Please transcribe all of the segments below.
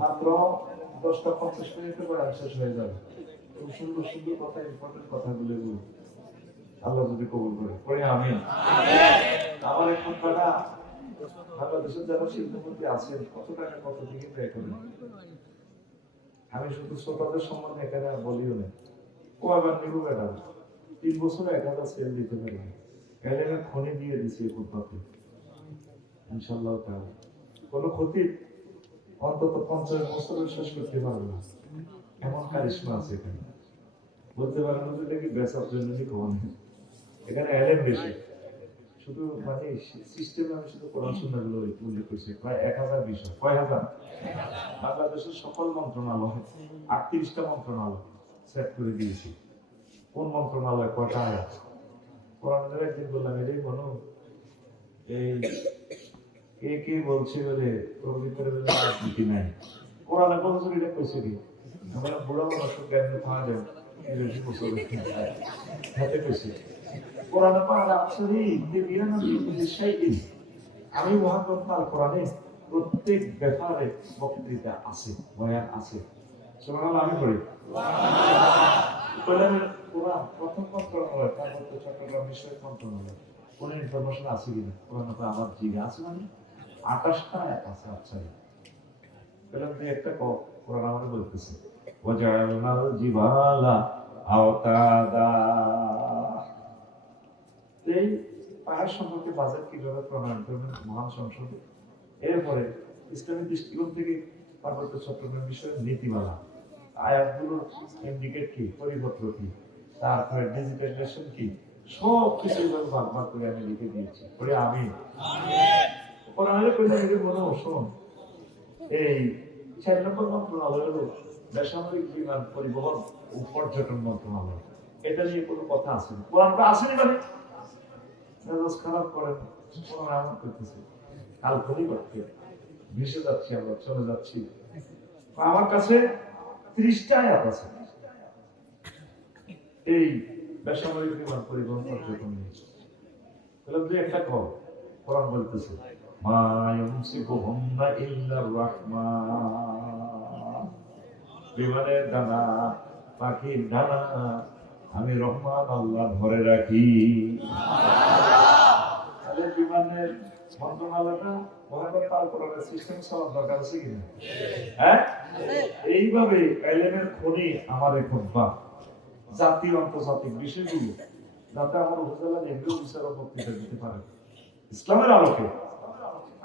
মাত্র 10টা 50 মিনিটে বয়ান শেষ হয়ে যাবে। খুব সুন্দর সুন্দর কথা, ইম্পর্টেন্ট কথাগুলো আল্লাহ যদি কবুল করে পড়ে আমিন। আমার এখন কথা বাংলাদেশের যারা শিল্পপতি আছেন কত টাকা কত দিকে ব্যয় করেন, আমি শুধু শ্রোতাদের সম্বন্ধে এখানে আর বলিও না। কয়বার নিব ম্যাডাম 3 বছরে 1000 সেল দিতে পারি, এলাকা খনি দিয়ে দিছি ফুটপাতে ইনশাআল্লাহ তাআলা। কোনো ক্ষতি অন্তত 50 বছরের শেষ করতে পারবে না, এমন কারিশমা আছে এখানে। বলতে পারেন যে কি বেসার জন্য এখানে এলেন বেশি, শুধু মানে সিস্টেমে আমি শুধু কোরআন সুন্নাহগুলো উল্লেখ করছি, প্রায় 1000 বিষয়। কয় হাজার? বাংলাদেশের সকল মন্ত্রণালয় 38টা মন্ত্রণালয় সেট করে দিয়েছি। কোন মন্ত্রণালয় কয়টা আয়াত কোরআনের একদিন বললাম এটাই মনো এই কে কে বলছে বলে তোর ভিতরে রাজনীতি নাই, কোরআনে কোন এটা কইছে কি আমরা বুড়া মানুষ জ্ঞান পাওয়া যায় বেশি বছর হাতে কইছে কোরআনে পারা আসলে যে বিরানব্বই শাইইন আমি মুহাম্মদ পাল কোরআনে প্রত্যেক ব্যাপারে বক্তৃতা আছে, বয়ান আছে। সুবহানাল্লাহ, আমি পড়ি কোরআনের কোরআন প্রথম মন্ত্রণালয় পার্বত্য চট্টগ্রাম বিষয়ক মন্ত্রণালয় কোন ইনফরমেশন আছে কিনা কোরআনে আমার জিজ্ঞা আছে, মানে 28টা আয়াত আছে। আচ্ছা তাহলে একটা কোরআন আমাদের বলতেছে ওয়াজআলনাল জিবালা আওতাদা, এই পাহাড় সম্পর্কে বাজেট কিভাবে প্রণয়ন করবেন মহান সংসদে। এরপরে ইসলামী দৃষ্টিকোণ থেকে পার্বত্য চট্টগ্রাম বিষয়ে নীতিমালা, আয়াতগুলোর ইন্ডিকেট কি, পরিপত্র কি, তারপরে ডিজিটাইজেশন কি, সব কিছু ভাগ ভাগ করে আমি লিখে দিয়েছি। পরে আমি কোরআনের কইলে যদি মনে শোন এই 4 নম্বর মন্ত্রণালয় হলো বেসামরিক বিমান পরিবহন ও পর্যটন মন্ত্রণালয়। এটা নিয়ে কোনো কথা আছে না, কোরআনটা আসেনি মানে মেজাজ খারাপ করেন কোরআন আমল করতেছে। কাল খনি করতে ভেসে যাচ্ছি, আমরা চলে যাচ্ছি। আমার কাছে 30টা আয়াত আছে এই বেসামরিক বিমান পরিবহন পর্যটন নিয়ে। বললাম যে একটা কর কোরআন বলতেছে মা ইউমসিকুহুন্না ইল্লার রাহমান, বিমানের ডানা পাখির ডানা আমি রহমান আল্লাহ ধরে রাখি। তাহলে বিমানের মন্ত্রণালয়টা মহাকাশ পার করার সিস্টেম চালার দরকার আছে কিনা? হ্যাঁ, এইভাবে এলেমের খনি আমাদের খুঁজবা জাতীয় আন্তর্জাতিক বিষয়গুলো, যাতে আমার উপজেলা নেহরু বিচারক বক্তৃতা দিতে পারে ইসলামের আলোকে।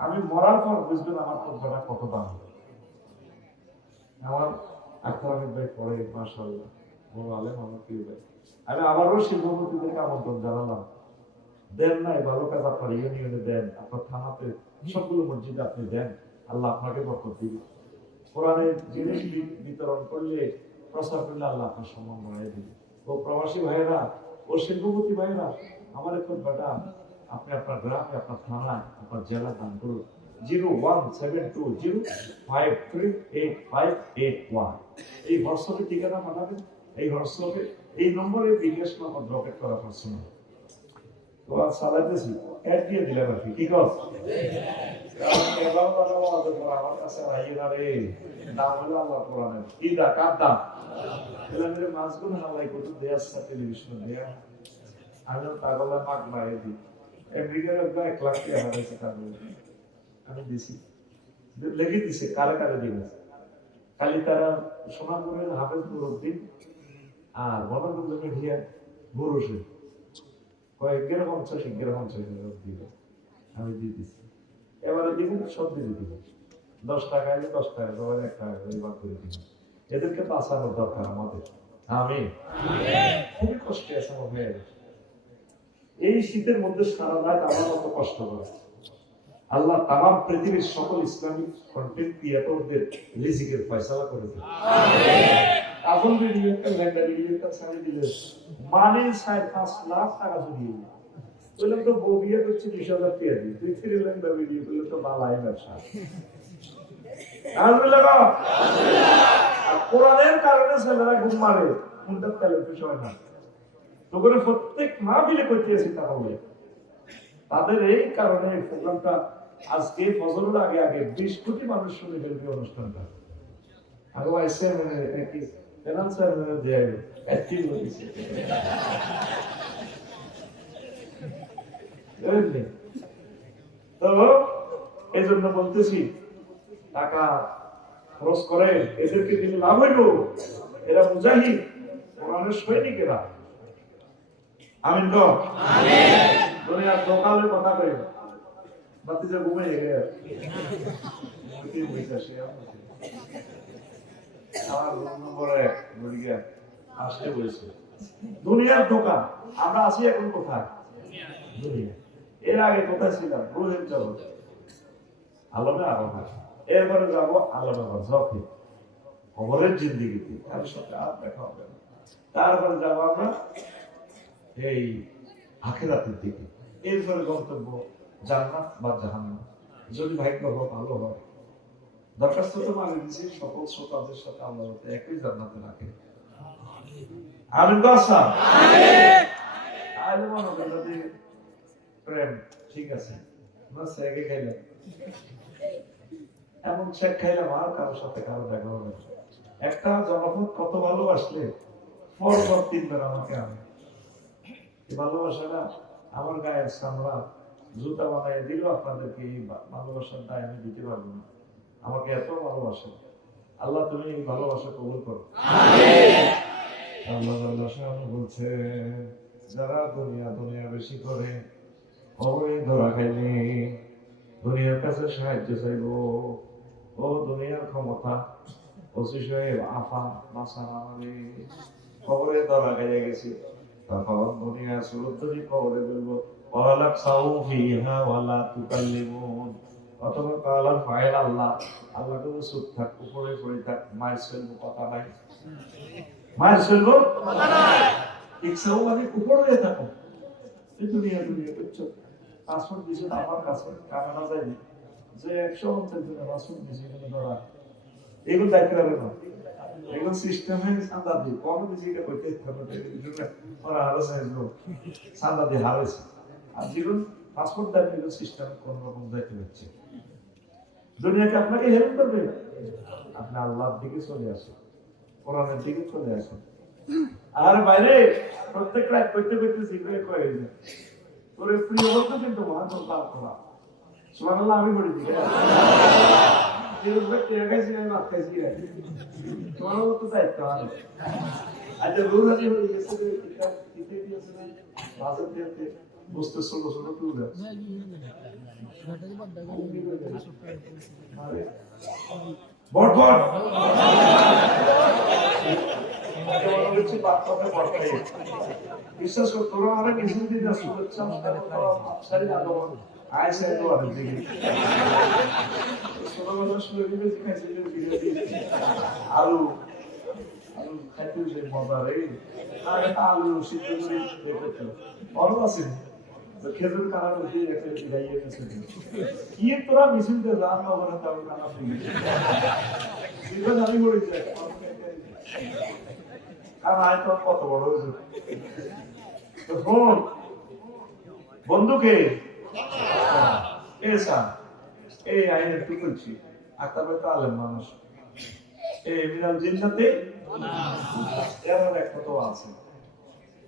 আমি মরার পর বুঝবেন আমার খুতবাটা কত দাম। আমার আখতার আহমেদ ভাই পড়ে মাশাআল্লাহ, বড় আলেম আমার প্রিয় ভাই। আমি আবারও শিল্পপতিদেরকে আমন্ত্রণ জানালাম, দেন নাই ভালো কাজ আপনার ইউনিয়নে দেন, আপনার থানাতে সবগুলো মসজিদে আপনি দেন, আল্লাহ আপনাকে বরকত দিবে। কোরআনের জিনিস বিতরণ করলে, প্রচার করলে আল্লাহ আপনার সম্মান বাড়িয়ে দিবে। ও প্রবাসী ভাইয়েরা, ও শিল্পপতি ভাইয়েরা, আমার খুতবাটা আপনি আপনার গ্রামে, আপনার থানায়, আপনার জেলা দান করুন। 01720538581 এই হোয়াটসঅ্যাপে ঠিকানা পাঠাবেন। এই হোয়াটসঅ্যাপে এই নম্বরে বিকাশ নম্বর রকেট করা পারছেন তো আর চালাইতেছি অ্যাড দিয়ে দিলাম আর কি, ঠিক আছে? আমার কাছে আইয়েরা রে দাম হলো আল্লাহ কোরআনের ঈদা কার দাম এলামের মাসগুলো হালাই করতে দেয়া টেলিভিশন দেয়া আমি পাগলা মাগ মারে দিই। আমেরিকার 1 লাখ টাকা হারাইছে তার আমি দিছি, লেগে দিছে কারে কারে দিবে। খালি তারা সোনাপুরের হাফেজ নুরউদ্দিন আর মনোরঞ্জন মিডিয়া বরুষে কয়েক 50 দিবে, আমি দিয়ে দিচ্ছি। এবারে দিবেন সব দিয়ে দিবে, 10 টাকা এলে 10 টাকা, 1 টাকা বাদ করে দিবেন। এদেরকে বাঁচানোর দরকার আমাদের। আমি খুবই কষ্টে আছে আমার মেয়ের, এই শীতের মধ্যে সারা রাত আমার মতো কষ্ট করে। আল্লাহ তামাম পৃথিবীর সকল ইসলামিক কন্টেন্ট ক্রিয়েটরদের রিজিকের ফয়সালা করে দেন। আগুন ভিডিও একটা ল্যান্ডার ভিডিও একটা ছাড়িয়ে দিলে মানে 4-5 লাখ টাকা জড়িয়ে দিল। বললাম তো বউ বিয়ে করছে 20,000 টাকা দিই, তুই ফিরে ল্যান্ডার ভিডিও করলে তো বালাই ব্যবসা। কোরআনের কারণে ছেলেরা ঘুম মারে, কোনটা তেলের বিষয় না। তোকে প্রত্যেক মা বিলে করতে আসি তাহলে তাদের এই কারণে প্রোগ্রামটা আজকে ফজরের আগে আগে 20 কোটি মানুষ শুনে ফেলবে অনুষ্ঠানটা। আগে আইসে মানে কি ফিনান্স মানে দেয় অ্যাক্টিভ হয়েছে। তো এই জন্য বলতেছি টাকা খরচ করে এদেরকে দিলে লাভ হইল। এরা মুজাহিদ, কোরআনের সৈনিকেরা। আমিন তো দুনিয়ার দোকানের কথা কই বাতিজা ঘুমিয়ে গেছে। আমার নম্বরে বলিয়া আসতে বলেছে দুনিয়ার দোকান। আমরা আছি এখন কোথায়? দুনিয়া। এর আগে কোথায় ছিলাম? রুহের জগৎ। আলাদা আলাদা। এরপরে যাবো আলাদা জকে খবরের জিন্দিগিতে আর সাথে আর দেখা হবে না। তারপরে যাবো আমরা এই আখিরাতের দিকে। এরপরে গন্তব্য জান্নাত বা জাহান্নাম। যদি ভাগ্য হয় ভালো হয়। দরখাস্ত তো মানে দিচ্ছি সকল শ্রোতাদের সাথে আল্লাহ একই জান্নাতে রাখে। আমিন দর্শক। আমিন। মনে করেন যদি প্রেম ঠিক আছে আমরা সেকে খাইলাম, এমন শেখ খাইলাম আর কারোর সাথে কারো দেখা হবে। একটা জনপদ কত ভালোবাসলে পরপর 3 বার আমাকে আনে। এই ভালোবাসাটা আমার গায়ের চামড়া জুতা বানাই দিল আপনাদেরকে। এই ভালোবাসার দায় আমি দিতে পারবো না। আমাকে এত ভালোবাসে আল্লাহ, তুমি এই ভালোবাসা কবুল করো। আল্লাহ বলছে যারা দুনিয়া বেশি করে খবরে ধরা খাইনি, দুনিয়ার কাছে সাহায্য চাইব। ও দুনিয়ার ক্ষমতা ওসি সাহেব আফা বাসা আমারে খবরে ধরা খাইয়া গেছি। তখন দুনিয়া সুরুদ্দরি খবরে বলবো ওয়ালাক সাউফিহা ওয়ালা তুকাল্লিমুন। অথবা কালার ফাইল আল্লাহ, আল্লাহ তুমি চুপ থাক, উপরে পড়ে থাক, মায়ের চলবো কথা নাই, মায়ের চলবো কথা নাই। ইচ্ছাও মানে উপরে থাকো। এই দুনিয়া করছো। পাসপোর্ট দিছে আমার কাছে কানাডা যায়নি যে 150 দিনের পাসপোর্ট দিছে এগুলো ধরা এগুলো দায়িত্ব রাখবে না। এগুলো সিস্টেমে চাঁদা দিয়ে কম দিছে এটা করতে হবে। ওরা আরো চাইলো চাঁদা দিয়ে হারাইছে। আর যেগুলো পাসপোর্ট দেয় এগুলো সিস্টেম কোন রকম দায়িত্ব হচ্ছে। দুনিয়াকে আপনাকে হেল্প করবে, আপনি আল্লাহর দিকে চলে আসেন, কোরআনের দিকে চলে আসেন। আর বাইরে প্রত্যেক রাত করতে করতে জিজ্ঞাসা করে তোর প্রিয় বলতো কিন্তু মহাজন লাভ করা সুবহানাল্লাহ। আমি বলি দিই আচ্ছা রোজ আজ হয়ে গেছে বুঝতে ছোট ছোট টুলে বট বট বিশ্বাস কর তোরা অনেক কিছু দিন আলু আলু খাইতে মজা রে আলু সিদ্ধ করে আছে খেজুর কানা কি তোরা মিছিল রান্না করে তাহলে কানা আমি বলেছি কারণ আয় তো কত বড় হয়েছে বন্ধুকে এই আইন একটু বলছি আক্তার তো আলেম মানুষ এই মিনাল জিন্নাতে এর একটা তো আছে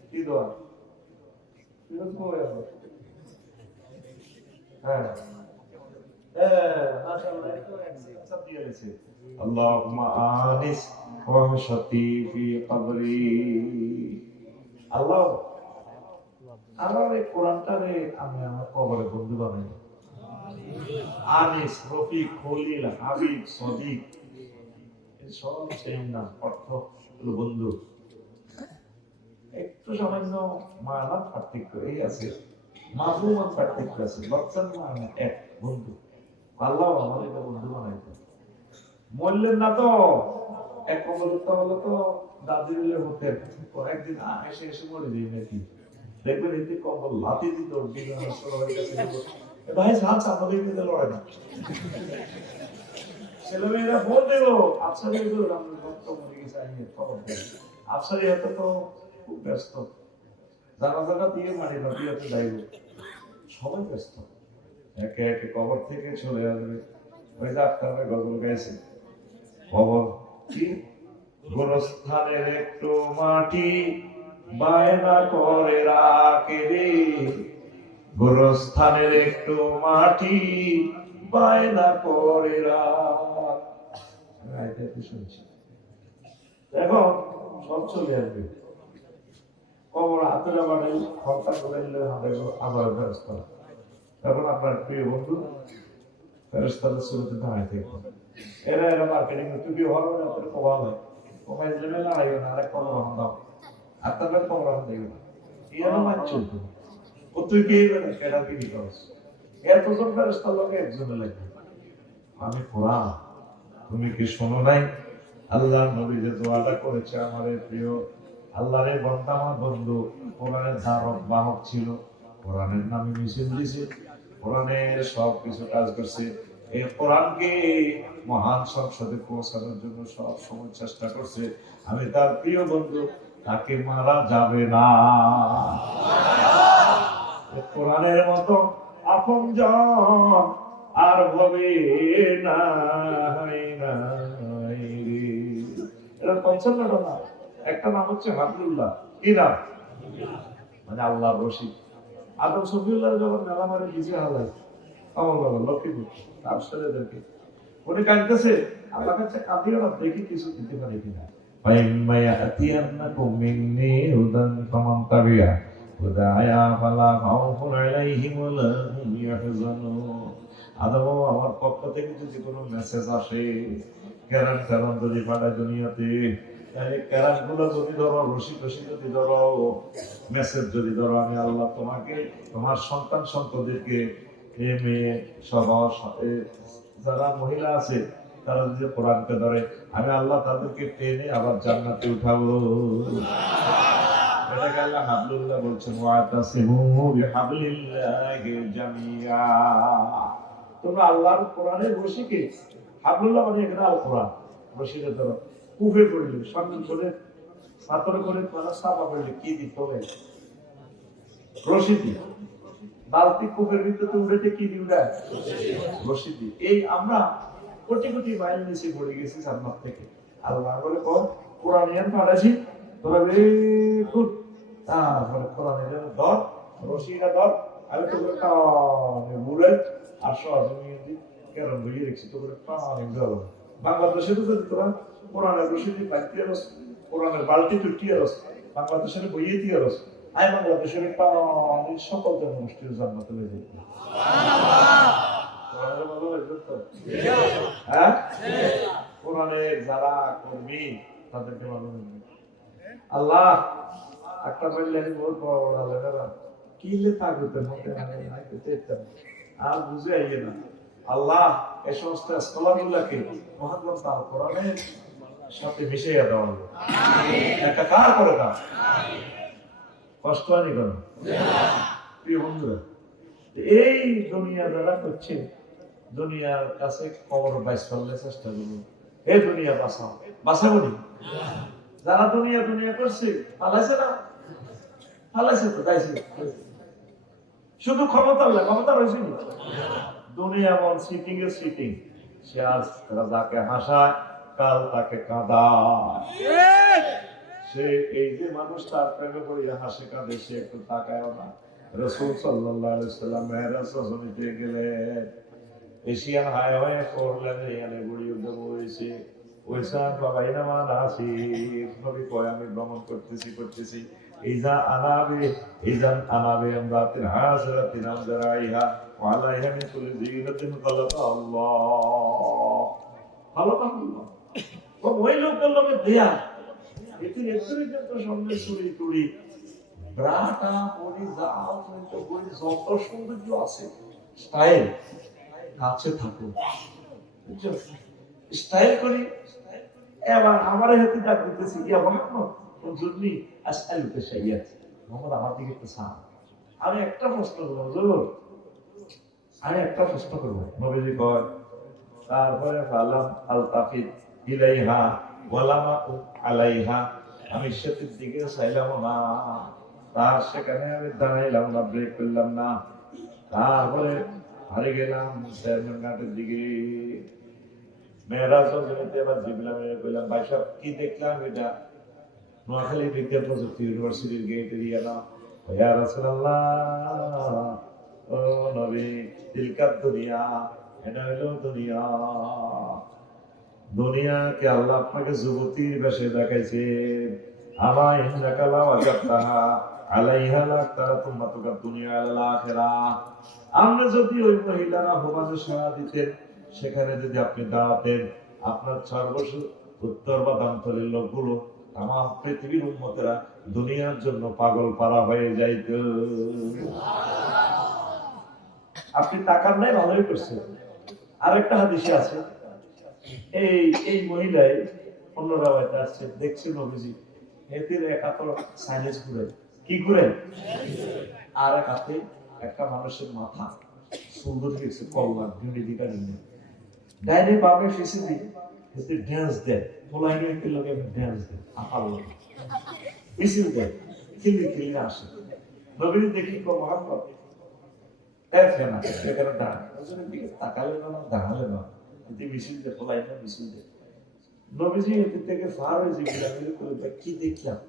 কি দোয়া হ্যাঁ اللهم آنس وحشتي في قبري আল্লাহ আমার এই কোরআনটারে আমি আমার কবরে বন্ধু বানাই। আনিস, রফিক, খলিল, হাবিব, সদিক এই সব সেম না, অর্থ হলো বন্ধু। একটু সামান্য মানার পার্থক্য এই আছে, মাফহুমাত পার্থক্য আছে। লক্ষণ মানে এক বন্ধু। আল্লাহ আমাদের বন্ধু বানাইতে মরলেন না তো এক কবরটা হলো তো দাদির হতে একদিন এসে এসে মরে যাই নাকি দেখবেন এতে কবল লাথি দিত ভাই সাহায্য আমাদের কিন্তু লড়াই না ছেলেমেয়েরা ফোন দিল আফসারি মরে গেছে খবর দেয়। আফসারি হয়তো তো খুব ব্যস্ত, জানাজাটা দিয়ে মারি না দিয়ে যাইব, সবাই ব্যস্ত। একে একে কবর থেকে চলে আসবে। ওই যে আপনারা গজল গাইছে, কবর কি গোরস্থানের একটু মাটি বায়না করে রাখে রে, গোরস্থানের একটু মাটি বায়না করে শুনছি। এখন সব চলে আসবে, কবর হাতেরা বাড়াই ঘন্টা করে আবার ফেরস্তা। এখন আপনার প্রিয় বন্ধু ফেরস্তাদের শুরুতে দাঁড়ায় থাকবে, এরা এরা মার্কেটিং টুপি হওয়ার আপনার প্রভাব হয়, কমাই দিলে লড়াইও না, আরেক কবর হন দাও আপনার কবর হন দেখবে না, এরা মানছে ও তুই কে কেডা কি করস, এতজন ফেরস্তার লোকে একজনে লাগবে। আমি কোরআন, তুমি কি শোনো নাই আল্লাহ নবী যে দোয়াটা করেছে আমার প্রিয় আল্লাহরে বান্দা, আমার বন্ধু কোরআনের ধারক বাহক ছিল, কোরআনের নামে মিছিল দিছে, কোরআনের সব কিছু কাজ করছে, এই কোরআনকে মহান সংসদে পৌঁছানোর জন্য সব সময় চেষ্টা করছে। আমি তার প্রিয় বন্ধু, তাকে মারা যাবে না। কোরআনের মতো আপনজন আর হবে না। এটা পঞ্চান্নটা না, একটা নাম হচ্ছে হাবলুল্লাহ। কি নাম? মানে আল্লাহ রশিদ। আদম শফিউল্লাহ যখন মেলা মারে নিজে হালাই আমার বাবা লক্ষ্মীপুর তার ছেলেদেরকে উনি কাঁদতেছে, আল্লাহ কাছে কাঁদিও না, দেখি কিছু দিতে পারি কিনা। আমার পক্ষ থেকে যদি কোনো মেসেজ আসে, কেরান কেরান যদি পাঠায় দুনিয়াতে, কেরান গুলো যদি ধরো, রশি রশি যদি ধরো, মেসেজ যদি ধরো, আমি আল্লাহ তোমাকে তোমার সন্তান সন্ততিকে মেয়ে সবার যারা মহিলা আছে তারা যদি কোরআনকে ধরে, আমি আল্লাহ তাদেরকে টেনে আবার জান্নাতে উঠাবো। এটাকে আল্লাহ হাবলুল্লাহ বলছেন, ওয়াতাসিমু বিহাবলিল্লাহি জামিয়া। তোমরা আল্লাহর কোরআনের রশিকে, হাবলুল্লাহ মানে এখানে আল কোরআন, রশিকে ধরো, কুফে পড়লে সামনে করে পাথর করে মানে সাফা করলে কি দিত রশি দিয়ে, বালতি কূপের ভিতরে উড়েতে কি দিউরা রশি দিয়ে। এই আমরা কোটি কোটি মাইল নিচে পড়ে গেছি জান্নাত থেকে। আল্লাহ বলে কোরআনিয়ান পাঠাইছি তোরা খুব, তারপরে কোরআনের ধর রশিটা ধর, আমি তো করে টানে ঘুরে আর সহজে কেরম ধরিয়ে রেখেছি, তো করে টানে ধরো। বাংলাদেশে তো তোরা কোরআনের রশি দিয়ে বাড়িতে রস, কোরআনের বালতি তুটিয়ে রস, বাংলাদেশের বইয়ে দিয়ে রস, আমি বাংলাদেশের টানে সকল জনগোষ্ঠীর জান্নাতে হয়ে যেত। হ্যাঁ, কোরআনের যারা কর্মী তাদেরকে ভালো আল্লাহ একটা বললে বহুত বড় বড় আল্লাহ কিনলে থাকতে আর বুঝে আইয়ে না। আল্লাহ এই সমস্ত স্কলারগুলাকে মহাত্মা তার কোরআনের সাথে মিশিয়ে দেওয়া হলো, একাকার করে দাও, কষ্ট হয়নি কেন? প্রিয় বন্ধুরা, এই দুনিয়া যারা করছে, দুনিয়ার কাছে খবর বাইশ ফেললে চেষ্টা করবো, এই দুনিয়া বাঁচাও, বাঁচাবো নি? যারা দুনিয়া দুনিয়া করছে পালাইছে না, পালাইছে তো গাইছে, শুধু ক্ষমতা হলে ক্ষমতা রয়েছে নি। দুনিয়া মন সিটিং এর সিটিং, সে আজ যাকে হাসায় কাল তাকে কাঁদায়। সে এই যে মানুষ তার প্রেমে করিয়া হাসে কাঁদে, সে একটু তাকায় না। রাসূল সাল্লাল্লাহু আলাইহি ওয়াসাল্লাম মেরাজ জমিতে গেলেন, এশিয়ান হাইওয়ে করলেন, এখানে গুড়ি উঠে বইছে, ওইসা বাবাইনা মান হাসি নবী কয় আমি ভ্রমণ করতেছি ইজা আনাবে আমরা তিন হাজরাতিন আমদারাইহা ওয়া আলাইহা মিন কুল্লি জিনাতিন খালাকা আল্লাহ, খালাকা আল্লাহ। ওই লোকের দেয়া এটি নেতৃত্ব সঙ্গে চুরি টুরি ব্রাটা পরি যাও তো বলি যত সৌন্দর্য আছে স্টাইল কাছে থাকো, বুঝছো? স্টাইল করি এবার আমার হাতে ডাক দিতেছি ইয়া মোহাম্মদ হুজুরনি আসআলুকা শাইয়াত, মোহাম্মদ আমার দিকে একটু সান। আমি একটা প্রশ্ন করব হুজুর, আমি একটা প্রশ্ন করব। নবীজি কয়, তারপরে ফালাম আলতাফিত ইলাইহা ওয়ালামা আলাইহা, আমি সেটির দিকে চাইলাম না, তার সেখানে আমি দাঁড়াইলাম না, ব্রেক করলাম না। তারপরে হারে গেলাম চেয়ারম্যান ঘাটের দিকে। মেয়েরাজ জমিতে এবার জিবলাম, কইলাম ভাই সাহেব কি দেখলাম এটা? নোয়াখালী বিজ্ঞান প্রযুক্তি ইউনিভার্সিটির গেট এরিয়া না? ইয়া রাসূলুল্লাহ, ও নবী, তিলকাত দুনিয়া, এটা হলো দুনিয়া। দুনিয়াকে আল্লাহ আপনাকে যুবতীর বেশে দেখাইছে। আমা ইন্নাকা লা ওয়াজাতাহা আলাইহা লাকতারাতুম মাতুকাত দুনিয়া আলাল আখিরাহ। আমরা যদি ওই মহিলারা হোমাজে সাড়া দিতেন, সেখানে যদি আপনি দাঁড়াতেন, আপনার 4 বছর উত্তর বাদামতলের লোকগুলো তামাম পৃথিবীর উম্মতেরা দুনিয়ার জন্য পাগল পারা হয়ে যাইত। আপনি টাকার নাই, ভালোই করছেন। আরেকটা হাদিসে আছে, এই মহিলায় অন্যরা হয়তো আসছে, দেখছি নবীজি এদের এক হাতে সাইলেন্স ঘুরে, কি ঘুরে, আর এক হাতে একটা মানুষের মাথা সুন্দর হয়েছে কল্যাণ দিকা নিয়ে ডাইনে বামে ফেসে দিয়ে এতে ড্যান্স দেয়, পোলাইনে একটি লোকে ড্যান্স দেয়, আপার লোকে মিছিল দেয়, খিল্লি খিল্লি আসে। নবীজি দেখি মহাম্মদ এখানে এখানে দাঁড়ায়, ওজনের দিকে তাকালে না, দাঁড়ালে না, এতে মিছিল দেয়, পোলাইনে মিছিল দেয়। নবীজি এতে থেকে ফার হয়ে যে কি দেখলাম,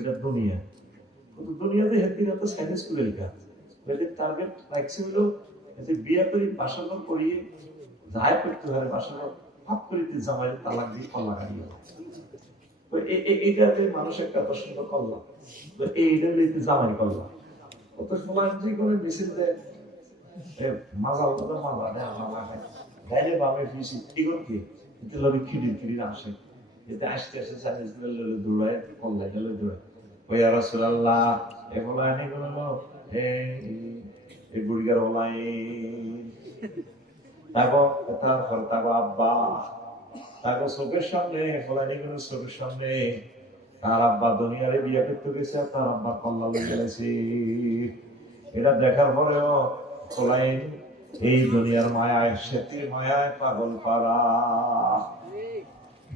এটা দুনিয়া, দুনিয়াতে হেতিরা তো সাইন্স করে লেখা, এদের টার্গেট রাখছে হলো এতে বিয়ে করি বাসাঘর করিয়ে যায় করতে হয়, বাসাঘর ভাব করিতে জামাই তালাক দিয়ে কল্লা গাড়িয়ে। তো এইটাকে মানুষ একটা পছন্দ করলাম, তো এইটা লিখতে জামাই করলাম। অত সময় যে করে মিছিল দেয়, মাজা মাজা দেয়, মাজা খায়, গাইলে বামে ফিসি এগুলো কি এতে লোকে খিড়ি খিড়ি আসে, এতে আসতে আসতে চালিশ দিলে দৌড়ায়, কল্লা গেলে দৌড়ায়। ওই ইয়া রাসূলুল্লাহ এগুলো আনি বললো এই বুড়িগার ওলাই তারপর তারপর তারপর আব্বা তারপর চোখের সামনে ফলানি গুলো চোখের সামনে তার আব্বা দুনিয়ারে বিয়ে করতে গেছে, তার আব্বা কল্লা লয়ে গেছে। এটা দেখার পরেও ফলাই এই দুনিয়ার মায়ায়, সেটি মায়ায় পাগল পারা।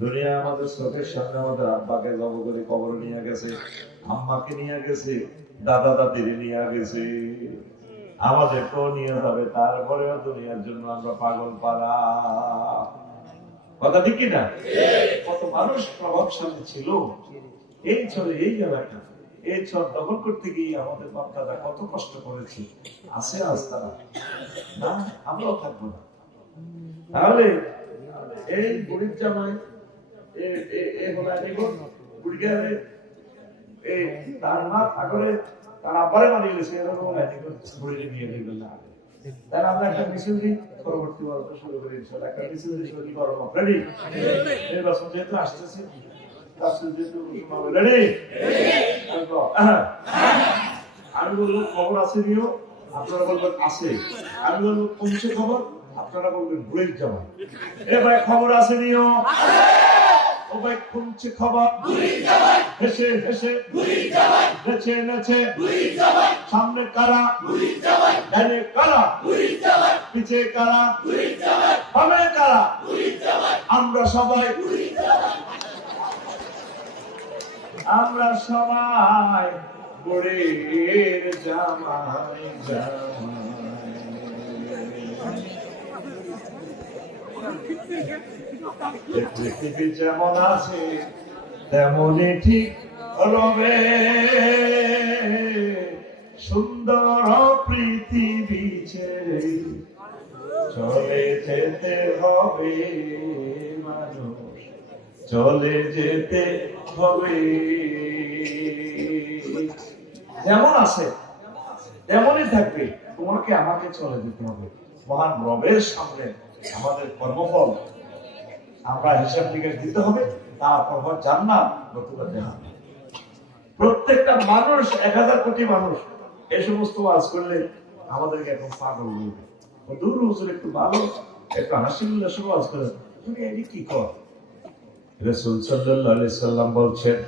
দুনিয়া আমাদের চোখের সামনে আমাদের আব্বাকে জব করে কবর নিয়ে গেছে, আম্মাকে নিয়ে গেছে, দাদা দাদির নিয়ে গেছে, আমাদেরকেও নিয়ে যাবে। তারপরেও দুনিয়ার জন্য আমরা পাগল পারা। কথা ঠিক কিনা? কত মানুষ প্রভাবশালী ছিল এই ছড়ে, এই এলাকা, এই ছড় দখল করতে গিয়ে আমাদের বাপ দাদা কত কষ্ট করেছে। আছে আজ তারা না, আমরাও থাকবো না। তাহলে এই বুড়ির জামাই তার মা ঠাকুরে তার আব্বারে মানিয়ে গেছে, এরকম নিয়ে গেল। তাই আমরা একটা মিছিল দিই, পরবর্তী বর্ষ শুরু করি ইনশাআল্লাহ। একটা মিছিল দিয়ে শুরু করব, রেডি? নির্বাচন যেহেতু আসতেছে, রেডি? আমি বলবো খবর আছে নিও, আপনারা বলবেন আছে। আমি বলবো কমছে খবর, আপনারা বলবেন বুড়ির জামাই। এ ভাই খবর আছে নিও, ও ভাই কমছে খবর, বুড়ির জামাই। হেসে হেসে বুড়ির জামাই, নেচে নেচে বুড়ির জামাই। সামনে কারা? বুড়ির জামাই। ডানে কারা? বুড়ির জামাই। পিছে কারা? বুড়ির জামাই। বামে কারা? বুড়ির জামাই। আমরা সবাই বুড়ির জামাই, আমরা সবাই বুড়ির জামাই জামাই। পৃথিবী যেমন আছে তেমনই ঠিক রবে, সুন্দর পৃথিবী ছেড়ে চলে যেতে হবে মানুষ, চলে যেতে হবে। যেমন আছে তেমনই থাকবে, তোমাকে আমাকে চলে যেতে হবে। মহান রবের সামনে আমাদের কর্মফল আমরা হিসাব নিকাশ দিতে হবে, তারপর জান্নাত নতুবা জাহান্নাম। প্রত্যেকটা মানুষ 1000 কোটি মানুষ এই সমস্ত ওয়াজ করলে আমাদেরকে এখন পাগল বলবে। দূর হুজুর একটু ভালো একটু হাসি উল্লাসে ওয়াজ করে, তুমি এটি কি কর? রাসূল সাল্লাল্লাহু আলাইহি সাল্লাম বলছেন,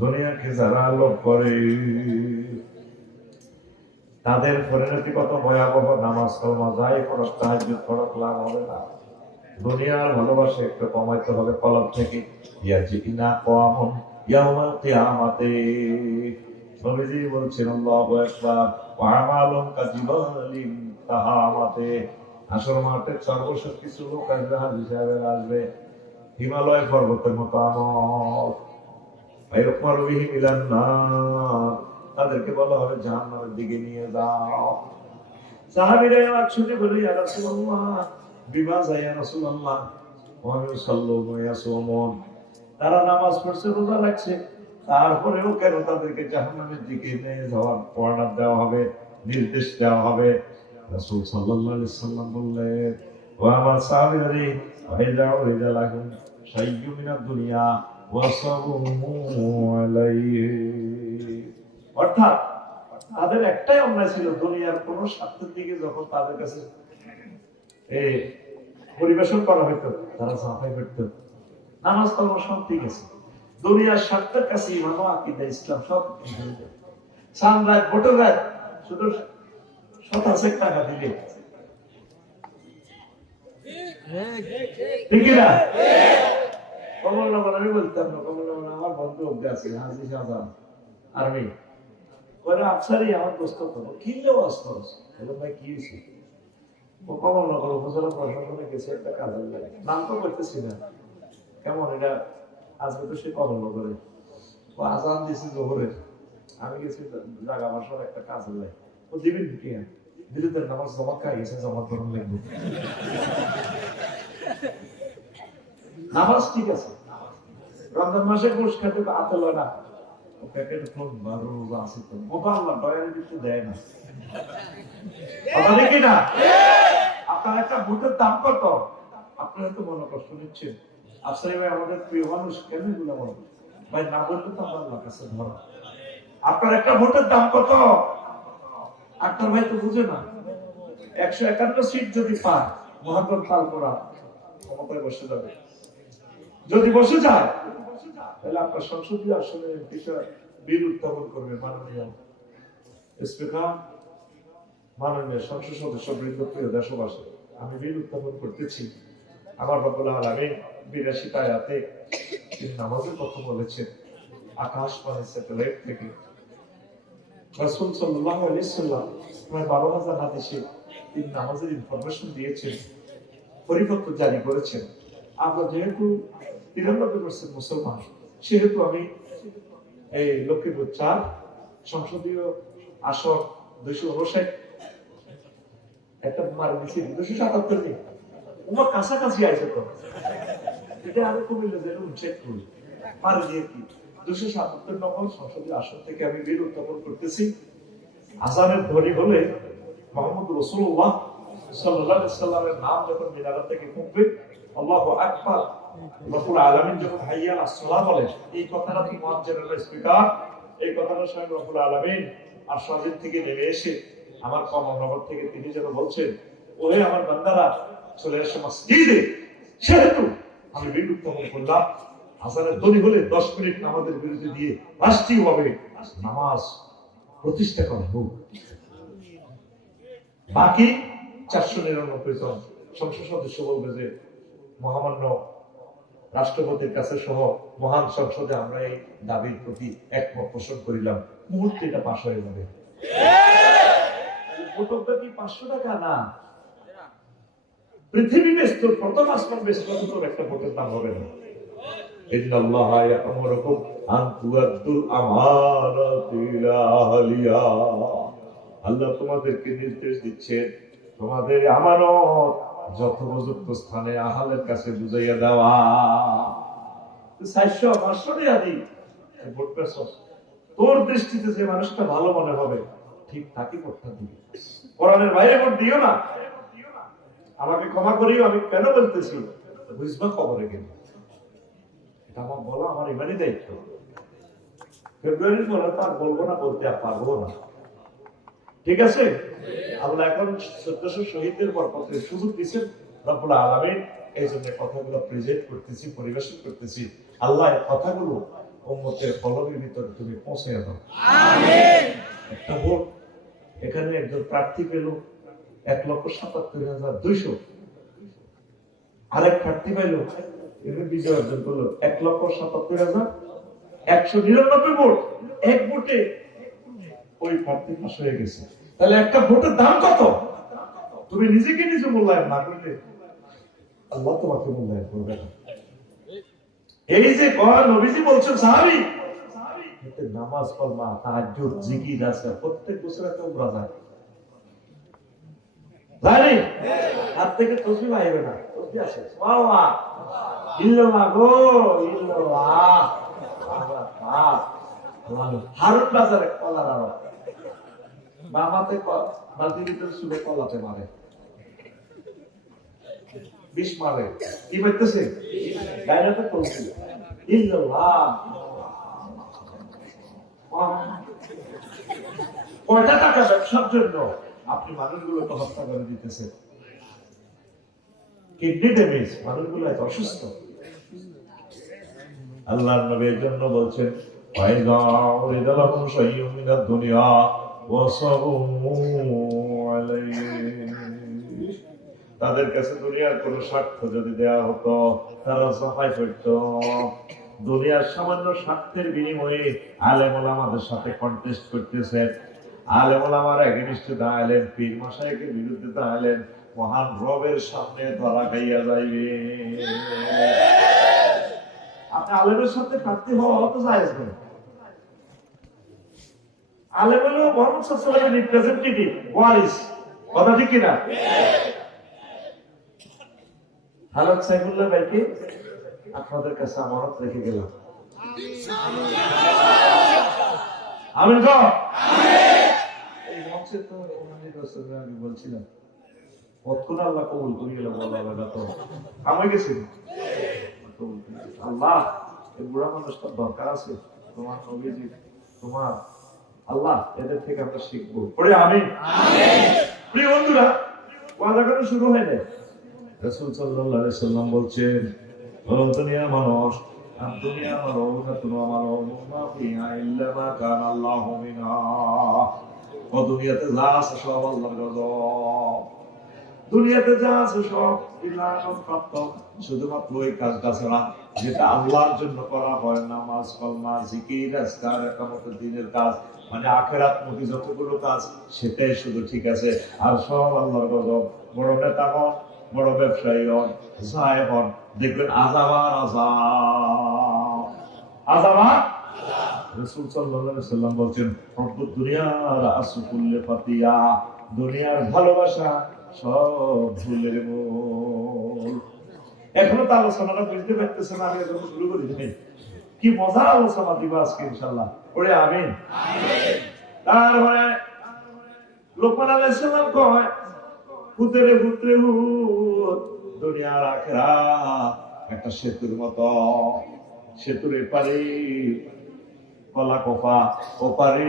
দুনিয়াকে যারা লোভ করে তাদের পরিণতি কত ভয়াবহ। নামাজ কালমা যাই পড়ক, তাহাজ্জুদ পড়ক, লাভ হবে না। দুনিয়ার ভালোবাসা একটু কমাইতে হবে কলব থেকে। ইয়াজিনা কওয়ামুন ইয়াউমাল কিয়ামাতে, নবীজি বলছেন আল্লাহু আকবার, ওয়া আমালুন কাজিবালিন তাহামাতে, হাসর মাঠে সর্বশেষ কিছু লোক আসবে, হাজী সাহেবের আসবে, হিমালয় পর্বতের মতো আমল, তাদেরকে বলা হবে জাহান্নামের দিকে নিয়ে যাও। সাহাবীরা এবার ছুটে বলে, ইয়া রাসূলুল্লাহ বিমা ইয়া রাসূলুল্লাহ, ওয়া ইউসাল্লুনা ওয়া ইয়াসুমুন, তারা নামাজ পড়ছে, রোজা রাখছে, তারপরেও কেন তাদেরকে জাহান্নামের দিকে নিয়ে যাওয়ার অর্ডার দেওয়া হবে, নির্দেশ দেওয়া হবে? রাসূল সাল্লাল্লাহু আলাইহি সাল্লাম বললেন, ও আমার সাহাবীরা, ওয়াইদাউ রিজালাকুম শাইয়্যুম মিনাদ দুনিয়া ওয়াসাবুমু আলাইহি, অর্থাৎ তাদের একটাই অন্যায় ছিল, দুনিয়ার কোন স্বার্থের দিকে যখন তাদের কাছে পরিবেশন করা হইতো, তারা সাফাই করতো, নামাজ পড়া সব ঠিক আছে, দুনিয়ার স্বার্থের কাছে ইমান ও আকীদা ইসলাম সব সামরাত ভোটের রাত শুধু শতাংশের টাকা দিলে ঠিক না? কমলনগর আমি বলতাম না, কমলনগর আমার বন্ধু অব্দি আছে, হাজী শাহজাহান আর্মি করে আফসারই আমার দোস্ত করবো, কিনলেও আসতো ভাই কি হয়েছে, ও কমলনগর উপজেলা প্রশাসনে গেছে একটা কাজের লাগে, নাম তো করতেছি না, কেমন এটা আজকে তো সে কমলনগরে, ও আজান দিয়েছে জোহরের, আমি গেছি জাগা বাসার একটা কাজের লাগে, ও দিবেন কি বিরুদ্ধের নামাজ জমা খাই গেছে, জমা ধরুন লাগবে, নামাজ ঠিক আছে, রমজান মাসে ঘুষ খেতে আতল না, ও প্যাকেট ফোন বারো রোজা আছে তো মোবাইল ডয়ারি দিতে দেয় না, কথা দেখি না? আপনার একটা ভোটের দাম কত? আপনারা তো মনে কষ্ট নিচ্ছেন, আফসারি ভাই আমাদের প্রিয় মানুষ, কেন এগুলো বলবো ভাই, না বললে তো আমার কাছে ধরো, আপনার একটা ভোটের দাম কত? আক্তার ভাই তো বুঝে না, 151 সিট যদি পায় মহাজন তালপোড়া ক্ষমতায় বসে যাবে, যদি বসে যায় তাহলে আপনার সংসদীয় আসনে বিষয় বিল উত্থাপন করবে মাননীয় স্পিকার, মাননীয় সংসদ সদস্য বৃন্দ, প্রিয় দেশবাসী, আমি বিল উত্থাপন করতেছি। আমার রব্বুল আলামিন 82 আয়াতে তিনি নামাজের কথা বলেছেন, আকাশ পানে স্যাটেলাইট থেকে রাসূল সাল্লাল্লাহু আলাইহি ওয়াসাল্লাম প্রায় 12,000 হাদিসে তিনি নামাজের ইনফরমেশন দিয়েছেন, পরিপত্র জারি করেছেন। আমরা যেহেতু 93% মুসলমান, সেহেতু আমি এই লক্ষ্মীপুর 4 সংসদীয় আসন 259 একটা মার দিচ্ছি, 277 নেই, আমার কাছাকাছি আছে তো, এটা আমি কুমিল্লা জেলে চেক করি, মার দিয়ে কি 277 নম্বর সংসদীয় আসন থেকে আমি বিল উত্থাপন করতেছি। আযানের ধ্বনি হলে মুহাম্মদ রাসূলুল্লাহ সাল্লাল্লাহু আলাইহি সাল্লামের নাম যখন মিনার থেকে উঠবে, আল্লাহু আকবার, রব্বুল আলামিন যখন হাইয়া আলাস সালাহ বলে, এই কথাটা কি মুয়াজ্জিনুল স্পিকার, এই কথাটা স্বয়ং রব্বুল আলামিন আরশ থেকে নেমে এসে আমার কমলনগর থেকে তিনি যেন বলছেন, ওহে আমার বান্দারা চলে এসে মসজিদে, সেহেতু আমি বিল উত্থাপন করলাম। আযানের ধ্বনি হলে 10 মিনিট নামাজের বিরতি দিয়ে রাষ্ট্রীয়ভাবে নামাজ প্রতিষ্ঠা করা হোক। বাকি 499 জন সংসদ সদস্য বলবে যে মহামান্য রাষ্ট্রপতির কাছে সহ মহান সংসদে আমরা এই দাবির প্রতি একমত পোষণ করিলাম, মুহূর্তে এটা পাশ হয়ে যাবে। ভোটটা কি 500 টাকা না, পৃথিবী বেস্ত প্রথম আসমান বেস্ত একটা ভোটের দাম হবে না। ইন্নাল্লাহা ইয়া'মুরুকুম আন তুআদ্দুল আমানাতি ইলা আহলিহা, আল্লাহ তোমাদেরকে নির্দেশ দিচ্ছেন তোমাদের আমানত যথোপযুক্ত স্থানে আহলের কাছে বুঝাইয়া দেওয়া। 400-500 টাকা দিই ভোট পেছ, তোর দৃষ্টিতে যে মানুষটা ভালো মনে হবে ঠিক তাকে ভোটটা দিবি, কোরআনের বাইরে ভোট দিও না। আমাকে ক্ষমা করিও, আমি কেন বলতেছি বুঝবা খবরে গেল, এটা আমার বলা আমার ইমানই দায়িত্ব। ফেব্রুয়ারির পরে তো আর বলবো না, বলতে আর পারবো না, ঠিক আছে? আল্লাহ এখন 1400 শহীদদের বরকতের সুযোগ দিচ্ছেন রব্বুল আলামিন, এই জন্য কথাগুলো প্রেজেন্ট করতেছি, পরিবেশন করতেছি। আল্লাহ এই কথাগুলো উম্মতের কলমের ভিতরে তুমি পৌঁছে দাও, আমিন। একটা ভোট, এখানে একজন প্রার্থী পেল 1,77,200, আরেক প্রার্থী পাইল, এখানে বিজয় অর্জন করলো 1,77,199 ভোট, এক ভোটে ওই প্রার্থী পাশ হয়ে গেছে। তাহলে একটা ভোটের দাম কত? তুমি নিজেকে নিজে মূল্যায়ন না করলে আল্লাহ তোমাকে মূল্যায়ন করবে না। এই যে নবীজি বলছেন সাহাবী এতে নামাজ পড়বা, তাহাজ্জুদ, জিকির আছে, প্রত্যেক বছর একটা উমরা যায় জানি হাত থেকে তসবিহ আইবে না, তসবিহ আছে সুবহানাল্লাহ ইল্লাল্লাহ গো ইল্লাল্লাহ আল্লাহ। হারুন বাজারে কলার আরো বামাতে বালতির ভিতরে শুলে কলাতে মারে, বিষ মারে, কি বলতেছে বাইরেতে তসবিহ ইল্লাল্লাহ। কয়টা টাকা ব্যবসার জন্য আপনি মানুষগুলোকে হত্যা করে দিতেছেন, কিডনি ড্যামেজ, মানুষগুলো এত অসুস্থ। আল্লাহর নবীর জন্য বলছেন তাদের কাছে দুনিয়ার কোন স্বার্থ যদি দেওয়া হতো তারা সাফাই করত। দুনিয়ার সামান্য স্বার্থের বিনিময়ে আলেম ওলামাদের সাথে কন্টেস্ট করতেছে, আলেম ওলামার এগেইনস্টে দাঁড়ালেন, পীর মাশায়েখের বিরুদ্ধে দাঁড়ালেন, মহান রবের সামনে ধরা খাইয়া যাইবে। আপনি আলেমের সাথে প্রার্থী হওয়া তো জায়েজ নয়। আলেম হলো মুহাম্মদ সাল্লাল্লাহু আলাইহি ওয়াসাল্লামের রিপ্রেজেন্টেটিভ, ওয়ারিস, কথা ঠিক কিনা? হালাত সাইফুল্লাহ ভাইকে আপনাদের কাছে আমানত রেখে গেলাম, আমিন গো এই মঞ্চে তো ওনাদের কাছে আমি বলছিলাম কতক্ষণ আল্লাহ কবুল করে গেল, বলা তো আমি গেছি আল্লাহ এই বুড়া মানুষটার দরকার আছে, তোমার নবীজি, তোমার আল্লাহ এদের থেকে আমরা শিখবো, পড়ে আমিন। প্রিয় বন্ধুরা, ওয়াদা করা শুরু হয় না। রাসূল সাল্লাল্লাহু আলাইহি সাল্লাম বলছেন, ও দুনিয়ার মানুষ, দুনিয়া মানো না, তোমরা মানো না ফিহা ইল্লা মা কানা আল্লাহু মিনহা। ও দুনিয়াতে যা আছে সব আল্লাহর গজব, দুনিয়াতে যা আছে সব ইলাহর প্রাপ্ত, শুধুমাত্র ওই কাজটা ছাড়া যেটা আল্লাহর জন্য করা হয়, নামাজ, কলমা, জিকির, আজকার, ইকামতের দিনের কাজ, মানে আখিরাতমুখী যতগুলো কাজ সেটাই শুধু ঠিক আছে, আর সব আল্লাহর গজব। বড় নেতা হন, বড় ব্যবসায়ী হন, সাহেব হন, দেখবেন আযাবার আযাব, আযাবার। রাসূল সাল্লাল্লাহু আলাইহি সাল্লাম বলেন, হুব্বুদ দুনিয়া রাসু কুল্লি ফাতিয়া, দুনিয়ার ভালোবাসা সব ভুলের মূল। এখনো তো আলোচনাটা বুঝতে পারতেছেন না, আমি এখন শুরু করি নাই, কি মজার আলোচনা দিব আজকে ইনশাআল্লাহ, পড়ে আমিন। তারপরে লোকমান আলাইহিস সালাম কয়, পুত্রে পুত্রে হুত, দুনিয়ার আখিরাত একটা সেতুর মতো, সেতুর এপারে কলা কফা, ওপারে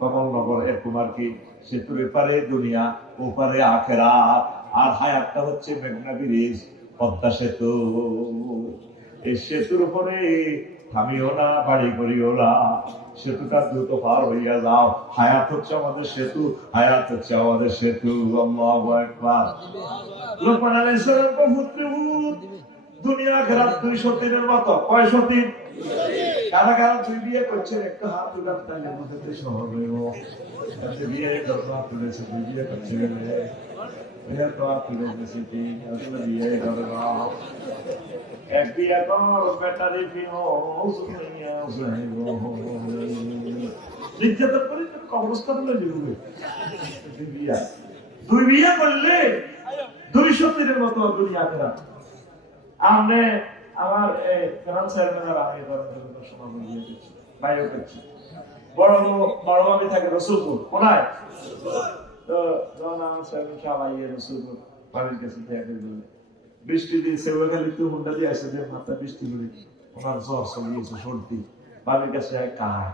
কমলনগর, এরকম আর কি। সেতুর এপারে দুনিয়া, ওপারে আখিরাত, আর হায়াতটা হচ্ছে মেঘনা ব্রিজ, পদ্মা সেতু। এই সেতুর উপরে থামিও না, বাড়ি করিও না, সেতুটা দ্রুত পার হইয়া যাও। হায়াত হচ্ছে আমাদের সেতু, হায়াত হচ্ছে আমাদের সেতু। আল্লাহু আকবার। লোকমান আলাইহিস সালাম পুত্র দুনিয়া আখিরাত 200 দিনের মতো। কয়শো দিন? কারা কারা দুই বিয়ে করছেন একটু হাত উঠান, তাহলে মধ্যে সহজ হইব। বিয়ে করতে হাত তুলেছে, দুই বিয়ে করছে এক বিয়ে কর ব্যাটারি নির্যাতন করে অবস্থা বলে লিখবে। দুই বিয়ে করলে 200 দিনের মতো দুনিয়া ফেরা। আমি আমার ফিনান্স চেয়ারম্যানের আগে সমাজ বিয়ে করছি, বাইরে করছি। বড় বড় আমি থাকে রসুলপুর, কোনায় বৃষ্টি দিয়েছে, ওইখানে একটু হুন্ডা দিয়ে আসে যে মাথা বৃষ্টি করে ওনার জ্বর চলিয়েছে, সর্দি, বাড়ির কাছে কায়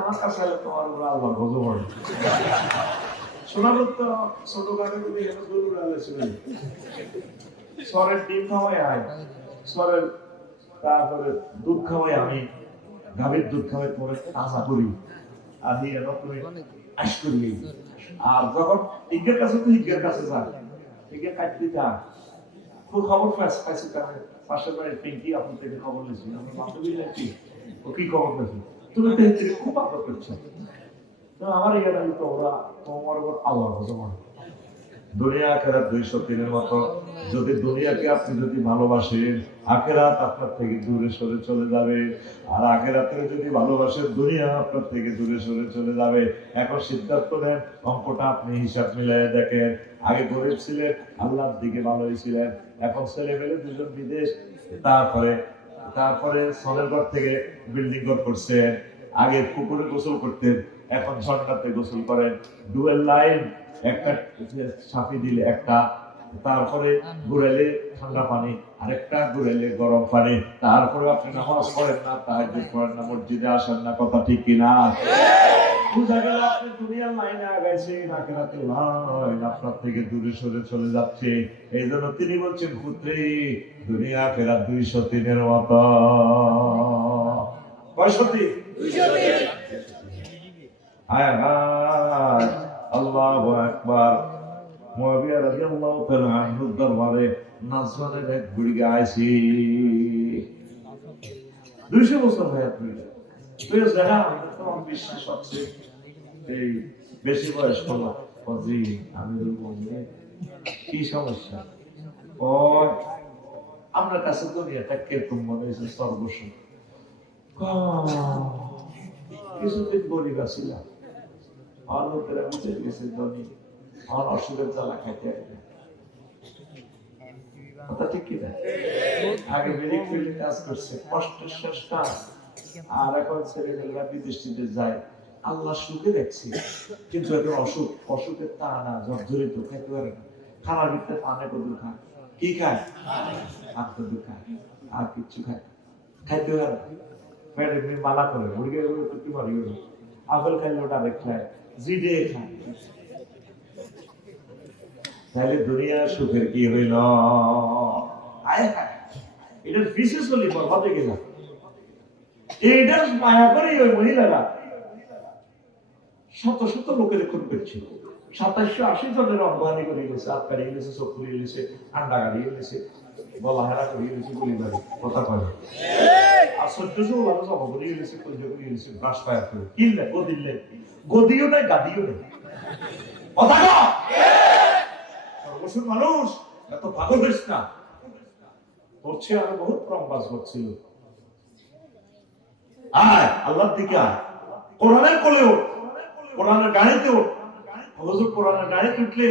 আমার কাছে তোমার আল্লাহ গজব হয়। শোনাবো তো ছোট গাড়ি গরুর আলে ছিল, সরের ডিম খাওয়াই আয়, সরের তারপরে দুধ খাওয়াই আমি, গাভীর দুধ খাওয়াই পরে আশা করি, আর যখন ইজ্ঞের কাছে তো ইজ্ঞের কাছে যান, ইজ্ঞের কাটতে যান, খুব খবর পাইছি, পাশের বাড়ির পিঙ্কি আপনার থেকে খবর নিয়েছি, আমার বান্ধবী নাকি ও কি খবর পেয়েছি, তুমি খুব আদর করছো, আমার এখানে তো ওরা তোমার উপর আল্লাহ জমা দুনিয়া আখেরাত 203-এর মতো। যদি দুনিয়াকে আপনি যদি ভালোবাসেন, আখেরাত আপনার থেকে দূরে সরে চলে যাবে। আর আখেরাতের যদি ভালোবাসেন, দুনিয়া আপনার থেকে দূরে সরে চলে যাবে। এখন সিদ্ধান্ত নেন, অঙ্কটা আপনি হিসাব মিলাই দেখেন। আগে গরিব ছিলেন, আল্লাহর দিকে ভালোই ছিলেন, এখন ছেলে মেলে দুজন বিদেশ, তারপরে তারপরে সনের ঘর থেকে বিল্ডিং ঘর করছেন। আগে পুকুরে গোসল করতেন, এখন ঝর্ণাতে গোসল করেন। ডুয়েল লাইন, একটা সাফি দিলে একটা, তারপরে ঘুরাইলে ঠান্ডা পানি, আরেকটা ঘুরাইলে গরম পানি। তারপরে আপনি নামাজ পড়েন না, তাহাজ্জুদ পড়েন না, মসজিদে আসেন না, কথা ঠিক কিনা? বুঝা গেল আপনি দুনিয়ার লাইনে আগাইছেন, আখিরাতের লাইন আপনার থেকে দূরে সরে চলে যাচ্ছে। এই জন্য তিনি বলছেন, পুত্রী, দুনিয়া আখিরাত 203-এর মতো। কয়শতি? 203। হায় হায়, আল্লাহু আকবার। মুআবিয়া রাদিয়াল্লাহু তাআলা আনহুর দরবারে নাজরানের এক বুড়ি আইছি, 200 বছর হয়ে গেল। তুই জানা তোমার বিশ্বাস আছে এই বেশি বয়স হলো জি আমি কি সমস্যা? ও আপনার কাছে দুনিয়াটা কিরকম মনে হয়েছে? সর্বস্ব। কিছুদিন গরিব ছিলাম, আর লোকেরা বুঝে গেছে ধনী, আর অসুখের জ্বালা খাইতে কথা ঠিক কিনা? আগে বেরিয়ে ফিল্ডে কাজ করছে, কষ্টের শেষটা। আর এখন ছেলেমেয়েরা বিদেশিতে যায়, আল্লাহ সুখে দেখছি, কিন্তু এখন অসুখ, অসুখের তা না, জর্জরিত, খাইতে পারে না। খানার ভিতরে পানে কদুর খায়, কি খায়? আত্মদুর খায়, আর কিচ্ছু খায়, খাইতে পারে না। পেট এমনি মালা করে মুরগি কি মারি গেল, আপেল খাইলে ওটা আরেক খায়, জিডে খায়। তাহলে দুনিয়ার সুখের কি হইল? এটার বিশেষ হলে বরবাদে গেলাম। এইটার মায়া করে ওই মহিলারা শত শত লোকের খুন করছিল। 2780 জনের অবহানি করে গেছে, হাত কাটিয়ে গেছে, চোখ পুড়িয়ে গেছে, আন্ডা কাটিয়ে গেছে, গলা হেরা করিয়ে গেছে, গুলি বাড়ি কথা কয়। আর 1400 ওলানো জমা করিয়ে গেছে, কলজা করিয়ে গেছে, ব্রাশ ফায়ার করে কিনলে গদিলে, গদিও নাই গাদিও নেই। কথা কয় সর্বস্ব মানুষ এত পাগল হইস না। করছে আরো বহুত প্রমবাস হচ্ছিল। আয় আল্লাহর দিকে আয়, কোরআনের কোলেও, কোরআনের গাড়িতেও। হুজুর কোরআনের গাড়িতে উঠলে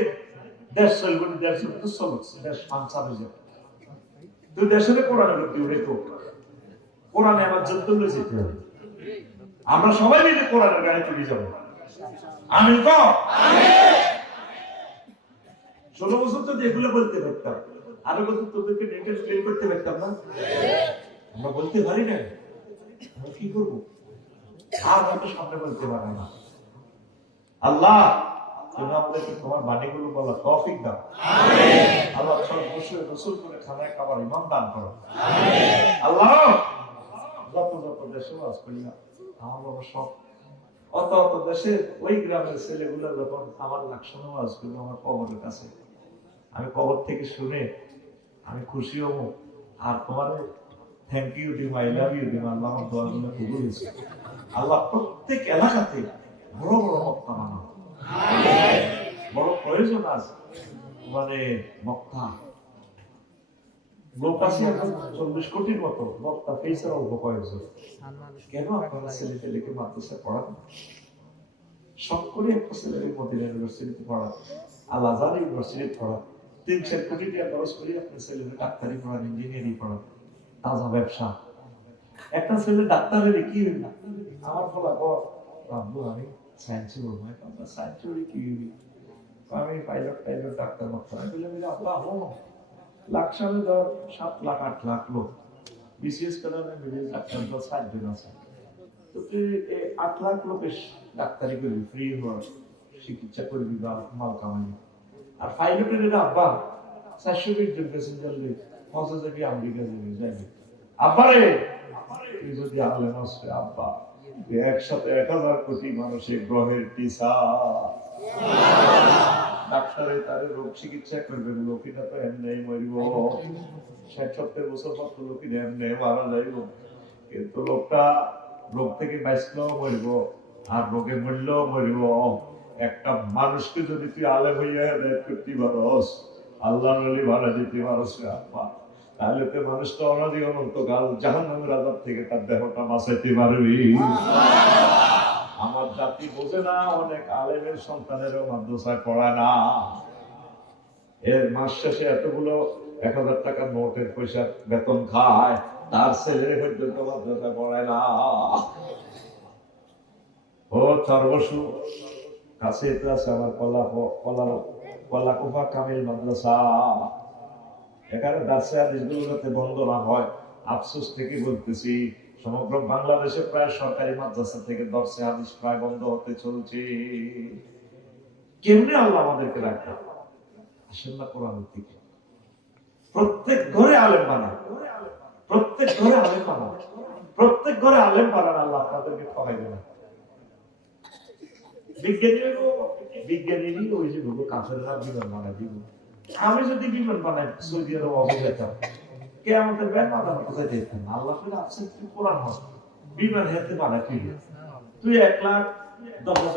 দেশ চলবে, দেশ তো চলছে, দেশ ফাংশন হয়ে যাবে। তুই দেশের কোরআনের প্রতি উঠে তো কোরআনে আমার যুদ্ধ হয়ে যেতে হবে। আমরা সবাই মিলে কোরআনের গাড়ি তুলে যাবো। আমি তো 16 বছর যদি এগুলো বলতে পারতাম, আরো বছর তোদেরকে নেটে ক্লিয়ার করতে পারতাম না। আমরা বলতে পারি না, আমরা কি করবো? আর হয়তো সামনে বলতে পারে না। আল্লাহ তুমি আমাদেরকে তোমার বাণীগুলো বলা তৌফিক দাও। আল্লাহ বসে রসুল করে খানায় খাবার ইমাম দান করো। আল্লাহ যত যত দেশে বাস করি না, আমার বাবা সব অত অত দেশে ওই গ্রামের ছেলেগুলো যখন আমার লাকসানো ওয়াজ করবো আমার কবরের কাছে, আমি কবর থেকে শুনে আমি খুশি হবো। আর তোমার থ্যাংক ইউ দিম, আই লাভ ইউ দিম। আল্লাহ আমার দোয়াগুলো কবুল হয়েছে। আল্লাহ প্রত্যেক এলাকাতে বড় বড় বক্তা বানাও, বড় প্রয়োজন আছে মানে বক্তা। লোক আছে এখন 40 কোটির মতো, বক্তা পেয়েছে অল্প কয়েকজন। কেন আপনারা ছেলে ছেলেকে মাদ্রাসা পড়ান? সব করে একটা ছেলেকে মদিনা ইউনিভার্সিটিতে পড়ান, আল আজহার ইউনিভার্সিটিতে পড়ান, 3-4 কোটি টাকা খরচ করে আপনার ছেলেকে ডাক্তারি পড়ান, ইঞ্জিনিয়ারিং পড়ান, তাজা ব্যবসা। একটা ছেলে ডাক্তার হলে কি হইল? আমার বলা বাবু আমি সায়েন্সে বলবো, সায়েন্স কি আমি পাইলট টাইলট ডাক্তার মাত্র বলে আল্লাহ লাখ সামনে ধর 7 লাখ 8 লাখ লোক বিসিএস করে মিডিল ডাক্তার 60 জন আছে। তো তুই 8 লাখ লোকের ডাক্তারি করবি, ফ্রি হওয়ার চিকিৎসা করবি বা মাল কামাই। আর পাইলটের এটা আব্বা 420 জন প্যাসেঞ্জার লই হজে যাবি, আমেরিকা যাবি। আব্বারে তুই যদি আলেম আসবে আব্বা, একসাথে 1000 কোটি মানুষের গ্রহের টিসা ডাক্তারে তার রোগ চিকিৎসা করবেন। লোকেরা তো এমনি মরিব, 60-70 বছর পর তো লোকেরা এমনি মারা যাইব, কিন্তু লোকটা রোগ থেকে বাঁচলেও মরিব, আর রোগে মরলেও মরিব। একটা মানুষকে যদি তুই আলেম হইয়া হেদায়েত করতে পারস, আল্লাহর ওলি ভাড়া দিতে পারস রে আপা, তাহলে তো মানুষটা অনাদি অনন্তকাল জাহান্নামের আযাব থেকে তার দেহটা বাঁচাইতে পারবি। আমার জাতি বোঝে না, অনেক আলেমের সন্তানেরও মাদ্রাসায় পড়ায় না। এর মাস শেষে এতগুলো 1000 টাকার নোটের পয়সা বেতন খায়, তার ছেলে পর্যন্ত মাদ্রাসায় পড়ায় না। ও চরবসু কাছে আছে আমার কলাকুফা কামিল মাদ্রাসা। এখানে দার্সে হাদিসগুলো যাতে বন্ধ না হয়, আফসোস থেকে বলতেছি, সমগ্র বাংলাদেশে প্রায় সরকারি মাদ্রাসা থেকে দার্সে হাদিস প্রায় বন্ধ হতে চলছে। কেমনে আল্লাহ আমাদেরকে রাখে? আসেন না কোরআনের দিকে। প্রত্যেক ঘরে আলেম বানান, প্রত্যেক ঘরে আলেম বানান, প্রত্যেক ঘরে আলেম বানান। আল্লাহ আপনাদেরকে ঠকাইবে না। বিজ্ঞানী ওই যে কাফেররা বিমান বানাই দিব। আমি যদি বিমান বানাই সৌদি আরব অবস্থায় কে আমাদের ব্যাংক বানানো কোথায় দেখতেন? আল্লাহ কোরআন হয় বিমান হেতে বানাই তুই 1,10,000 টাকা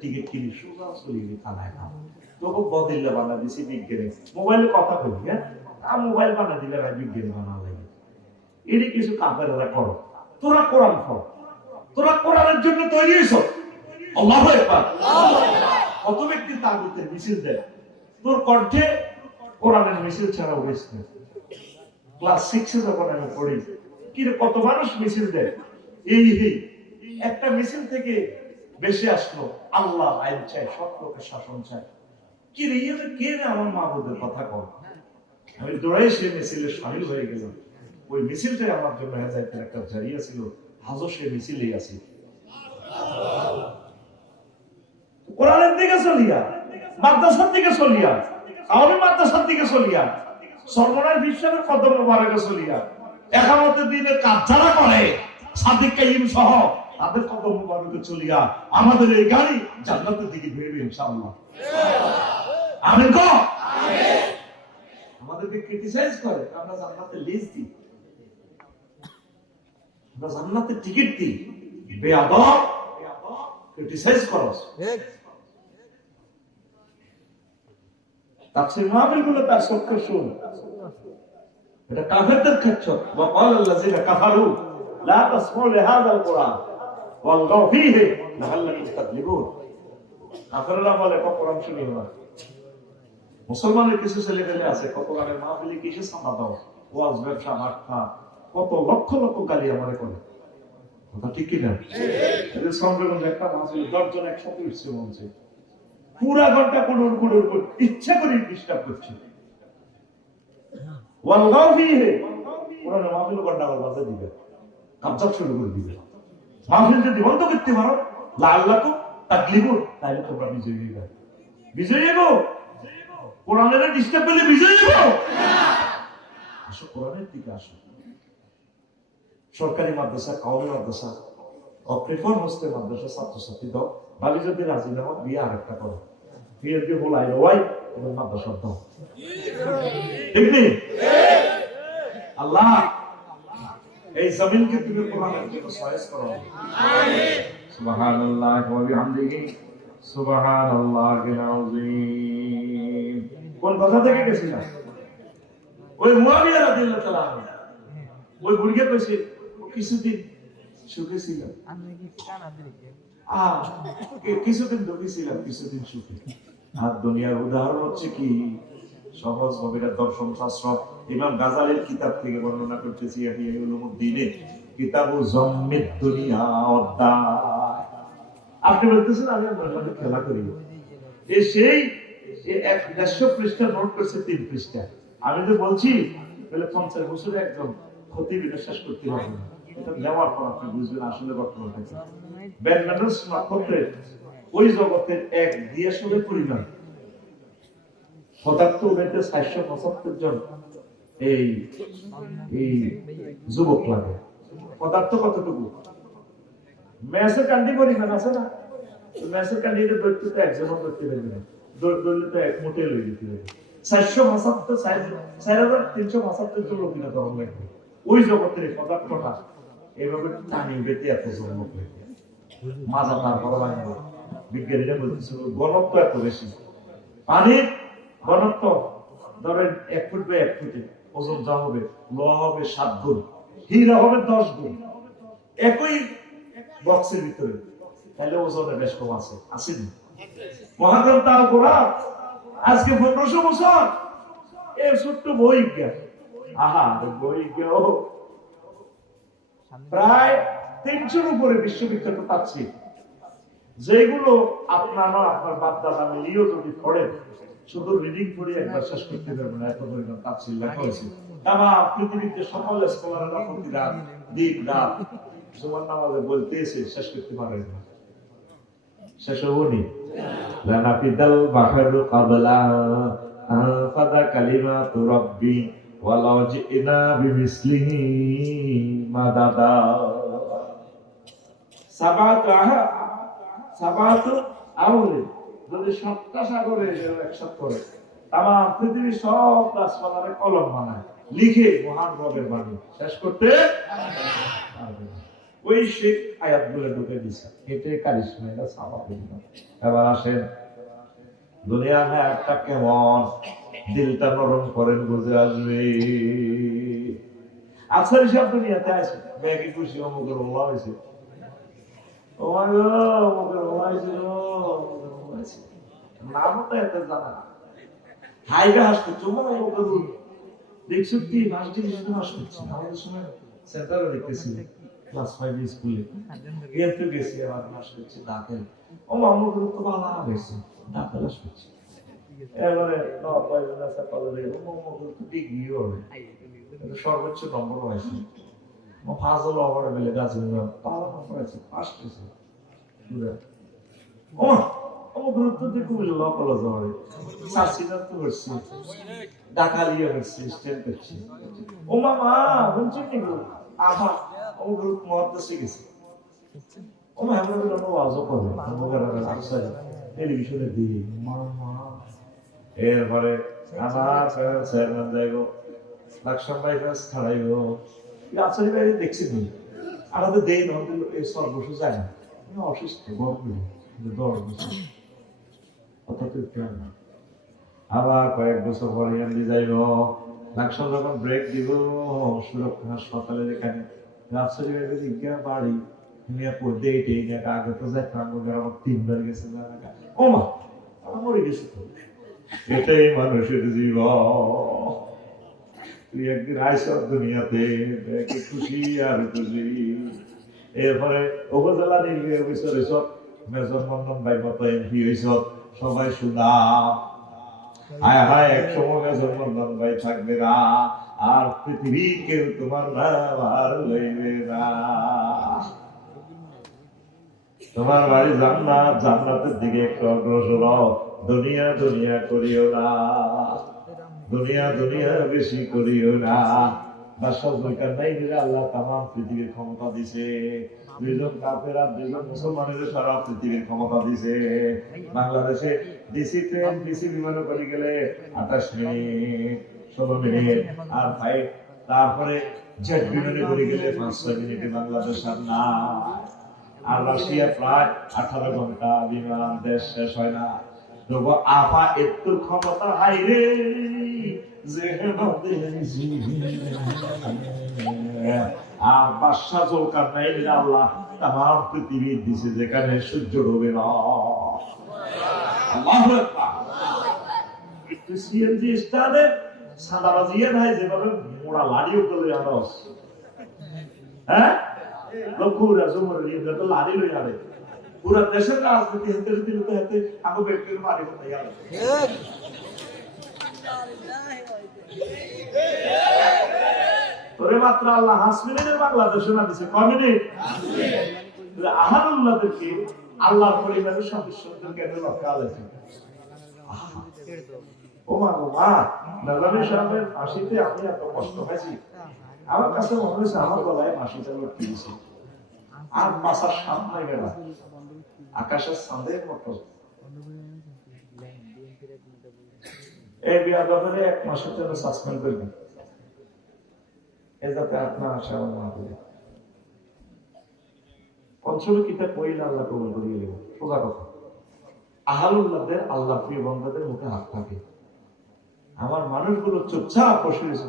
টিকিট কিনি সোজা চলে গেলি থানায় খাম। তোকে বদিল্লা বানা দিছি বিজ্ঞানী। মোবাইলে কথা বলি, হ্যাঁ মোবাইল বানা দিলে বিজ্ঞানী বানা লাগে। এটি কিছু কাফেররা করো, তোরা কোরআন পড়, তোরা কোরআনের জন্য তৈরি হইছ। আল্লাহু আকবার। কত ব্যক্তি তাগুতের মিছিল দেয়, তোর কণ্ঠে কোরআনের মিছিল ছাড়া উঠেছে। ক্লাস 6 যখন আমি পড়ি, কিন্তু কত মানুষ মিছিল দেয়, এই একটা মিছিল থেকে বেশি আসলো আল্লাহ আইন চাই, সত্যকে শাসন চাই। কি রে কে রে আমার মাহবুবের কথা কর। আমি দৌড়াই সে মিছিলে শামিল হয়ে গেলাম। ওই মিছিলটাই আমার জন্য হেদায়েতের একটা জারিয়া ছিল। আজও সে মিছিলেই আছি। কোরআনের দিকে চলিয়া, মাদ্রাসার দিকে চলিয়া, আওয়ামী মাদ্রাসার দিকে চলিয়া, সর্বনাশ বিশ্বের কদম মোবারকে চলিয়া, একামতের দিনে কাজ যারা করে সাদিক কাইম সহ তাদের কদম মোবারকে চলিয়া আমাদের এই গাড়ি জান্নাতের দিকে ভিড়বে ইনশাআল্লাহ। আমিন গো। আমাদেরকে ক্রিটিসাইজ করে, আমরা জান্নাতের লিস্ট দিই, আমরা জান্নাতের টিকিট দিই। বেয়াদব ক্রিটিসাইজ করস। তাফসীর মাহফিলগুলো তার সত্য শুন। এটা কাফেরদের ক্ষেত্র। ওয়াকাল আল্লাযিনা কাফারু লা তাসমাউ লিহাযাল কুরআন ওয়ালগাউ ফীহি লাআল্লাকুম তাগলিবুন। কাফেররা বলে কোরআন শুনিও না। মুসলমানের কিছু ছেলেপেলে আছে কত গানের মাহফিলে কিসে সামা দাও, ওয়াজ ব্যবসা মাঠা, কত লক্ষ লক্ষ গালি আমারে করে। কথা ঠিক কি না? এদের সংগ্রাম একটা মাহফিল 10 জন একসাথে উঠছে মঞ্চে, পুরা ঘন্টা কুড়ুর কুড়ুর ইচ্ছা করে ডিস্টার্ব করছে। ওয়ালগাউ ফীহি পুরো মাহফিল গন্ডাগোল বাজে দিবে, কাবজা শুরু করে দিবে। মাহফিল যদি বন্ধ করতে পারো লাআল্লাকুম তাগলিবুন, তাহলে তোমরা বিজয়ী হইবে। বিজয়ী হবো, কোরআনের ডিস্টার্ব পেলে বিজয়ী হবো। আসো কোরআনের দিকে আসো। সরকারি মাদ্রাসা, কাওমি মাদ্রাসা, অপ্রেফার হোস্টেল মাদ্রাসা ছাত্রছাত্রী দাও, বালি যদি রাজি না হয় বিয়ে আরেকটা করো, বিয়ে দিয়ে হোলাই রোয়াই এবং মাদ্রাসা দাও। ঠিক নেই? আল্লাহ এই জমিনকে তুমি কোরআনের জন্য সহায় করো। আমিন। সুবহানাল্লাহি ওয়া বিহামদিহি সুবহানাল্লাহিল আযীম। কোন কথা থেকে গেছিলাম? ওই মুয়াবিয়া রাদিয়াল্লাহু তাআলা ওই বুড়িকে কইছে কিছুদিন সুখে ছিল, কিছুদিন দুঃখী ছিলাম, কিছুদিন সুখী। আর দুনিয়ার উদাহরণ হচ্ছে কি সহজ ভাবে দর্শন শাস্ত্র ইমাম গাজালির কিতাব থেকে বর্ণনা করতেছি। ইহয়া উলুমুদ্দিনে কিতাবু জাম্মিদ দুনিয়া অধ্যায়। আপনি বলতেছেন আমি আপনার সাথে খেলা করি, এই সেই 150 পৃষ্ঠা নোট করছে 3 পৃষ্ঠা। আমি তো বলছি তাহলে 50 বছরে একজন খতিব শেষ করতে হবে না। এটা নেওয়ার পর আপনি বুঝবেন আসলে ঘটনাটা কি। বেনমেন্ডস নক্ষত্রের ওই জগতের এক দিয়াশলের পরিমাণ পদার্থ উড়াইতে 475 জন এই যুবক লাগে। পদার্থ কতটুকু? ম্যাসের কান্ডি পরিমাণ আছে না? ম্যাসের কান্ডিতে দৈত্য তো একজনও করতে পারবে না, দৈত্য তো এক মুঠে লই দিতে হবে। 475 জন লোক না তরঙ্গ লাগবে ওই জগতের পদার্থটা এভাবে টানি বেঁধে এত জন লোক লাগবে। মাজা তারপর ভাঙবো। বিজ্ঞানীরা বলতেছিল ঘনত্ব এত বেশি, পানির ঘনত্ব ধরেন 1 ফুট বাই 1 ফুটে, ওজন যা হবে, লোহা হবে 7 গুণ, হীরা হবে 10 গুণ, একই বক্সের ভিতরে, তাহলে ওজনে বেশ কম আছে, আসেনি? মহাগ্রন্থ আল কোরআন আজকে 1500 বছর এর ছোট্ট বই জ্ঞান, আহা বই জ্ঞান প্রায় 300-এর উপরে বিশ্ববিখ্যাত তাফসীর, যেগুলো আপনার বাপ দাদা মিলিয়েও যদি পড়েন, শুধু রিডিং করে একবার শেষ করতে পারবেন না, এত পরিমাণ তাফসীর লেখা হয়েছে। তারা পৃথিবীতে সকল স্কলাররা প্রতি রাত দিন রাত জুমার নামাজে বলতেছে, শেষ করতে পারেন না, শেষ হবনি। লানাফিদাল বাহরু ক্বাবলা আনফাদা কালিমাতু রাব্বি ওয়ালাউ জিনা বিমিসলিহি মাদাদা। সাবাতু আউলি, যদি 7টা সাগরে একসাথে করে তাম পৃথিবীর সব গাছপালারে কলম বানায়, লিখে মহান রবের বাণী শেষ করতে পারবে না। ওই সে আয়াতগুলো ঢুকে দিছে, এটাই কারিশমা, এটা স্বাভাবিক না। এবার আসেন, দুনিয়া একটা কেমন দিলটা নরম করেন, বুঝে আসবে। আচ্ছা হিসাব দুনিয়াতে আছে, ব্যাগে খুশি অমুকের ওমা হয়েছে, নামও তো এত জানা না, হাইবে হাসতে দেখছো কি মাস করছে। আমাদের সময় সেন্টারে দেখতেছি ক্লাস 5 স্কুলে এত গেছি, আবার মাস করছে দাঁতের, ও মামুর তো ভালো হয়েছে, দাঁতের হাস করছে, এবারে সর্বোচ্চ নম্বর হয়েছে, ফাজল অভারে বেলে গাছে ভালো নম্বর আছে, পাস করছে। গুরুত্ব দিয়ে কুমিল্লা কলেজ হবে, সার্সিদার তো করছি, ডাকালিয়া করছি, স্টেল করছি। ও মামা বলছি কি আহা, ও গুরুত্ব মহাদ্দেশে গেছে, ও মা আমরা ওয়াজও করবে, টেলিভিশনে দিই মামা। এরপরে আমার চেয়ারম্যান যাইব, লাকসাম বাইপাস ছাড়াইব, আচারি বাইরে দেখছি নি, আমাদের দেই নয় এই সর্বস্ব যায় না, অসুস্থ গর্ব দর বছর না। আবার কয়েক বছর পরে আমি যাইব, লাকসাম যখন ব্রেক দিব, সুরক্ষা হাসপাতালে যেখানে রাজশাহী বাড়ি নিয়ে পড়তে এইটাই নিয়ে আগে তো যাই আমার 3বার গেছে, ও মা আমার মরে গেছে তো। এটাই মানুষের জীবন, তুই একদিন আইস দুনিয়াতে, খুশি আর খুশি। এরপরে উপজেলা নির্বাহী অফিসার এসব মেজর মন্ডন ভাই মতো এমপি হইস, সবাই শুনা হায় হায়, এক সময় মেজর মন্ডন ভাই থাকবে না, আর পৃথিবী কেউ তোমার নাম আর লইবে না। তোমার বাড়ি জান্নাত, জান্নাতের দিকে একটু অগ্রসর হও, দুনিয়া দুনিয়া করিও না, দুনিয়া দুনিয়া বেশি করিও না। আল্লাহ তামাম পৃথিবীর ক্ষমতা দিছে, 2জন কাফের আর 2জন মুসলমানের সারা পৃথিবীর ক্ষমতা দিছে। বাংলাদেশে ডিসি ট্রেন ডিসি বিমানে করে গেলে 28 মিনিট 16 মিনিট, আর ভাই তারপরে জেট বিমানে করে গেলে 5-6 মিনিটে বাংলাদেশ আর না। আর রাশিয়া প্রায় 18 ঘন্টা বিমান, দেশ শেষ হয় না। তবু আপা একটু ক্ষমতা হাইরে আর বাদশা জলকার নাই আল্লাহ তামাম পৃথিবী দিছে, যেখানে সূর্য ডোবে না। আল্লাহু আকবার। সিএনজি স্টারে সাদাবাজিয়ে নাই, যেভাবে মোড়া লাড়িও করে আরস, হ্যাঁ লক্ষ্মীরা জমর তো লাড়ি লই আরে পুরো দেশের রাজনীতি হেতে দিলে তো হেতে আগে ব্যক্তির মারি হতে গেল। তোরে মাত্র আল্লাহ হাসমিনের বাংলাদেশে না দিছে কমিউনিট আহারুল্লাহদেরকে আল্লাহর পরিবারের সদস্যদের কেন লক্ষ্য আছে। ও মা গো মা, নাজামি সাহেবের ফাঁসিতে আমি এত কষ্ট পাইছি, আমার কাছে মনে হয়েছে আমার গলায় ফাঁসিটা লটকে দিছে, আর মাসার সামনে গেল আকাশের চাঁদের মতো। এই বিয়াদবের 1 মাসের জন্য সাসপেন্ড করবেন, এ যাতে আপনার আশা না করে। পঞ্চম কিতাব পড়লে আল্লাহ কবুল করিয়ে দেব, সোজা কথা। আহালুল্লাহদের, আল্লাহ প্রিয় বান্দাদের মুখে হাত থাকে। আমার মানুষগুলো চুপচাপ বসে রয়েছে,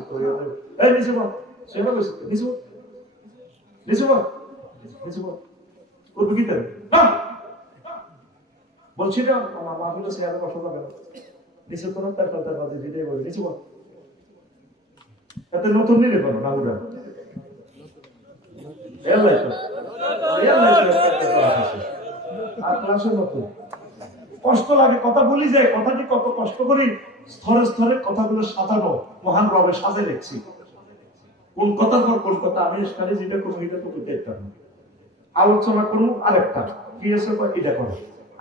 এই নিচে বল, সেটা বসে নিচে বল, নিচে বল, নিচে বল, করবে কি তাই বলছি না, আমার মাহফিলে সে এত কষ্ট পাবে না, নিচে কোনো তার কথা বাজে যেটাই বলে নিচে বল, এত নতুন নিলে পারো না ওরা আর ক্লাসের নতুন কষ্ট লাগে, কথা বলি যায়, কথাটি কত কষ্ট করি স্তরে স্তরে কথাগুলো সাজানো, মহান রবে সাজে লিখছি, কোন কথার পর কোন কথা। আমি খালি যেটা করবো এটা তো করতে একটা আলোচনা করবো, আরেকটা কি আছে এটা করো,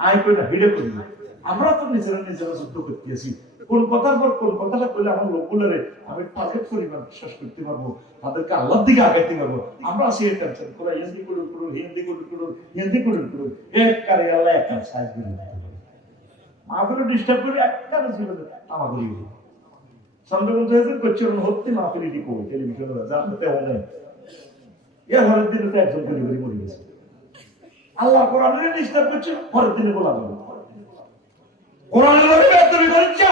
আয় করি না ভিডিও করি না। আমরা তো নিজেরা নিজেরা যুদ্ধ করতেছি, কোন কথার পর কোন কথাটা করলে আমার লোকগুলোরে আমি টার্গেট পরিমাণ বিশ্বাস করতে পারবো, তাদেরকে আল্লাহর দিকে আগাইতে পারবো। আমরা আছি এই টেনশন করে হিন্দি করুন করুন, হিন্দি করুন করুন, হিন্দি করুন করুন, এক কারে আল্লাহ এক কাজ সাইজ করে মাহফিলে ডিস্টার্ব করে এক কারে জীবনে আমার করি সন্দেহবন্ধ হয়েছে করছে হত্যি মাহফিলি দিক টেলিভিশনে জানতে অনেক এর পরের দিনে তো একজন করে করে মরে গেছে। আল্লাহ কোরআনের ডিস্টার্ব করছে, পরের দিনে বলা যাবে কোরআনের বেদবি করিচ্ছা,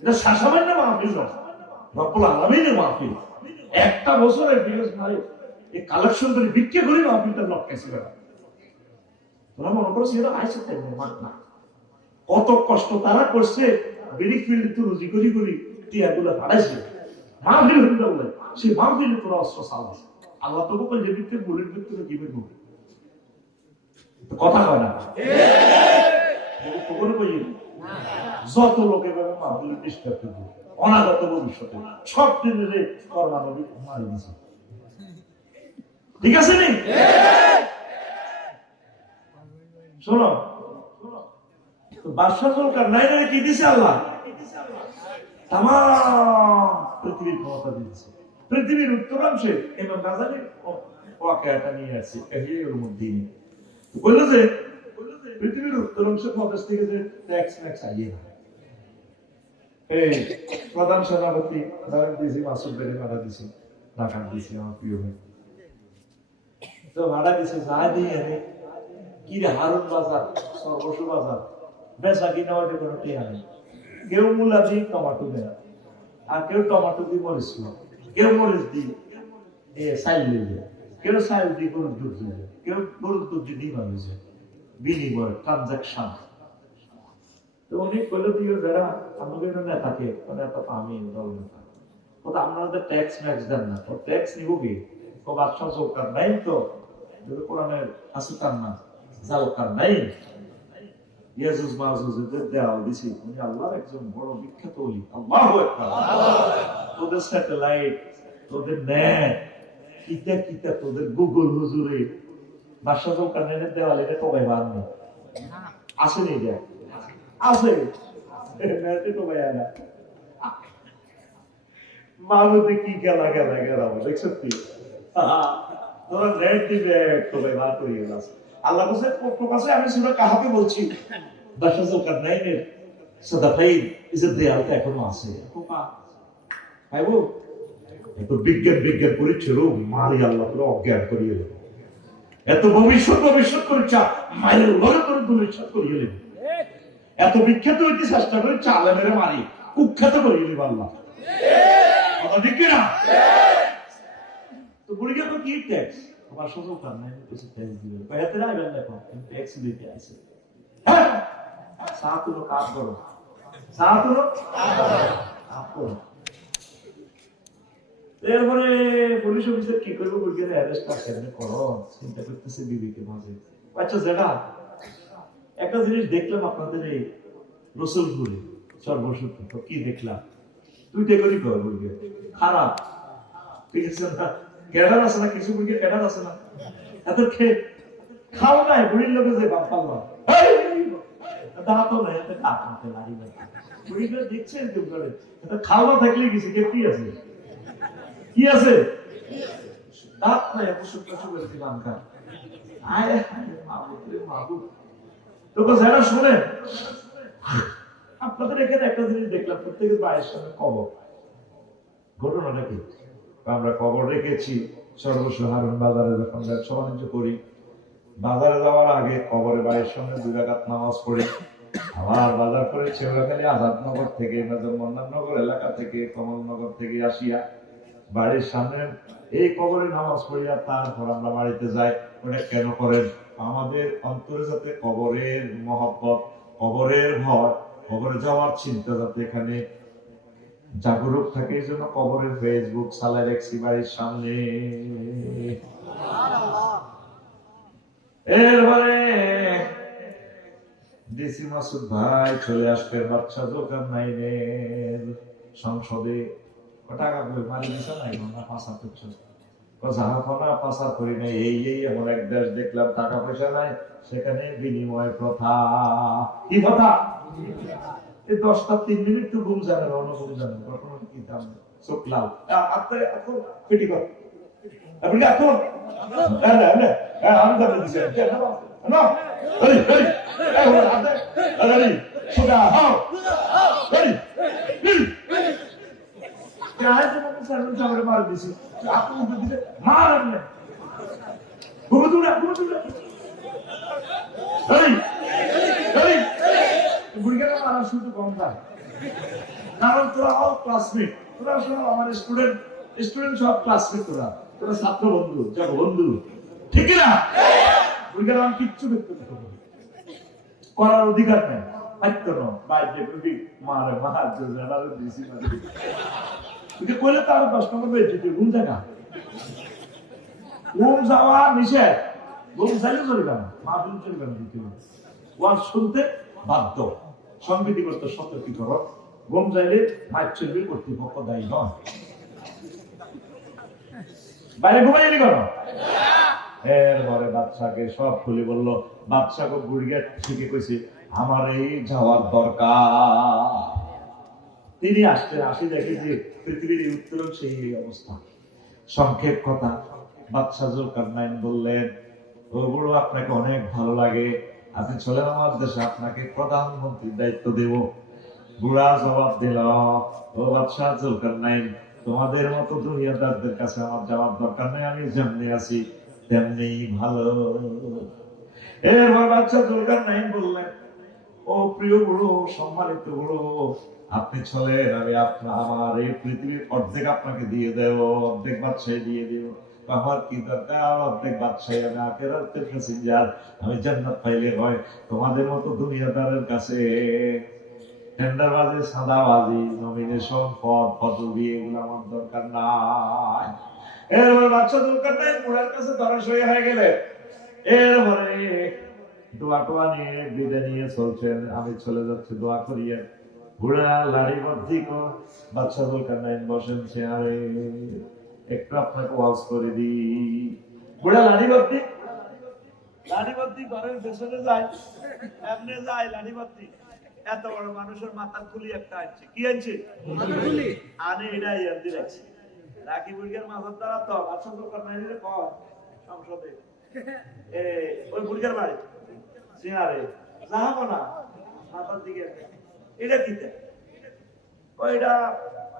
এটা সাসামান্য মাহফিল নয়, রব্বুল আলামিনের মাহফিল। একটা বছরের ভিউজ ভাই এই কালেকশন করে বিক্রি করে মাহফিলটা লটকাইছে বেড়া। তোমরা মনে করো সেটা আইসে তাই না, কত কষ্ট তারা করছে, বিড়ি ফিল্ড তো রুজি করি করি টিয়াগুলো হারাইছে মাহফিল হইল বলে, সেই মাহফিলে তোরা অস্ত্র চালাস। আল্লাহ তো বলে যে ভিত্তিতে বুলেট ভিত্তিতে জীবন হবে, কথা হয় না যত লোকে মাহফিল ডিস্টার্ব করবে অনাগত ভবিষ্যতে সব দিনে কর্মানবিক মারি দিছে, ঠিক আছে নি? শোনো, বাদশা জুলকারনাইনের কি দিছে আল্লাহ? তাম পৃথিবীর ক্ষমতা দিয়েছে। পৃথিবীর উত্তরাংশে ইমাম গাজালি ওয়াকিয়াটা নিয়ে আসছে এহিয়াউল মুদ্দিন, বলল যে পৃথিবীর উত্তরাংশের প্রদেশ থেকে যে ট্যাক্স ম্যাক্স আইয়ে না, এই প্রধান সেনাপতি ধরেন দিয়েছি মাসুদ বেড়ে ভাড়া দিছি, ঢাকা দিছি আমার প্রিয় ভাই, তো ভাড়া দিছে যা দিয়ে কি রে হারুন বাজার সর্বস্ব বাজার বেচা কিনা ওইটা কোনো টিয়া নেই। কেউ মূলা দিয়ে টমাটো দেয়, আর কেউ টমাটো দিয়ে মরিচ, কেউ মরিচ দিয়ে চাইল দিয়ে, কেউ চাইল দিয়ে গরুর দুধ দিয়ে, কেউ গরুর দুধ দিয়ে ডিম আনছে, বিনিময় ট্রানজাকশন। তো উনি কইলে দিয়ে যারা আমাদের নেতাকে নেতা আমি দল নেতা কথা আপনাদের ট্যাক্স ম্যাক্স দেন না, তো ট্যাক্স নিব কি বাদশাহ সরকার নাই, তো কোরআনের আছে তার না জালকার নাই, ইয়াজুজ মাজুজের দেওয়াল দিছি, উনি আল্লাহর একজন বড় বিখ্যাত ওলি। আল্লাহু আকবার। তোদের স্যাটেলাইট, তোদের নেট, কিতা কিতা তোদের গুগল হুজুরে বাদশাহ জুলকারনাইনের দেওয়াল এটা টোকাই বাননি আছে নি? দেখ আছে, নেটে টোকাই না মাহমুদে কি গেলা গেলা গেলা দেখছো কি তোরা নেট দিবে টোকাই বার করিয়ে আছে। আল্লাহ কাছে প্রকাশে আমি সূরা কাহাফে বলছি বাদশাহ জুলকারনাইনের সাদাফাইন ইসের দেয়ালটা এখনো আছে। ভাইবো এত বিজ্ঞান বিজ্ঞান পরিচ্ছদ মারি আল্লাহ পুরো অজ্ঞান করিয়ে দেবে, এত ভবিষ্যৎ ভবিষ্যৎ পরীক্ষা মায়ের ঘরে করে ভবিষ্যৎ করিয়ে দেবে, এত বিখ্যাত হইতে চেষ্টা করে চালে মেরে মারি কুখ্যাত করিয়ে দেবে আল্লাহ, কথা ঠিক না? তো বুড়িকে তো কি ট্যাক্স আমার সুযোগ কার নাই, কিছু ট্যাক্স দিবে বেহাতে না বেন দেখো ট্যাক্স দিতে আছে। হ্যাঁ সাতুলো কাজ করো, সাতুলো কাজ করো। এরপরে পুলিশ অফিসার কি করবো বুড়িকে অ্যারেস্ট কেমনে করো চিন্তা করতেছে বিবিকে মাঝে। আচ্ছা যেটা একটা জিনিস দেখলাম আপনাদের এই রসুলপুরে সর্বসূত্র, তো কি দেখলাম দুইটা করি কর বুড়িকে খারাপ, ঠিক আছে না? ক্যাডার আছে না কিছু বুড়িকে, ক্যাডার আছে না এত খাও নাই বুড়ির লোকে যে বাপ পাল্লা দাঁতও নাই এত কাক মাথে লাড়ি নাই বুড়িকে দেখছেন কেউ করে খাওয়া থাকলে কিছু কি আছে, কি আছে দাঁত নাই এত শুক্র শুক্র গানকা আয় মাহবুব। তো যারা শোনেন আপনাদের এখানে একটা জিনিস দেখলাম প্রত্যেকের বাড়ির সামনে কবর, ঘটনাটা কি? আমরা কবর রেখেছি সর্বস্ব হারুন বাজারে যখন ব্যবসা বাণিজ্য করি, বাজারে যাওয়ার আগে কবরে বাড়ির সামনে 2 রাকাত নামাজ পড়ি। আবার বাজার করে ছেড়াখালি আজাদনগর থেকে, মন্নাননগর এলাকা থেকে, কমলনগর থেকে আসিয়া বাড়ির সামনে এই কবরে নামাজ পড়িয়া তারপর আমরা বাড়িতে যাই। ওটা কেন করেন? আমাদের অন্তরে যাতে কবরের মহব্বত, কবরের ভয়, কবরে যাওয়ার চিন্তা যাতে এখানে জাগরুক থাকে, এই জন্য কবরের ফেসবুক চালাই রাখছি বাড়ির সামনে। এরপরে ডিসি মাসুদ ভাই চলে আসবে বাচ্চা দোকান নাইনের সংসদে। টাকা কই মারি দিছে নাই না পাসা করছে, জাহাফনা পাসা করি নাই। এই এমন এক দেশ দেখলাম টাকা পয়সা নাই, সেখানে বিনিময় প্রথা। কি কথা? এই 10টা 3 মিনিট তো ঘুম জানে না, ঘুম জানে না, কখনো কি দাম চোখ লাল। আপনি এখন পেটি কর, আপনি এখন আমি জানি দিছি না হরি হরি এখন আপনি হরি সুদা হাও হরি কাজ মানে সামনে সামনে মার দিছি, আপনি উঠে দিলে মারেন না, ঘুমুতুরা হরি হরি বুড়িগারা মারা শুধু কম থাকে, কারণ তোরা all ক্লাসমেট, তোরা সব আমার স্টুডেন্ট সব ক্লাসমেট, তোরা ছাত্র বন্ধু, যাক বন্ধু, ঠিক না? বুড়িগারা আমি কিচ্ছু ব্যক্ত করার অধিকার নেই, দায়িত্ব নয়, বাইরে যদি মারে মার জোরে দিছি মারে তুই কইলে তার 10 নম্বর বেঁচে তুই ঘুম জায়গা ঘুম যাওয়া নিষেধ, ঘুম চাইলে চলবে না, মাহফিল চলবে না, ওয়াজ শুনতে বাধ্য, সংবিধিবদ্ধ সতর্কীকরণ। ঘুম চাইলে মাইক চলবে, কর্তৃপক্ষ দায়ী নয়। বাইরে ঘুমাইলি কেন? এরপরে বাদশাকে সব খুলে বললো। বাদশাকে বুড়িয়া থেকে কইছে আমার এই যাওয়ার দরকার। তিনি আসছেন, আসি দেখি যে পৃথিবীর উত্তরণ সেই অবস্থা। সংক্ষেপ কথা, বাদশা জুলকারনাইন বললেন ও বুড়ো আপনাকে অনেক ভালো লাগে, আপনি চলেন আমার দেশে, আপনাকে প্রধানমন্ত্রীর দায়িত্ব দেব। বুড়া জবাব দিল ও বাদশা জুলকারনাইন তোমাদের মতো দুনিয়াদারদের কাছে আমার যাওয়ার দরকার নেই, আমি যেমনি আছি তেমনি ভালো। এরপর বাদশা জুলকারনাইন বললেন ও প্রিয় বুড়ো, সম্মানিত বুড়ো, আপনি চলেন, আমি আমার এই পৃথিবীর অর্ধেক আপনাকে দিয়ে দেব, অর্ধেক বাদশাহী দিয়ে দেব। আমার কি দরকার অর্ধেক বাদশাহী? আমি আখিরাতের প্যাসেঞ্জার, আমি জান্নাত পাইলে হয়। তোমাদের মতো দুনিয়াদারের কাছে টেন্ডারবাজি, সাদাবাজি, নমিনেশন, পদবি এগুলো আমার দরকার নাই। এরপর বাদশা জুলকারনাইন বুড়ার কাছে ধরাশয়ী হয়ে গেলেন। এরপরে দোয়া টোয়া নিয়ে বিদায় নিয়ে চলছেন, আমি চলে যাচ্ছি, দোয়া করিয়ে। বুড়া লাড়ি বদ্ধি বাদশা জুলকারনাইন বসেন চেয়ারে, একটু আপনাকে ওয়াজ করে দি। বুড়া লাড়ি বদ্ধি ঘরের পেছনে যায়, এমনি যায় লাড়ি বদ্ধি। এত বড় মানুষের মাথার খুলি একটা আনছে, কি আনছে? আনে এটাই আনতে রাখছে, রাখি বুড়িয়ার মাথার দ্বারা তো বাদশা জুলকারনাইনের কর সংসদে ওই বুড়িয়ার বাড়ি চেয়ারে যাবো না, মাথার দিকে এটা দিতে ওইটা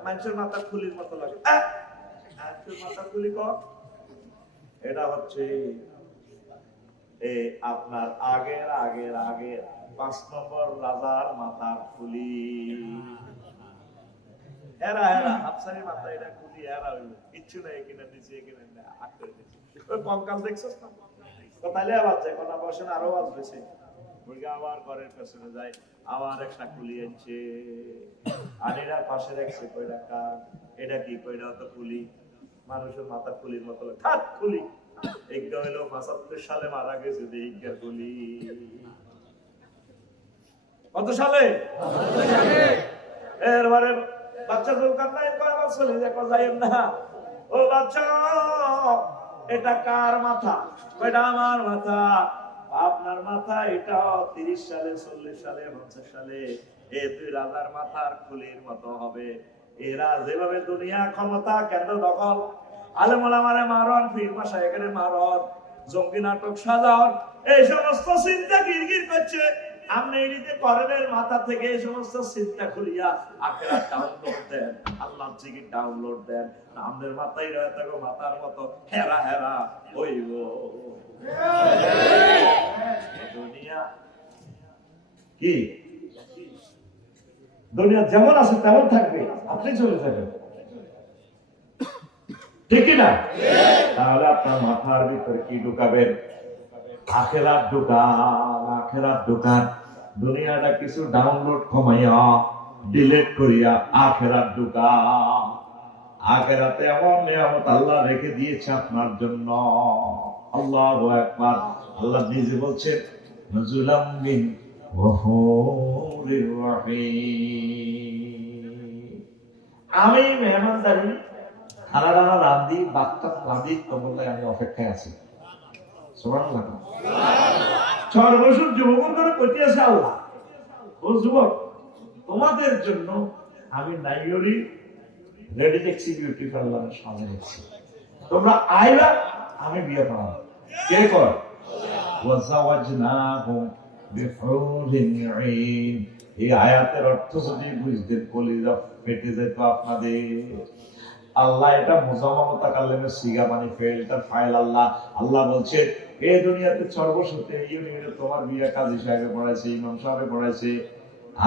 মানুষের মাথার খুলির মতো লাগে। মাথার খুলি কর, এটা হচ্ছে আপনার আগের 5 নম্বর রাজার মাথার খুলি। এরা হাফসারি মাথা, এটা খুলি এরা হইল কিচ্ছু নাই, কিনা নিচে কিনা আটকে দিচ্ছে। ওই কঙ্কাল দেখছো না? তাহলে আবার যায় কথা বসেন, আরো আওয়াজ বেশি। আবার ঘরের পেছনে যায়, আবার একটা খুলি আনছে, আর এরা পাশে রাখছে কয়টা কান, এটা কি কয়টা তো খুলি, মানুষের মাথা খুলির মতো খাত খুলি। এইটা হইলো 75 সালে মারা গেছে এইটার খুলি। কত সালে? এরপরে বাচ্চা জুলকারনাইন কয় আমার চলে যাইয়েন না, ও বাচ্চা এটা কার মাথা? এটা আমার মাথা। আপনার মাথা এটা 30 সালে 40 সালে 50 সালে এই 2 রাজার মাথার খুলির মতো হবে। এরা যেভাবে দুনিয়া ক্ষমতা কেন্দ্র দখল, আলেম ওলামারে মারণ, পীর মাশায়েখের মারণ, জঙ্গি নাটক সাজান, এই সমস্ত চিন্তা গিরগির করছে। আপনি এদিকে করেনের মাথা থেকে এই সমস্ত চিন্তা করিয়া আখেরাত ডাউনলোড দেন, আল্লাহর জিকির ডাউনলোড দেন, আমাদের মাথায় রয়ে থাকো মাথার মতো হেরা হেরা হইব। দুনিয়া কি, দুনিয়া যেমন আছে তেমন থাকবে, আপনি চলে যাবেন, ঠিক না? তাহলে আপনার মাথার ভিতরে কি ঢুকাবেন? আখেরাত ঢুকান, আখেরাত ঢুকান। দুনিয়াটা কিছু ডাউনলোড কমাইয়া ডিলিট করিয়া আখেরাত ঢুকান। আখেরাতে এমন নিয়ামত আল্লাহ রেখে দিয়েছে আপনার জন্য। আল্লাহু আকবার। আল্লাহ নিজে বলছেন নুজুলাম মিন গফুরির রহিম। আমি মেহমানদারি খানা দানা রান্ধি, বাচ্চা রান্ধি, তোমার আমি অপেক্ষায় আছি। সুবহানাল্লাহ। 6 বছর যুবক করে কইতে আছে আল্লাহ, ও যুবক তোমাদের জন্য আমি নাইরি রেডি এক্সিকিউটিভ আল্লাহর সামনে রেখেছি, তোমরা আইলা আমি বিয়ে করাবো। কে কর? ওয়াজাওয়াজনাহুম বিহুরিন ঈন। এই আয়াতের অর্থ যদি বুঝতেন কলিজা ফেটে যেত আপনাদের। আল্লাহ এটা মুজাম্মামতা কালেমের সিগা মানে ফেলটার ফাইল। আল্লাহ আল্লাহ বলছে এই দুনিয়াতে সর্বশক্তি ইউনিয়নে তোমার বিয়ে কাজী সাহেবে পড়াইছে, ইমাম সাহেবে পড়াইছে,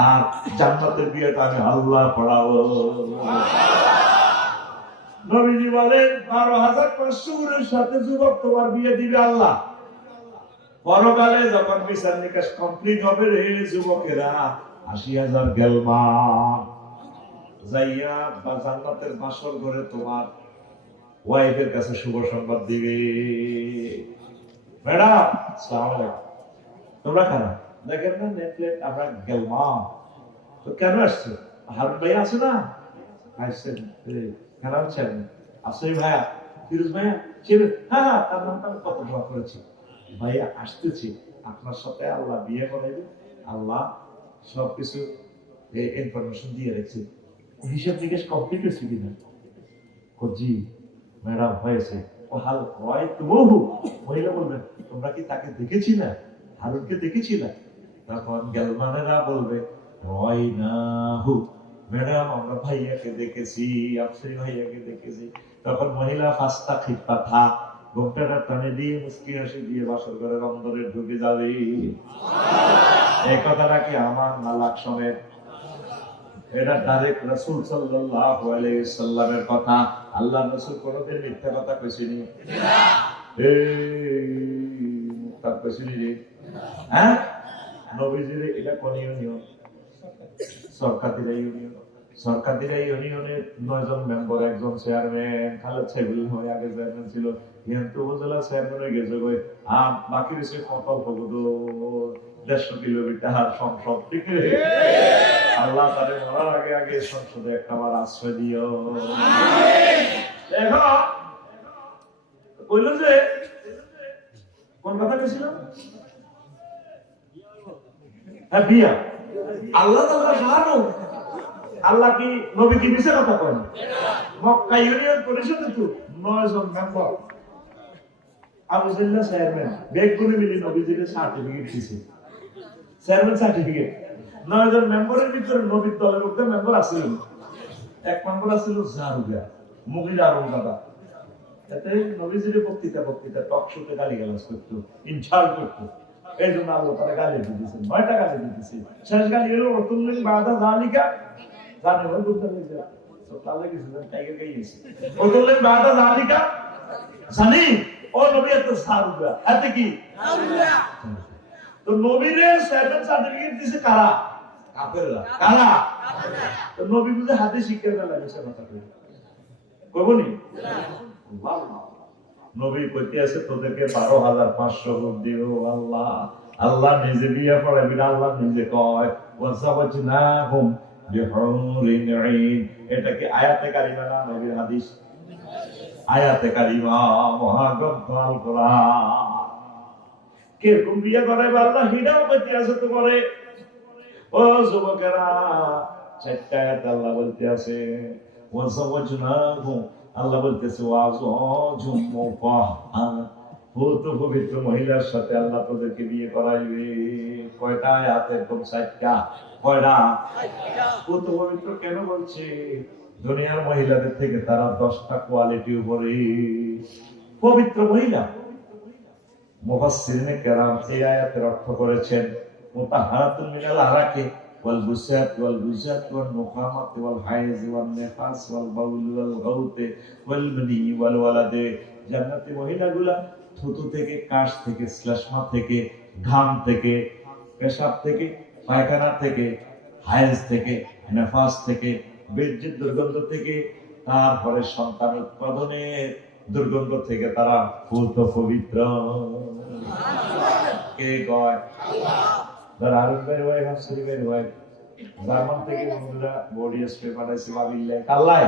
আর জান্নাতের বিয়েটা আমি আল্লাহ পড়াবো। নবীজি বলেন 12,500 সাথে যুবক তোমার বিয়ে দিবে আল্লাহ। পরকালে যখন বিচার নিকাশ কমপ্লিট হবে রে যুবকেরা, 80,000 গেলমা যাইয়া বা জান্নাতের বাসর ঘরে তোমার ওয়াইফের কাছে শুভ সংবাদ দিবে। ম্যাডাম আসসালামু আলাইকুম, তোমরা খানা দেখেন না নেটফ্লিক্স আমরা গেলমা তো কেন আসছে? হারুন ভাই আছে না? আসছে কেন আছেন? আসলে ভাইয়া ফিরোজ ভাইয়া ছিল, হ্যাঁ তার নামটা আমি কত দোয়া করেছি। ভাইয়া আসতেছি, আপনার সাথে আল্লাহ বিয়ে করাইবে, আল্লাহ সবকিছু ইনফরমেশন দিয়ে রেখেছে। হিসাব নিকেশ কমপ্লিট হয়েছে কিনা? জি ম্যাডাম হয়েছে। ও হাল হয় তো বহু মহিলা বলবেন তোমরা কি তাকে দেখেছি না, হারুনকে দেখেছি না? তখন গেলমানেরা বলবে হয় না হু ম্যাডাম আমরা ভাইয়াকে দেখেছি, আফসরি ভাইয়াকে দেখেছি। তখন মহিলা ফাস্তা খিপ্পা থা ঘোমটাটা টানে দিয়ে মুস্কি হাসি দিয়ে বাসর ঘরের অন্দরে ঢুকে যাবে। এই কথাটা কি আমার না লাকসমের? এটা ডাইরেক্ট রাসূল সাল্লাল্লাহু আলাইহি সাল্লামের কথা। আল্লাহর রাসূল কোনদিন মিথ্যা কথা কইছেন না? এই মুক্তার কইছেন রে? হ্যাঁ নবীজির এটা কোন ইউনিয়ন? সরকারিরা ইউনিয়ন। সরকারিরা ইউনিয়নের 9 জন মেম্বার, একজন চেয়ারম্যান, খালেদ সাইবুল হয়ে আগে চেয়ারম্যান ছিল, কিন্তু উপজেলা চেয়ারম্যান হয়ে গেছে কই, আর বাকি রয়েছে কত ভগত 150 কিলোমিটার সংসদ থেকে। আল্লাহ তাদের মরার আগে আগে সংসদে একবার আশ্রয় দিও। এখন কইল যে কোন কথা কইছিল? হ্যাঁ বিয়া। আল্লাহ তাআলা জানো আল্লাহ কি নবী কি মিছে কথা কয়? মক্কা ইউনিয়ন পরিষদে তো 9 জন মেম্বার, আবু জাল্লা চেয়ারম্যান, বেগুনি মিলি নবীজির সার্টিফিকেট দিছে, চেয়ারম্যান সার্টিফিকেট। 9 জন মেম্বারের ভিতরে নবীর দলের মধ্যে মেম্বার আছিল, এক মেম্বার আছিল জারুগা মুগিরা আর দাদা। এতে নবীজির বক্তৃতা টক শোতে গালিগালাজ করতো, ইনসাল্ট করতো। এই জন্য আল্লাহ তাআলা গালি দিয়েছেন, 9টা গালি দিয়েছে। শেষ গালি হলো রতুল্লিন বাদা জালিকা, জানে ওই বুঝতে লাগছে তো তাহলে কিছু টাইগার গাইছে রতুল্লিন বাদা জালিকা জানি ও নবী এত সারুগা এত কি সারুগা। তো নবীরে সেভেন সার্টিফিকেট দিছে কারা? কাফেররা। কারা? তো নবী বুঝে হাতে শিক্ষা দেওয়া লাগে সে কথা কই কইবনি আল্লাহ। নবী কইতে আছে তোদেরকে 12,500 রূপ দিও আল্লাহ। আল্লাহ নিজে বিয়া পড়াইবি না, আল্লাহ নিজে কয় ওয়াসাওয়াজনাহুম বিহুরিন ঈন। এটা কি আয়াতে কারিমা না নবীর হাদিস? আয়াতে কারিমা, মহাগ্রন্থ আল কোরআন। কে কোন বিয়া করাইবে আল্লাহ হিদাও কইতে আছে তোমারে। ও যুবকেরা, 4টা আয়াত আল্লাহ বলতে আছে ওয়াসাওয়াজনাহুম, আল্লাহ বলতেছে ওয়াজুম মুতাহহার, পূত পবিত্র মহিলার সাথে আল্লাহ তোদেরকে বিয়ে করাইবে। কয়টা আয়াতে? কোন 4টা? কয়টা? পূত পবিত্র কেন বলছে? দুনিয়ার মহিলাদের থেকে তারা 10টা কোয়ালিটি উপরে পবিত্র মহিলা। মুফাসসিরিনে কেরাম এই আয়াতের অর্থ করেছেন মুতাহহারাতুন মিনাল আরাকি ওয়াল বুসাত ওয়াল বুজাত ওয়াল নুখামাত ওয়াল হাইজ ওয়াল নিফাস ওয়াল বাউল ওয়াল গাউত ওয়াল মানি ওয়াল ওয়ালাদ। জান্নাতি মহিলাগুলা থুতু থেকে, কাশ থেকে, শ্লেষ্মা থেকে, ঘাম থেকে, পেশাব থেকে, পায়খানা থেকে, হাইজ থেকে, নেফাস থেকে, বীর্যের দুর্গন্ধ থেকে, তারপরে সন্তান উৎপাদনের দুর্গন্ধ থেকে তারা পূত পবিত্র। কে কয়? আরব ভাই ওয়াই হাসরি ভাই ওয়াই জার্মান থেকে বন্ধুরা বডি স্প্রে পাঠাইছে বাবিল্লে কাল্লাই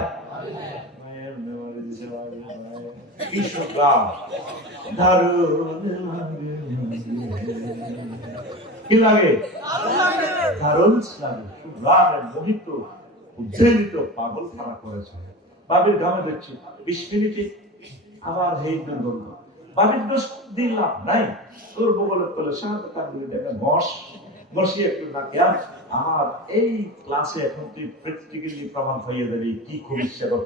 মায়ের মেমোরি দিছে কি সুগাম দারুণ কি লাগে? দারুণ লাগে, সুগামের মোহিত উজ্জীবিত পাগল খানা করেছে। বাবির ঘামে দেখছি 20 মিনিটে আবার হেই দুর্গন্ধ। বাবির দোষ দিলাম নাই, তোর বগলের তলে শান্ত কাটলে দেখে বসিয়ে একটু নাকি আমার এই ক্লাসে এখন তুই প্র্যাকটিক্যালি প্রমাণ হয়ে যাবি কি খবিষ্যা কর।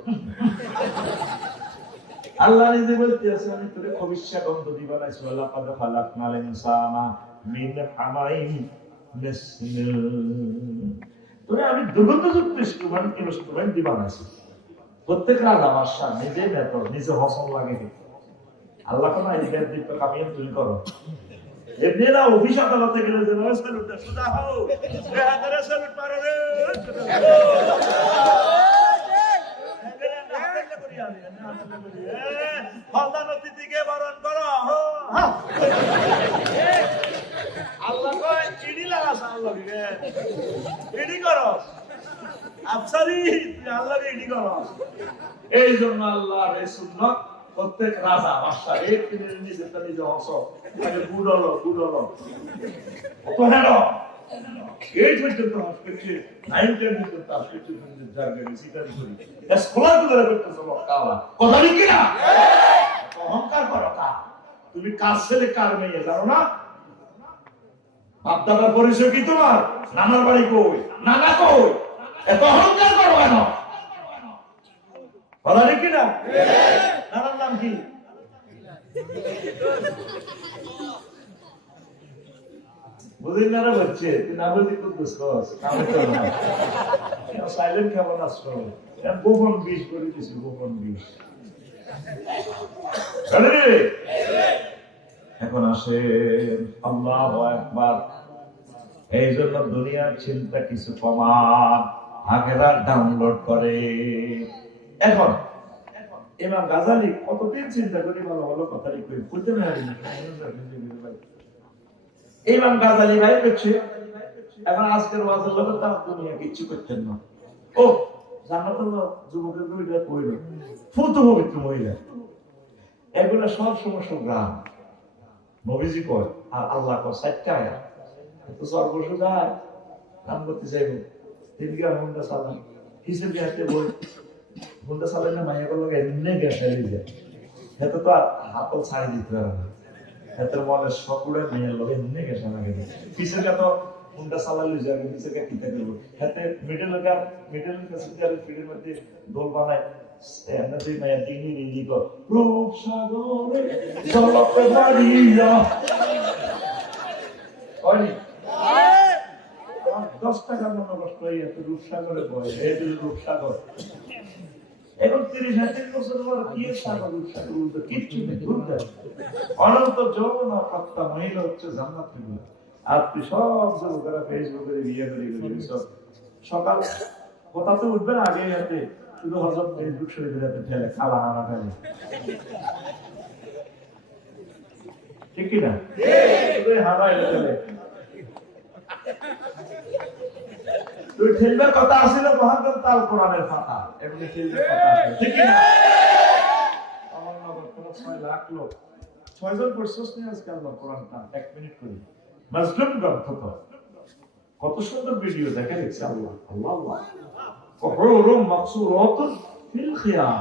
আল্লাহ নিজে বলতে আছে আমি তোরে খবিষ্যা গন্ধ দি বানাইছি। আল্লাহ পাক খালাকনাল ইনসানা মিন হামাইন নাসমিল। তোরে আমি দুর্গন্ধযুক্ত ইনস্ট্রুমেন্ট দি বানাইছি। প্রত্যেক রাজা বাদশা নিজে মেথর নিজে হসন লাগে। আল্লাহ কোন আইডিয়ার দিতে কামিয়ে তুমি করো। এমনিরা অফিস আদালতে গেলে যে স্যালুটটা সুদা হও এ হাতের স্যালুট মারো রে ফলদান অতিথিকে বরণ করো। আল্লাহ কয় চিনি লাগাস আল্লাহকে ইডি করো আফসারি তুই আল্লাহকে ইডি করো। এই জন্য আল্লাহর এই সুন্নাত প্রত্যেক রাজা বাদশা এক দিনের নিজে নিজে হস আগে গুডলো তো হেন এই পর্যন্ত হসপিটালে 9-10 পর্যন্ত হসপিটালে জায়গা সিটারি করি স্কলার গুলো করতেছ মক্কাওয়ালা কথা কি না? অহংকার করো কা? তুমি কার ছেলে কার মেয়ে জানো না? বাপ দাদার পরিচয় কি তোমার? নানার বাড়ি কই, নানা কই? এত অহংকার করো কেন? বলা কি না? নানার নাম কি? বুঝিন না বলছে তুই না বলছি খুব দুষ্ট সাইলেন্ট কেমন আসছো? গোপন বিষ করে দিছি, গোপন বিষ। এখন আসে আল্লাহু আকবার। এই জন্য দুনিয়ার চিন্তা কিছু কমান, আখিরাত ডাউনলোড করে। এখন ইমাম গাজালি কতদিন চিন্তা করি ভালো ভালো কথা লিখবে বুঝতে পারি। ইমাম গাজালি ভাই বলছে এখন আজকের ওয়াজের লোক তার দুনিয়া কিচ্ছু করতেন না। ও জান্নাতুল যুবকের দুইটা কইল ফুত পবিত্র মহিলা এগুলা সব সমস্যা গ্রাম নবীজি কয় আর আল্লাহ কয় 4টা আয়াত তো সর্বস্ব যায় নাম করতে চাইব তিনকে হুন্ডা সালাম হিসেবে হাতে বই হুন্ডা সালাইলে মাইয়া করলো এমনি গেছালি যায় এত তো হাতল ছাড়ি দিতে পারে না। এতের মনে সকলে মেয়ের লোক এমনি গেছে না গেছে পিছনে তো হুন্ডা সালাইলে যায় পিছনে কিতা করবো হাতে মিডলের কাছে ফিডের মধ্যে দোল বানায় এমনি মাইয়া দিনই রিলি কর রূপ সাগরে চলতে মারিয়া ওই 10 টাকা মনে কষ্ট হয়ে এত রূপসাগরে বয় এই রূপসাগর এখন 30-35 বছর পর কি সাগর রূপসাগর কিচ্ছু নেই অনন্ত যৌবন প্রাপ্তা মহিলা হচ্ছে জান্নাতি মহিলা। আর তুই সব যুবকেরা ফেসবুকে বিয়ে করে গেলি সব সকাল কোথাতে উঠবে না আগে হাতে শুধু হজম ফেসবুক শরীফের হাতে ঠেলে খালা হারা ফেলে ঠিক কিনা হারা এটা ঠেলে তুই খেলবার কথা আসলে মহাগ্রন্থ তাল কোরআনের পাতা এমনি খেলবার কথা আছে ঠিক কি না? আমার নগর কোন 6 লাখ লোক 6 জন পড়ছস নি আজকে আল্লাহ কোরআনটা 1 মিনিট করি মাজলুম গ্রন্থ তো কত সুন্দর ভিডিও দেখা যাচ্ছে আল্লাহ আল্লাহ আল্লাহ কহরুম মাকসুরাতুন ফিল খিয়াম।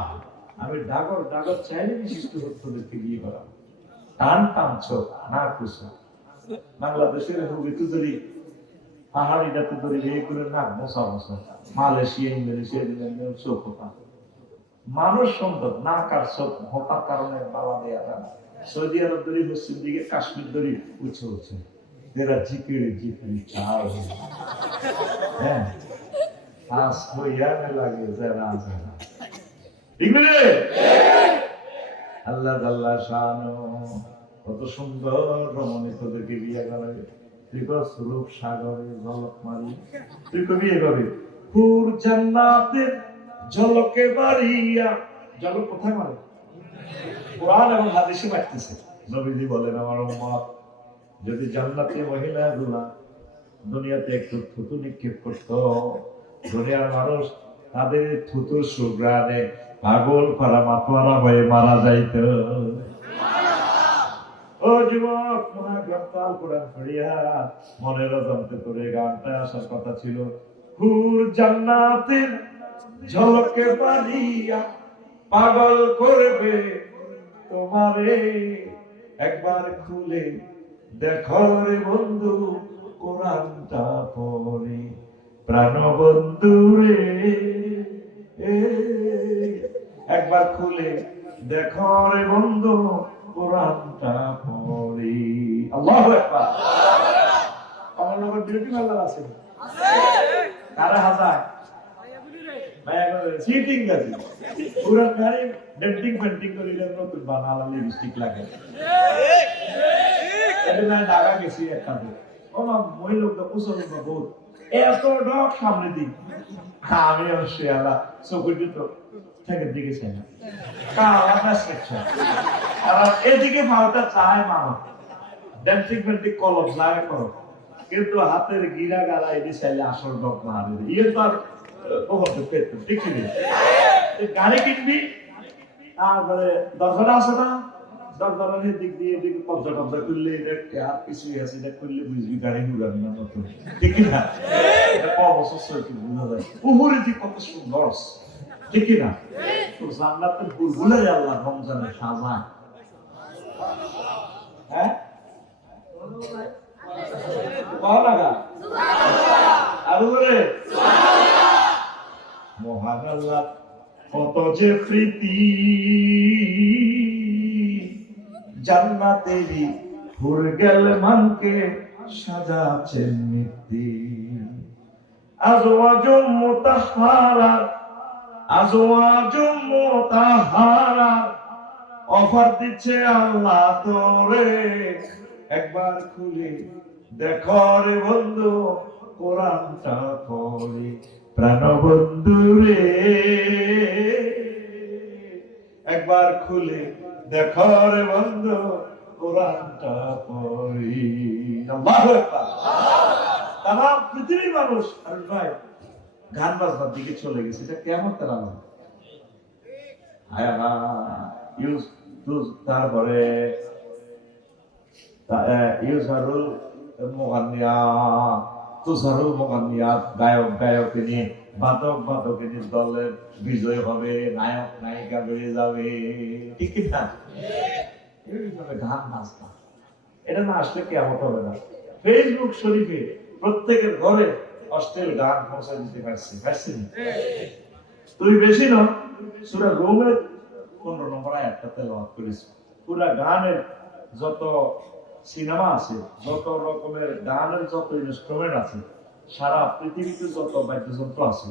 আমি ডাগর চাইলে বিশিষ্ট ভক্তদেরকে বিয়ে করা টান টানছ না কুসা বাংলাদেশের হুবি তুদরি পাহাড়িটা তুদরি এই করে নাক মশা মশা মালয়েশিয়া ইন্দোনেশিয়া চোখা মানুষ সুন্দর না কার চোখ হোকার কারণে বাবা দেয়া যায় সৌদি আরব দরি পশ্চিম দিকে কাশ্মীর দরি উঁচু উঁচু এরা জিকিরি জিকিরি চাও হ্যাঁ আজ হইয়া লাগে যারা যারা আল্লাহ আল্লাহ শানো কত সুন্দর রমণী তোদেরকে বিয়ে করে তুই রূপ সাগরে ঝলক মারি তুই তো বিয়ে করবি হুর জান্নাতের ঝলকে বাড়িয়া ঝলক কোথায় মারে কোরআন এবং হাদিসে পাইতেছে নবীজি বলেন আমার উম্মত যদি জান্নাতি মহিলাগুলা দুনিয়াতে একটু থুতু নিক্ষেপ করতো দুনিয়ার মানুষ তাদের থুতুর সুগ্রানে পাগল করা মাতোয়ারা হয়ে মারা যাইত ও যুবক মহাগ্রন্থাল কোরআন পড়িয়া মনের অজান্তে করে গানটা আসার কথা ছিল হুর জান্নাতের ঝলকে পালিয়া পাগল করবে তোমারে একবার খুলে দেখো রে বন্ধু কোরআনটা পড়ে প্রাণ বন্ধু রে একবার খুলে দেখো রে বন্ধু কোরআনটা পড়ে আল্লাহু আকবার আমার নগর বিরতি মাল্লা আছে কারা হাজার সিটিং আছে পুরা গাড়ি ডেন্টিং পেন্টিং করে নতুন বানালা লিপস্টিক লাগে এটা না ঢাকা গেছি একটা ওমা মই লোক তো কুসল বহুত এত ডক সামনে দিই আমি অবশ্যই আল্লাহ চোখের তো থেকে দিকেছে না কালা প্রেসক্রিপশন আর এদিকে ভাওটা চায় মামা ডেন্টিং পেন্টিং কলম লাগে করো কিন্তু হাতের গিরা গালা এটি চাইলে আসল ডক মারবে ইয়ে তো আর ঠিক গাড়ি কিনবি তারপরে দরজাটা আছে না দরজাটার দিক দিয়ে দিকে কবজা কবজা করলে আর কিছু আছে এটা করলে বুঝবি গাড়ি উড়াবি না নতুন ঠিক না এটা অবসর বোঝা যায় উপরে দিক কত সুন্দর ঠিক না তো জান্নাতের বুলবুলাই আল্লাহ রমজানে সাজায় হ্যাঁ ভালো লাগা আর উপরে মহান আল্লাহ কত যে প্রীতি জান্নাতেরই হুর গেল মানকে সাজাচ্ছেন মিত্তি আজওয়াজুম মুতাহহারা আজওয়াজুম মুতাহহারা অফার দিচ্ছে আল্লাহ তোরে একবার খুলে দেখো রে বন্ধু কোরআনটা পড়ে প্রাণ বন্ধু রে একবার খুলে দেখো রে বন্ধু কোরআনটা পড়ি আল্লাহু আকবার তাম পৃথিবীর মানুষ আর ভাই গান বাজনার দিকে চলে গেছে এটা কেমন তারা আয়া ইউজ তারপরে ইউজারুল মুগান্নিয়া তুষারুল মুগান্নিয়াত গায়ক গায়কে নিয়ে বাদকে নিয়ে দলের বিজয় হবে নায়ক নায়িকা বেড়ে যাবে ঠিক না এইভাবে গান নাচতা এটা না আসলে কেমন হবে না ফেসবুক শরীফে প্রত্যেকের ঘরে অশ্লীল গান পৌঁছে দিতে পারছি তুই বেশি না সূরা রুমের 15 নম্বর আয়াতটা তেলাওয়াত করিস পুরা গানের যত সিনেমা আছে যত রকমের গানের যত ইনস্ট্রুমেন্ট আছে সারা পৃথিবীতে যত বাদ্যযন্ত্র আছে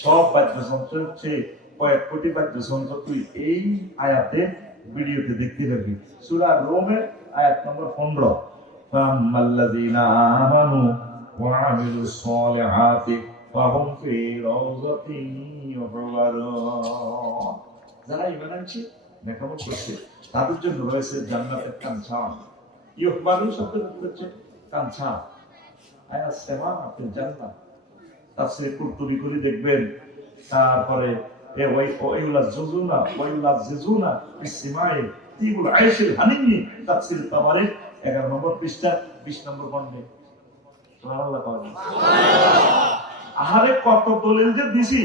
সব বাদ্যযন্ত্রের চেয়ে কয়েক কোটি বাদ্যযন্ত্র তুই এই আয়াতে ভিডিওতে দেখতে পাবি সূরা রোমের আয়াত নম্বর 15 ফাম্মাল্লাযীনা আমানু ওয়া আমিলুস সালিহাতি ফাহুম ফি রাওযাতিন ইউহবারুন যারা ঈমান আনছে নেকামত করছে তাদের জন্য রয়েছে জান্নাতের কাঞ্চন ইউহবারুন শব্দটা হচ্ছে কাঞ্চন আয়া সেমা ফিল জান্নাত তাফসীর কুরতুবী করে দেখবেন তারপরে ওয়াইলা জিজুনা বিসমাই তিবুল আইশিল হানিনি তাফসীর তাবারি 11 নম্বর পৃষ্ঠা 20 নম্বর খণ্ডে সুবহানাল্লাহ সুবহানাল্লাহ আহারে কত দলিল যে দিছি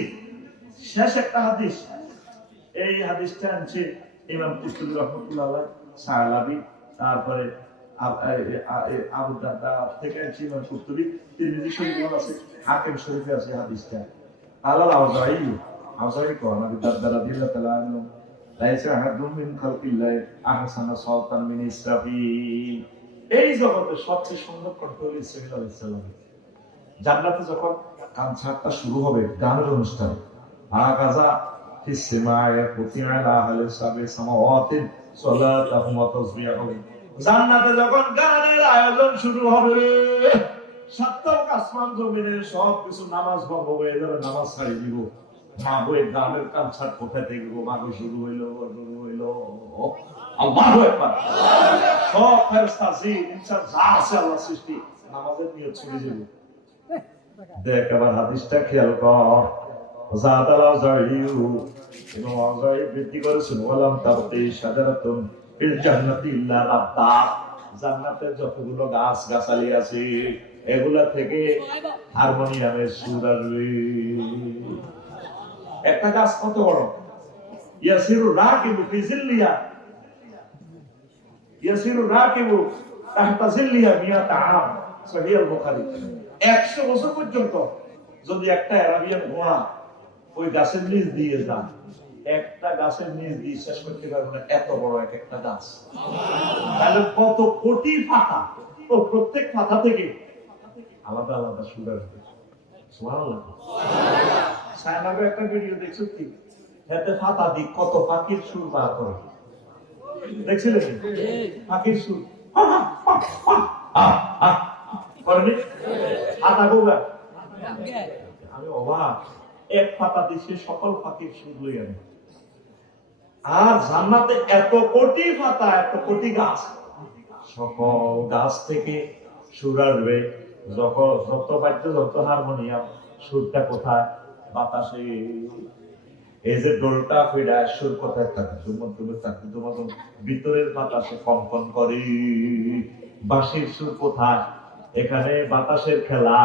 শেষ একটা হাদিস এই হাদিসটা আনছে ইমাম কুরতুবী রাহমাতুল্লাহ আলাইহি সালাবি তারপরে আবু দারদা থেকে ইমাম কুরতুবী তিরমিজি শরীফে আছে, হাকিম শরীফে আছে হাদিসটা। আল্লাহ আউজাই কোন আবু দারদা রাদিয়াল্লাহু তাআলা আনহু লাইসা আহাদুম মিন খালকিল্লাহ আহসানা সাওতান মিন ইসরাফিল। এই জগতে সবচেয়ে সুন্দর কণ্ঠ হলো ইসরাফিল আলাইহিস সালাম। জান্নাতে যখন কনসার্টটা শুরু হবে, গানের অনুষ্ঠান, আকাজা ফিস সামায়ে কুতিআ লা আহলি সাবে সামাওয়াতিন সালাতুহুম ওয়া তাসবিহুম। জান্নাতে যখন গানের আয়োজন শুরু হবে, সাতটা আসমান জমিনের সব কিছু নামাজ বন্ধ হয়ে যাবে, নামাজ ছাড়িয়ে দিব। মা বই গানের কনসার্ট কোথায় থেকে মা বই শুরু হইলো আল্লাহু আকবার। সব ফেরেশতা জিন ইনসান যা আছে আল্লাহ সৃষ্টি নামাজের নিয়ত ছুড়ে যাবে। দেখ আবার হাদিসটা খেয়াল কর। জাদাল আযাইউ এবং আযাই বৃদ্ধি করেছেন ওয়ালাম তাবতি শাজারাতুন ফিল জান্নাতি ইল্লা রাব্বা। জান্নাতে যতগুলো গাছ গাছালি আছে এগুলা থেকে হারমোনিয়ামের সুর আসবে। একটা গাছ কত বড়, ইয়াসিরু রাকিবু ফি জিল্লিয়া, ইয়াসিরু রাকিবু তাহতা জিল্লিয়া মিয়াতা আম। সহিহ বুখারী। 100 বছর পর্যন্ত যদি একটা আরাবিয়ান ঘোড়া ওই গাছের নিচ দিয়ে যায়, একটা গাছের নিচ দিয়ে শেষ করতে পারবে না, এত বড় এক একটা গাছ। তাহলে কত কোটি পাতা, তো প্রত্যেক পাতা থেকে আলাদা আলাদা সুর আসবে। সুবহানাল্লাহ। সায়নাবে একটা ভিডিও দেখছো কি, এতে পাতা দিয়ে কত পাখির সুর বার করে, দেখছিলেন? পাখির সুর করেনি আতা গোগা। আমি অবাক, এক পাতা দিয়ে সকল পাখির সুর লই আনে। আর জান্নাতে এত কোটি পাতা, এত কোটি গাছ, সকল গাছ থেকে সুর আসবে। যত বাদ্য, যত হারমোনিয়াম, সুরটা কোথায়? বাতাসে। এই যে ডোলটা ফিরা সুর কোথায় থাকে? তোমার ভিতরের বাতাসে কম্পন করে। বাঁশির সুর কোথায়? এখানে বাতাসের খেলা।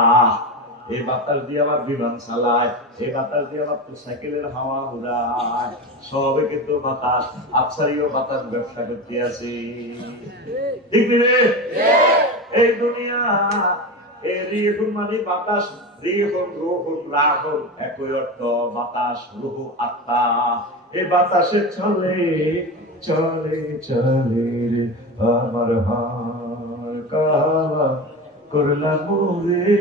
এই বাতাস দিয়ে আবার বিমান চালায়, এই বাতাস দিয়ে আবার সাইকেলের হাওয়া উড়ায়। সবে কিন্তু বাতাস, আফসারিও বাতাস ব্যবসা করতে আছে। ঠিক রে? এই দুনিয়া এই রিহুন মানে বাতাস, রিহুন রুহুন রাহুন একই অর্থ, বাতাস রুহু আত্মা। এই বাতাসে চলে চলে চলে রে আমার হার কালা করলাম রে,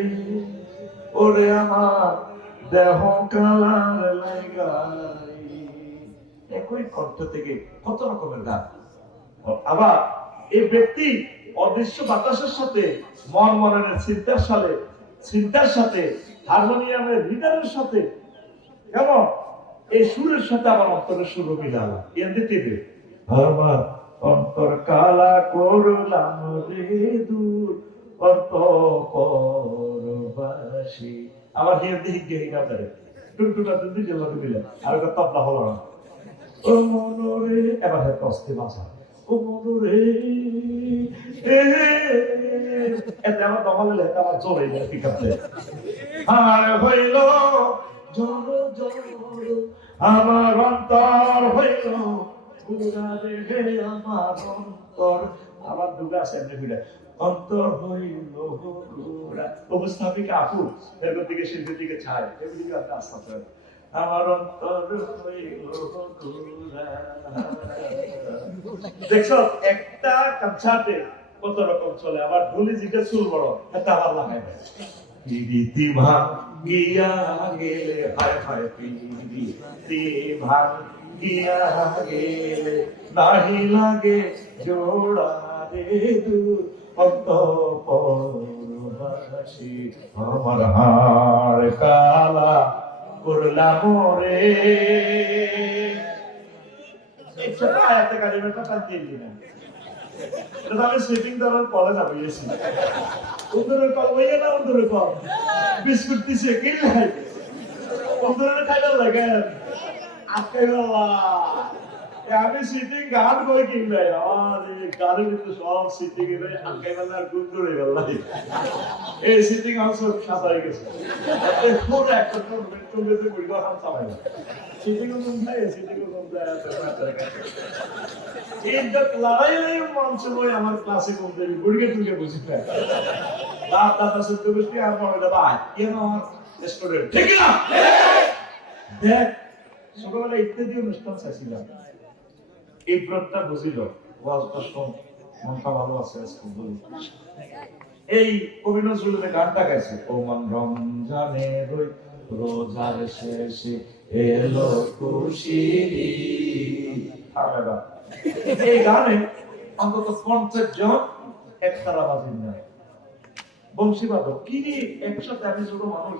ওরে আমার দেহ কালার লাগাই। একই কণ্ঠ থেকে কত রকমের গান। আবার এই ব্যক্তি অদৃশ্য বাতাসের সাথে মনের চিন্তার সাথে হারমোনিয়ামের রিডারের সাথে, কেমন এই সুরের সাথে আমার অন্তরের সুর মিলালা। এমনিতে আমার অন্তর কালা করলাম রে দূর অন্তরবাসী। আমার হিন্দি গেরি না ধরে টুকটুকা দুই জেলা মিলে আর একটা তবলা হলো না। ও মনোরে, এবার হয়তো অস্থি ভাষা। ও মনোরে, এতে আমার দমালে লেখা আমার জোরে ঠিক আছে। আর হইল জল জল আমার অন্তর হইল পুরা রে আমার অন্তর। আমার দুগা আছে এমনি ভিড়ে অন্তর হইল পুরা। উপস্থাপিকা আপু এর দিকে শিল্পীর দিকে ছায়, এদিকে একটা আস্থা করে আমার অন্তর হইল পুরা। দেখছো একটা কনসার্টে কত রকম চলে। আবার ঢুলি জিকে চুল বড়, এটা আবার লাগাই পিরিতি ভাঙ্গিয়া গেলে, হায় হায় পিরিতি ভাঙ্গিয়া গেলে নাহি লাগে জোড়া রে দূর অন্তরবাসী। আমার হার কালা করলাম রে। একটা আয়াতে কারিমেটা কাঁদিয়ে দিলেন। এটা আমি স্লিপিং ধরার পরে নামিয়েছি। অন্তরের কল হইয়া না, অন্তরের কল বিস্কুট দিছে কি অন্তরের খাইলে লাগে আজকে আমি সিটিং গান কই কিনবে আর এই গানের ভিতরে সব সিটিং এর হালকা বেলা আর গুণ করে বেলা এই সিটিং আনসার সাতাই গেছে এত পুরো একটা তো তুমি তো গুড়ি গান চালাই সিটিং এর মধ্যে সিটিং এর মধ্যে এই দক লড়াই মঞ্চ লই আমার ক্লাসে করতে গুড়িকে তুই বুঝি পায় রাত দাদা সত্য বসে আর মনে ভাই কেন আমার স্টুডেন্ট ঠিক না দেখ ছোটবেলায় ইত্যাদি অনুষ্ঠান চাইছিলাম এই ব্রতটা বুঝিল ওয়াজটা শোন মনটা ভালো আছে আজকে বলি এই কবি নজরুলের গানটা গাইছে ও মন রমজানে রই রোজার শেষে এলো খুশির থামেবা এই গানে অন্তত 50 জন একতারা বাজিন না বংশীবাদক কি রে একসাথে আমি ছোট মানুষ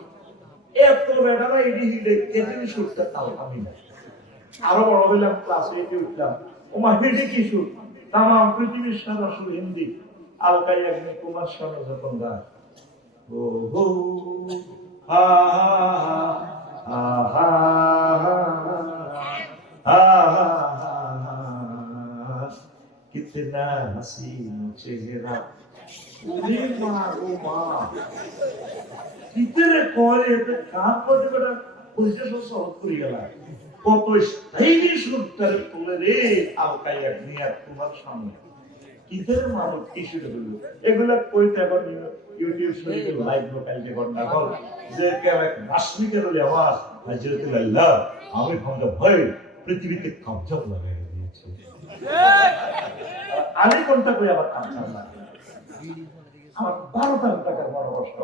এত বেটারা এডি হিলে কেটে শুটতে তাও আমি না আরো বড় হইলাম ক্লাসে এসে উঠলাম ও মা হেঁটে কি সুর তাম পৃথিবীর সারা সুর হিন্দি আলকাই আপনি কুমার স্বামী যখন গায় ও হো হা হা कितना हसीन चेहरा ओरे माँ ओ माँ कितने कोरे पे काम करते बेटा उनसे सो सौत पूरी गला কত স্টাইলিশ উত্তরে তুলে রে আলকাই একনিয়া তোমার সামনে কিদের মানুষ কি শুরু হলো এগুলা কইতে এখন ইউটিউব শরীফে লাইভ লোকাইতে ঘটনা কল যে কেউ এক রাশমিকের আওয়াজ হযরতুল্লাহ আমি ভাঙ্গা ভয় পৃথিবীতে কবজা লাগাই দিয়েছে আমি কোনটা কই আবার কামনা না আমার 12 টাকার বড় কষ্ট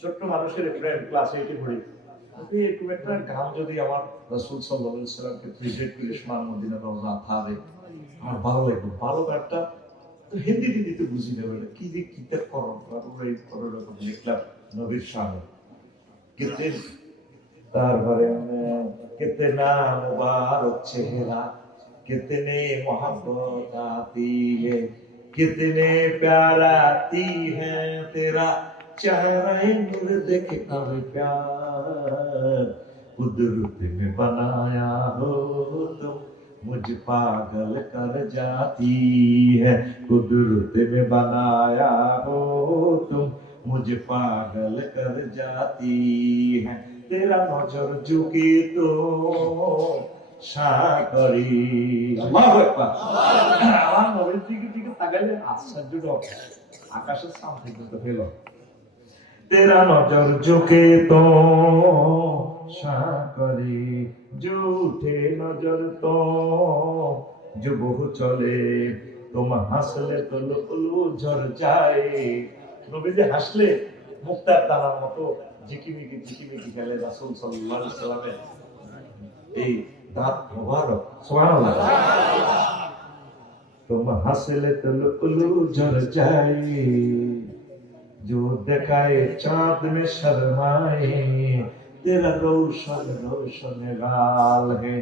ছোট্ট মানুষের ফ্রেন্ড ক্লাসে এসে পড়ি এরকম একটা গান যদি আমার রাসূল সাল্লাল্লাহু আলাইহি সাল্লামকে প্রেজেন্ট করে ইসলাম মদিনা রওজা থাকে আমার ভালো লাগবে ভালো গানটা তো হিন্দিতে বুঝি না বলে কি যে কিতাব করো তারপরে এই করোনা লিখলাম নবীর শানে কিতনে তারপরে कितना मुबारक चेहरा कितने मोहब्बत आती है कितने प्यारा आती है तेरा चेहरा नूर देख कर प्यार कुदरत में बनाया हो तुम मुझ पागल कर जाती है कुदरत में बनाया हो तुम मुझ पागल कर जाती है तेरा नजर झुके तो সাগরি আল্লাহু আকবার আমার নবীর দিকে তাকাইলে আশ্চর্য আকাশের সামনে কিন্তু ফেল तेरा नजर झुके तो সাগরি झूठे नजर तो जो বহু চলে তোমার হাসলে তো লুলু ঝর যায় নবী যে হাসলে মুক্তার দানার মতো ঝিকিমিকি খেলে রাসূল সাল্লাল্লাহু আলাইহি সাল্লামের এই दात मुबारक सुभान अल्लाह तुम हंसले तो लुलु झर जाए जो दिखाए चांद में शर्माए तेरा रोशन रोशन गाल है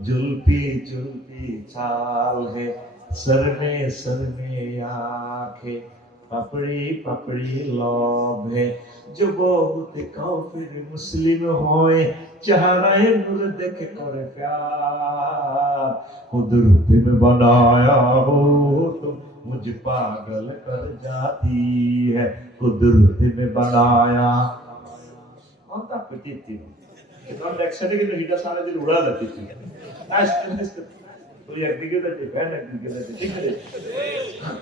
जुल्फी जुल्फी चाल है सर में आंखें पपड़ी पपड़ी लौभ है जो बहुत काफिर मुस्लिम होए चेहरे नूर देख कर प्यार कुदरत में बनाया हो तुम मुझ पागल कर जाती है कुदरत में बनाया कौन पति थी इतना एक्साइटेड कि हिटा सारे दिन उड़ा देती थी नाइस तो ये दिखे तो फैन दिखे तो ठीक है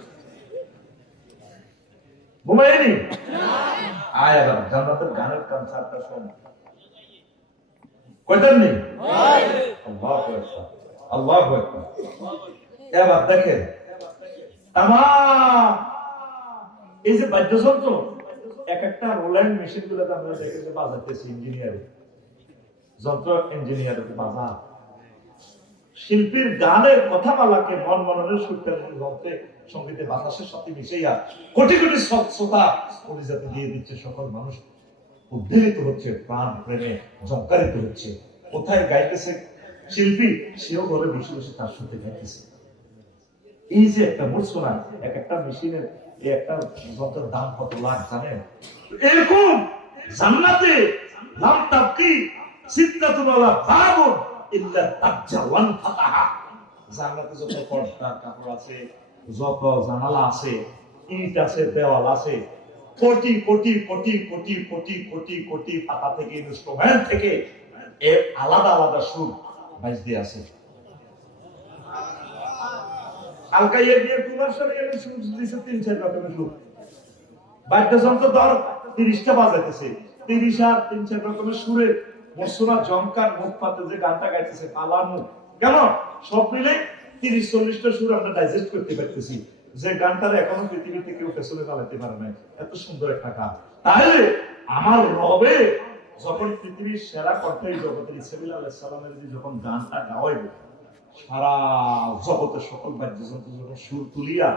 ঘুমায়নি আয় আবার জান্নাতের গানের কনসার্টটা শোন কয়টার নেই আল্লাহু আকবার আল্লাহু আকবার এবার দেখেন তামাম এই যে বাদ্যযন্ত্র এক একটা রোল্যান্ড মেশিন গুলোতে আমরা দেখে যে বাজাতেছি ইঞ্জিনিয়ার যন্ত্র ইঞ্জিনিয়ার বাজা শিল্পীর গানের কথামালাকে মন মননের সুরকার যন্ত্রে সঙ্গীতে বাতাসের সাথে মিশাইয়া কোটি কোটি শ্রোতা পরিজাতি দিয়ে দিচ্ছে সকল মানুষ উদ্বেলিত হচ্ছে প্রাণ প্রেমে জঙ্কারিত হচ্ছে কোথায় গাইতেছে শিল্পী সেও ঘরে বসে বসে তার সাথে গাইতেছে এই যে একটা মূর্ছনা এক একটা মেশিনের এই একটা যন্ত্রের দাম কত লাখ জানেন এরকম জান্নাতে লাম তাবকি সিদ্দাতুল আলা বাবুন ইল্লা তাবজাওয়ান ফাতাহা জান্নাতে যত পর্দা কাপড় আছে, যত জানালা আছে, ইট আছে, দেওয়াল আছে, কোটি কোটি কোটি কোটি কোটি কোটি কোটি পাতা থেকে ইনস্ট্রুমেন্ট থেকে এর আলাদা আলাদা সুর বাজতে আছে। আলকাইয়া দিয়ে কুমার সরিয়ে সুর দিছে 3-4 রকমের সুর। বাদ্যযন্ত্র ধর 30টা বাজাইতেছে, 30 আর 3-4 রকমের সুরে মসুরা জমকার মুখ পাতে যে গানটা গাইতেছে পালানো, কেন সব মিলে 30-40টা সুর আমরা ডাইজেস্ট করতে পারতেছি, যে গানটার এখনো পৃথিবীতে কেউ পেছনে চালাতে পারে না। এত সুন্দর একটা গান। তাহলে আমার রবে যখন পৃথিবীর সেরা কণ্ঠে জগতের ইসমাঈল আলাইহিস সালামের যখন গানটা গাওয়াইব, সারা জগতের সকল বাদ্যযন্ত্র যখন সুর তুলিয়া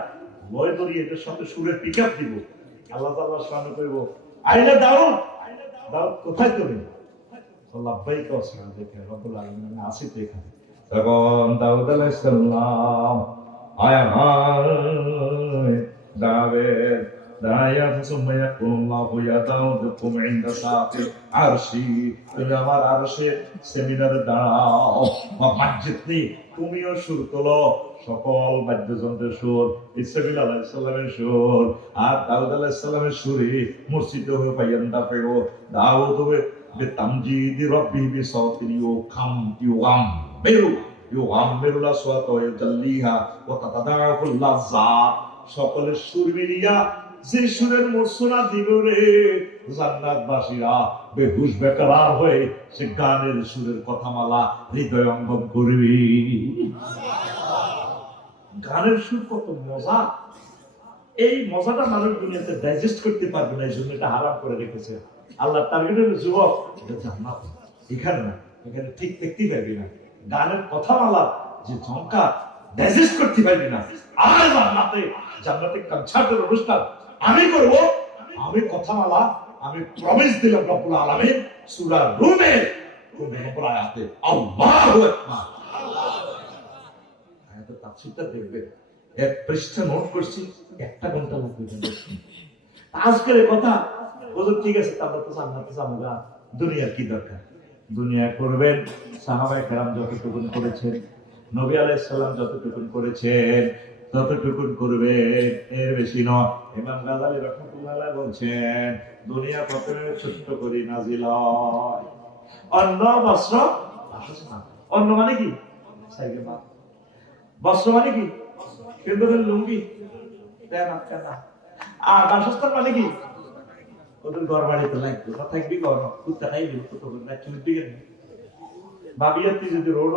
লয় ধরি এদের সাথে সুরের পিক আপ দিব, আল্লাহ তাআলা সামনে কইব, আইনা দাউদ, দাউদ কোথায় তুমি? লাব্বাইক ওয়া সালামুকা রব্বুল আলামিন আসি তো এখানে। তখন দাউদ আলাইহিস সালাম আয়া দাবে দায়া সুমাইয়া কুল্লাহু ইয়া দাউদ কুম ইনদা সাফি আরশি, তুমি আমার আরশের সেমিনারে দাঁড়াও। মসজিদে তুমিও সুর তোলো, সকল বাদ্যযন্ত্রের সুর ইসমাঈল আলাইহিস সালামের সুর আর দাউদ আলাইহিস সালামের সুরে মসজিদে হয়ে পাইয়ান্দা পেও দাউদ হবে বিতামজিদি রব্বি বিসাউতিন ইউকাম বেরু লাসওয়াত ওয়া ইয়াজাল্লিহা ওয়া তাতাদাউল লাযযাত। সকলের সুর মিলিয়া যে সুরের মূর্ছনা দিব রে, জান্নাতবাসীরা বেহুশ বেকরার হয়ে সে গানের সুরের কথামালা হৃদয় অঙ্গম করবি। গানের সুর কত মজা, এই মজাটা মানুষ দুনিয়াতে ডাইজেস্ট করতে পারবে না, এই জন্য এটা হারাম করে রেখেছে আল্লাহ। টার্গেটের যুবক এটা জান্নাত, এখানে না, এখানে ঠিক দেখতে পারবি না। গানের কথামালা যে ঝঙ্কার ডাইজেস্ট করতে পারবি না। আর জান্নাতে কনসার্টের অনুষ্ঠান আমি করব, আমি কথামালা আমি প্রমিস দিলাম রব্বুল আলামিন সূরা রুমে কোন নম্বর আয়াতে আল্লাহু আকবার। আয়াতের তাফসীরটা দেখবে, এক পৃষ্ঠা নোট করছি, 1 ঘন্টা লাগবে। আজকের কথা হুজুর ঠিক আছে, তারপর তো জান্নাতে যাবো না, দুনিয়ার কি দরকার? দুনিয়া করবেন সাহাবায়ে কেরাম যতটুকু করেছেন, নবী আলাইহিস সালাম যতটুকু করেছেন ততটুকু করবে, এর বেশি নয়। ইমাম গাযালী রাহমাতুল্লাহ আলাইহি বলছেন, দুনিয়া প্রথমে ছোট্ট করে নাজিল হয়। অন্ন বস্ত্র অন্ন মানে কি? বস্ত্র মানে কি? কেন্দ্রের লুঙ্গি না। আর বাসস্থান মানে কি? ওদের ঘর বাড়িতে লাগবে না, থাকবি ঘর কুত্তা খাইবি ভাবিয়াতি যদি রোড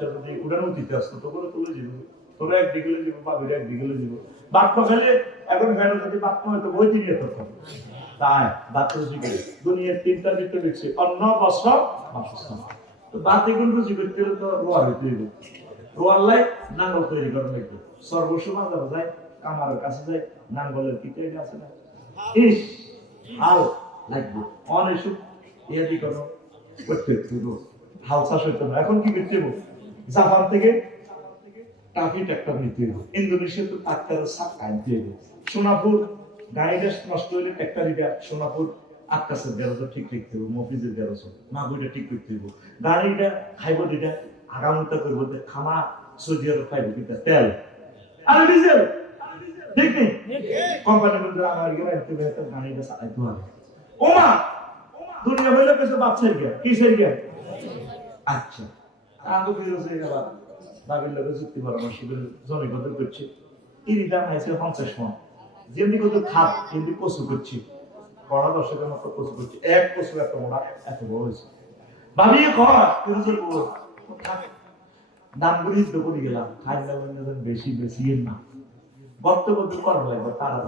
যদি উড়ানো দিতে আসতো তো করে তুলে দিব, তোরা একদিকে দিব, বাবিরা একদিকে দিব। বাক্য খেলে এখন ফেরত যদি বাক্য হয়তো বই দিয়ে তো তাই বাচ্চা রুজি দুনিয়ার 3টা দিতে দেখছি, অন্ন বস্ত্র বাসস্থান। তো বাতি গুলো রুজি করতে হলে তো রোয়া হইতে হইব, রোয়ার লাই নাঙ্গল তৈরি করা লাগবে। সর্বস্ব বাজার যায়, কামারের কাছে যায়, নাঙ্গলের পিঠে আছে না, ইস হাল লাগবে অনেক ইয়াদি করো করতে হাল চাষ হইতো না। এখন কি করতে হইব? জাপান থেকে টাকি ট্রাক্টর নিতে হইব, ইন্দোনেশিয়া তো ট্রাক্টরের চাকা আনতে হইব, সোনাপুর গাড়িটা নষ্ট হইলে ট্রাক্টর দিবে, সোনাপুর আকাশের গ্যারেজ ঠিক লিখতে হইব, মফিজের গ্যারেজ মাগুইটা ঠিক করতে হইব, গাড়িটা খাইব দিটা আগামীটা করবো খানা সৌদি আরব খাইব কিটা তেল আর ডিজেল, ঠিক নেই? কোম্পানি বলতে আমার গাড়িটা চালাইতে হবে। ওমা দুনিয়া হইলে পেছে বাচ্চার জ্ঞান, কিসের জ্ঞান? আচ্ছা আগে ফিরে গেল বাবির লোকে যুক্তি পরামর্শ জমিগত করছে, ইনি দাম আছে 50 মন, যেমনি কত খাপ এমনি কচু করছি, পড়া দর্শকের মতো কচু করছি, এক কচু এত মোড়া এত বড় হয়েছে। ভাবিয়ে ঘর দামগুলি তো করে গেলাম, খাই বেশি বেশি না বক্তব্য করা লাগবে, তারা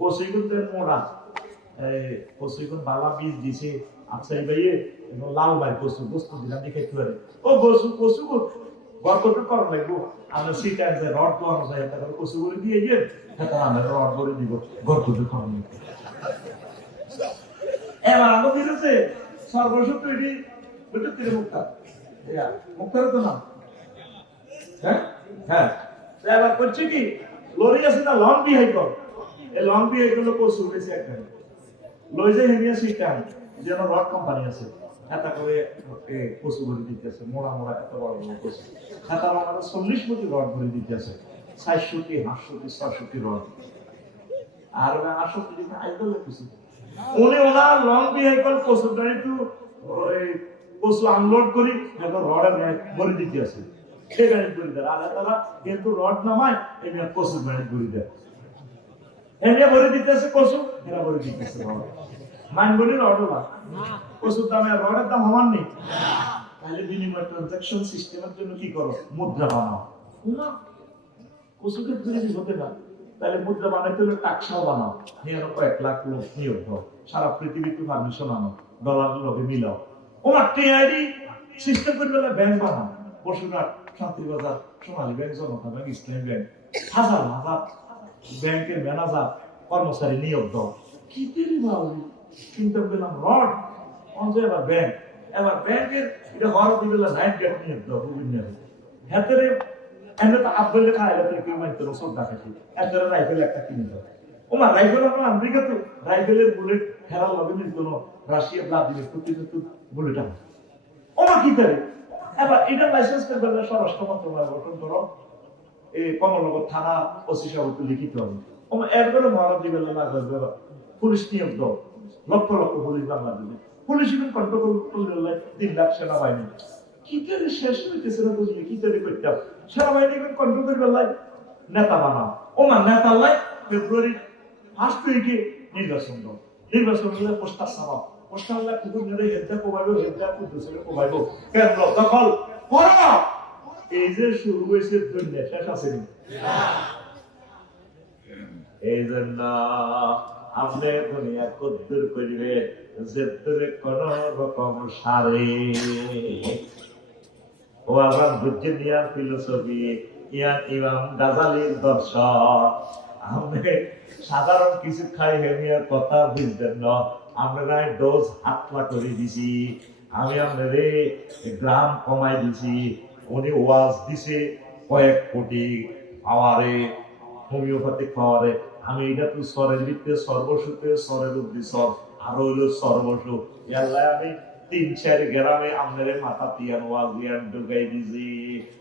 কচু কিন্তু মোড়া কচুইখন বালা বীজ দিছে আফসাই ভাইয়ে এবং লাল ভাই কচু বস্তু দিলাম দেখে পারে ও কচু কচু গর্ত করা লাগবো, আমরা সিট আছে রড দোয়ানো যায়, তারপরে কচু করে দিয়ে গিয়ে আমরা রড করে দিব গর্ত করা লাগবে। এবার আগে বেরোছে সর্বস্ব তৈরি তীরে মুক্তা মুক্তার তো না, হ্যাঁ হ্যাঁ। এবার করছে কি লরি আছে না লং ভেহিকল, এই লং ভেহিকল কচু বেশি একটা লই যাই হেমিয়া সিস্টেম যেন রড কোম্পানি আছে এত করে কচু ভরে দিতেছে, মোড়া মোড়া এত বড় বড় কচু। তার আমার 40 মতো রড ভরে দিতেছে, 400টি 500টি 600টি রড। আর 800টি দিন আইদল কচু। উনি ওনার লং ভেহিকল কচু গাড়ি তো ওই কচু আনলোড করি এখন রডের ভরে দিতে আছে, সে গাড়ি ভরে দেয়। আর তারা কিন্তু রড নামায় এমনি কচু গাড়ি ভরে দেয়, এমনি ভরে দিতে আছে কচু, এরা ভরে দিতে আছে রড। মাইনবলি রড না, কচুর দামে রডের দাম সমান নেই। তাহলে বিনিময় ট্রানজাকশন সিস্টেমের জন্য কি করো? মুদ্রা বানাও না, কচুকে ধরে হতে না। তাহলে মুদ্রা বানাইতে হলে টাকসাও বানাও, নিয়ে কয়েক লাখ লোক নিয়োগ দাও, সারা পৃথিবীতে পারমিশন আনো, ডলার লগে মিলাও। ওমার টিআইডি সিস্টেম করে বেলা ব্যাংক বানাও, বসুরহাট, শান্তিবাজার, সোনালী ব্যাংক, জনতা ব্যাংক, ইসলামী ব্যাংক, হাজার হাজার ব্যাংকের ম্যানেজার কর্মচারী নিয়োগ দাও। কি দেরি বাবু চিন্তা পেলাম রড অঞ্চল, এবার ব্যাংক, এবার ব্যাংকের এটা বড় দিবেলা নাইট গেট নিয়োগ দাও বিভিন্ন হাতেরে। এনে তো আপ বললে খায় এত কেউ মাইতে রসদ দেখাচ্ছি, এত রাইফেল একটা কিনে দাও। ওমা রাইফেল আমরা আমেরিকা তো রাইফেলের বুলেট ফেরার লগে কোন রাশিয়া ভ্লাদিমির পুতিন তো বুলেট আনে। ওমা কি করে? এবার এটা লাইসেন্স করবে স্বরাষ্ট্র মন্ত্রণালয় গঠন করো, এই কমলনগর থানা ওসি সাহেবকে লিখিত হবে। ওমা একবারে মহারাজ দিবেলা না করবে, পুলিশ নিয়োগ দাও, লক্ষ লক্ষ পুলিশ বাংলাদেশে, পুলিশ ইভেন কন্ট্রোল করলে 3 লাখ সেনাবাহিনী। কি করে শেষ হইতেছে না বুঝলি? কি করে করতে হবে সেনাবাহিনী ইভেন কন্ট্রোল করবে লাই নেতা বানাও। ওমা নেতা লাই ফেব্রুয়ারি 1 তারিখে নির্বাচন দাও, নির্বাচন হলে পোস্টার ছাপাও, পোস্টার হলে কুকুর নেড়ে হেডটা কোবাইবো, হেডটা কুদ্দুসে কোবাইবো, কেন্দ্র দখল করো। এই যে শুরু হয়েছে দুনিয়া, শেষ আছে না। এই জন্য আপনি দুনিয়া কদ্দুর করিবে যে তোরে কোন রকম সারে। ও আমার বুঝিয়ার ফিলোসফি, ইয়ান ইমাম গাজালির দর্শন। আপনি সাধারণ কিছু খাই হেমিয়ার কথা বুঝবেন না, আমরা ডোজ হাতলা করে দিছি, আমি আপনারে গ্রাম কমাই দিছি। উনি ওয়াজ দিছে কয়েক কোটি পাওয়ারে, হোমিওপ্যাথিক পাওয়ারে। আমি এটা তো সরের ভিত্তে সর্বসুখে সরের অব্দি সর, আরো হইলো সর্বসু। ইয়াল্লাহ আমি 3-4 গ্রামে আপনারে মাথা তিয়ান ওয়াজ দিয়ান ঢুকাই দিছি।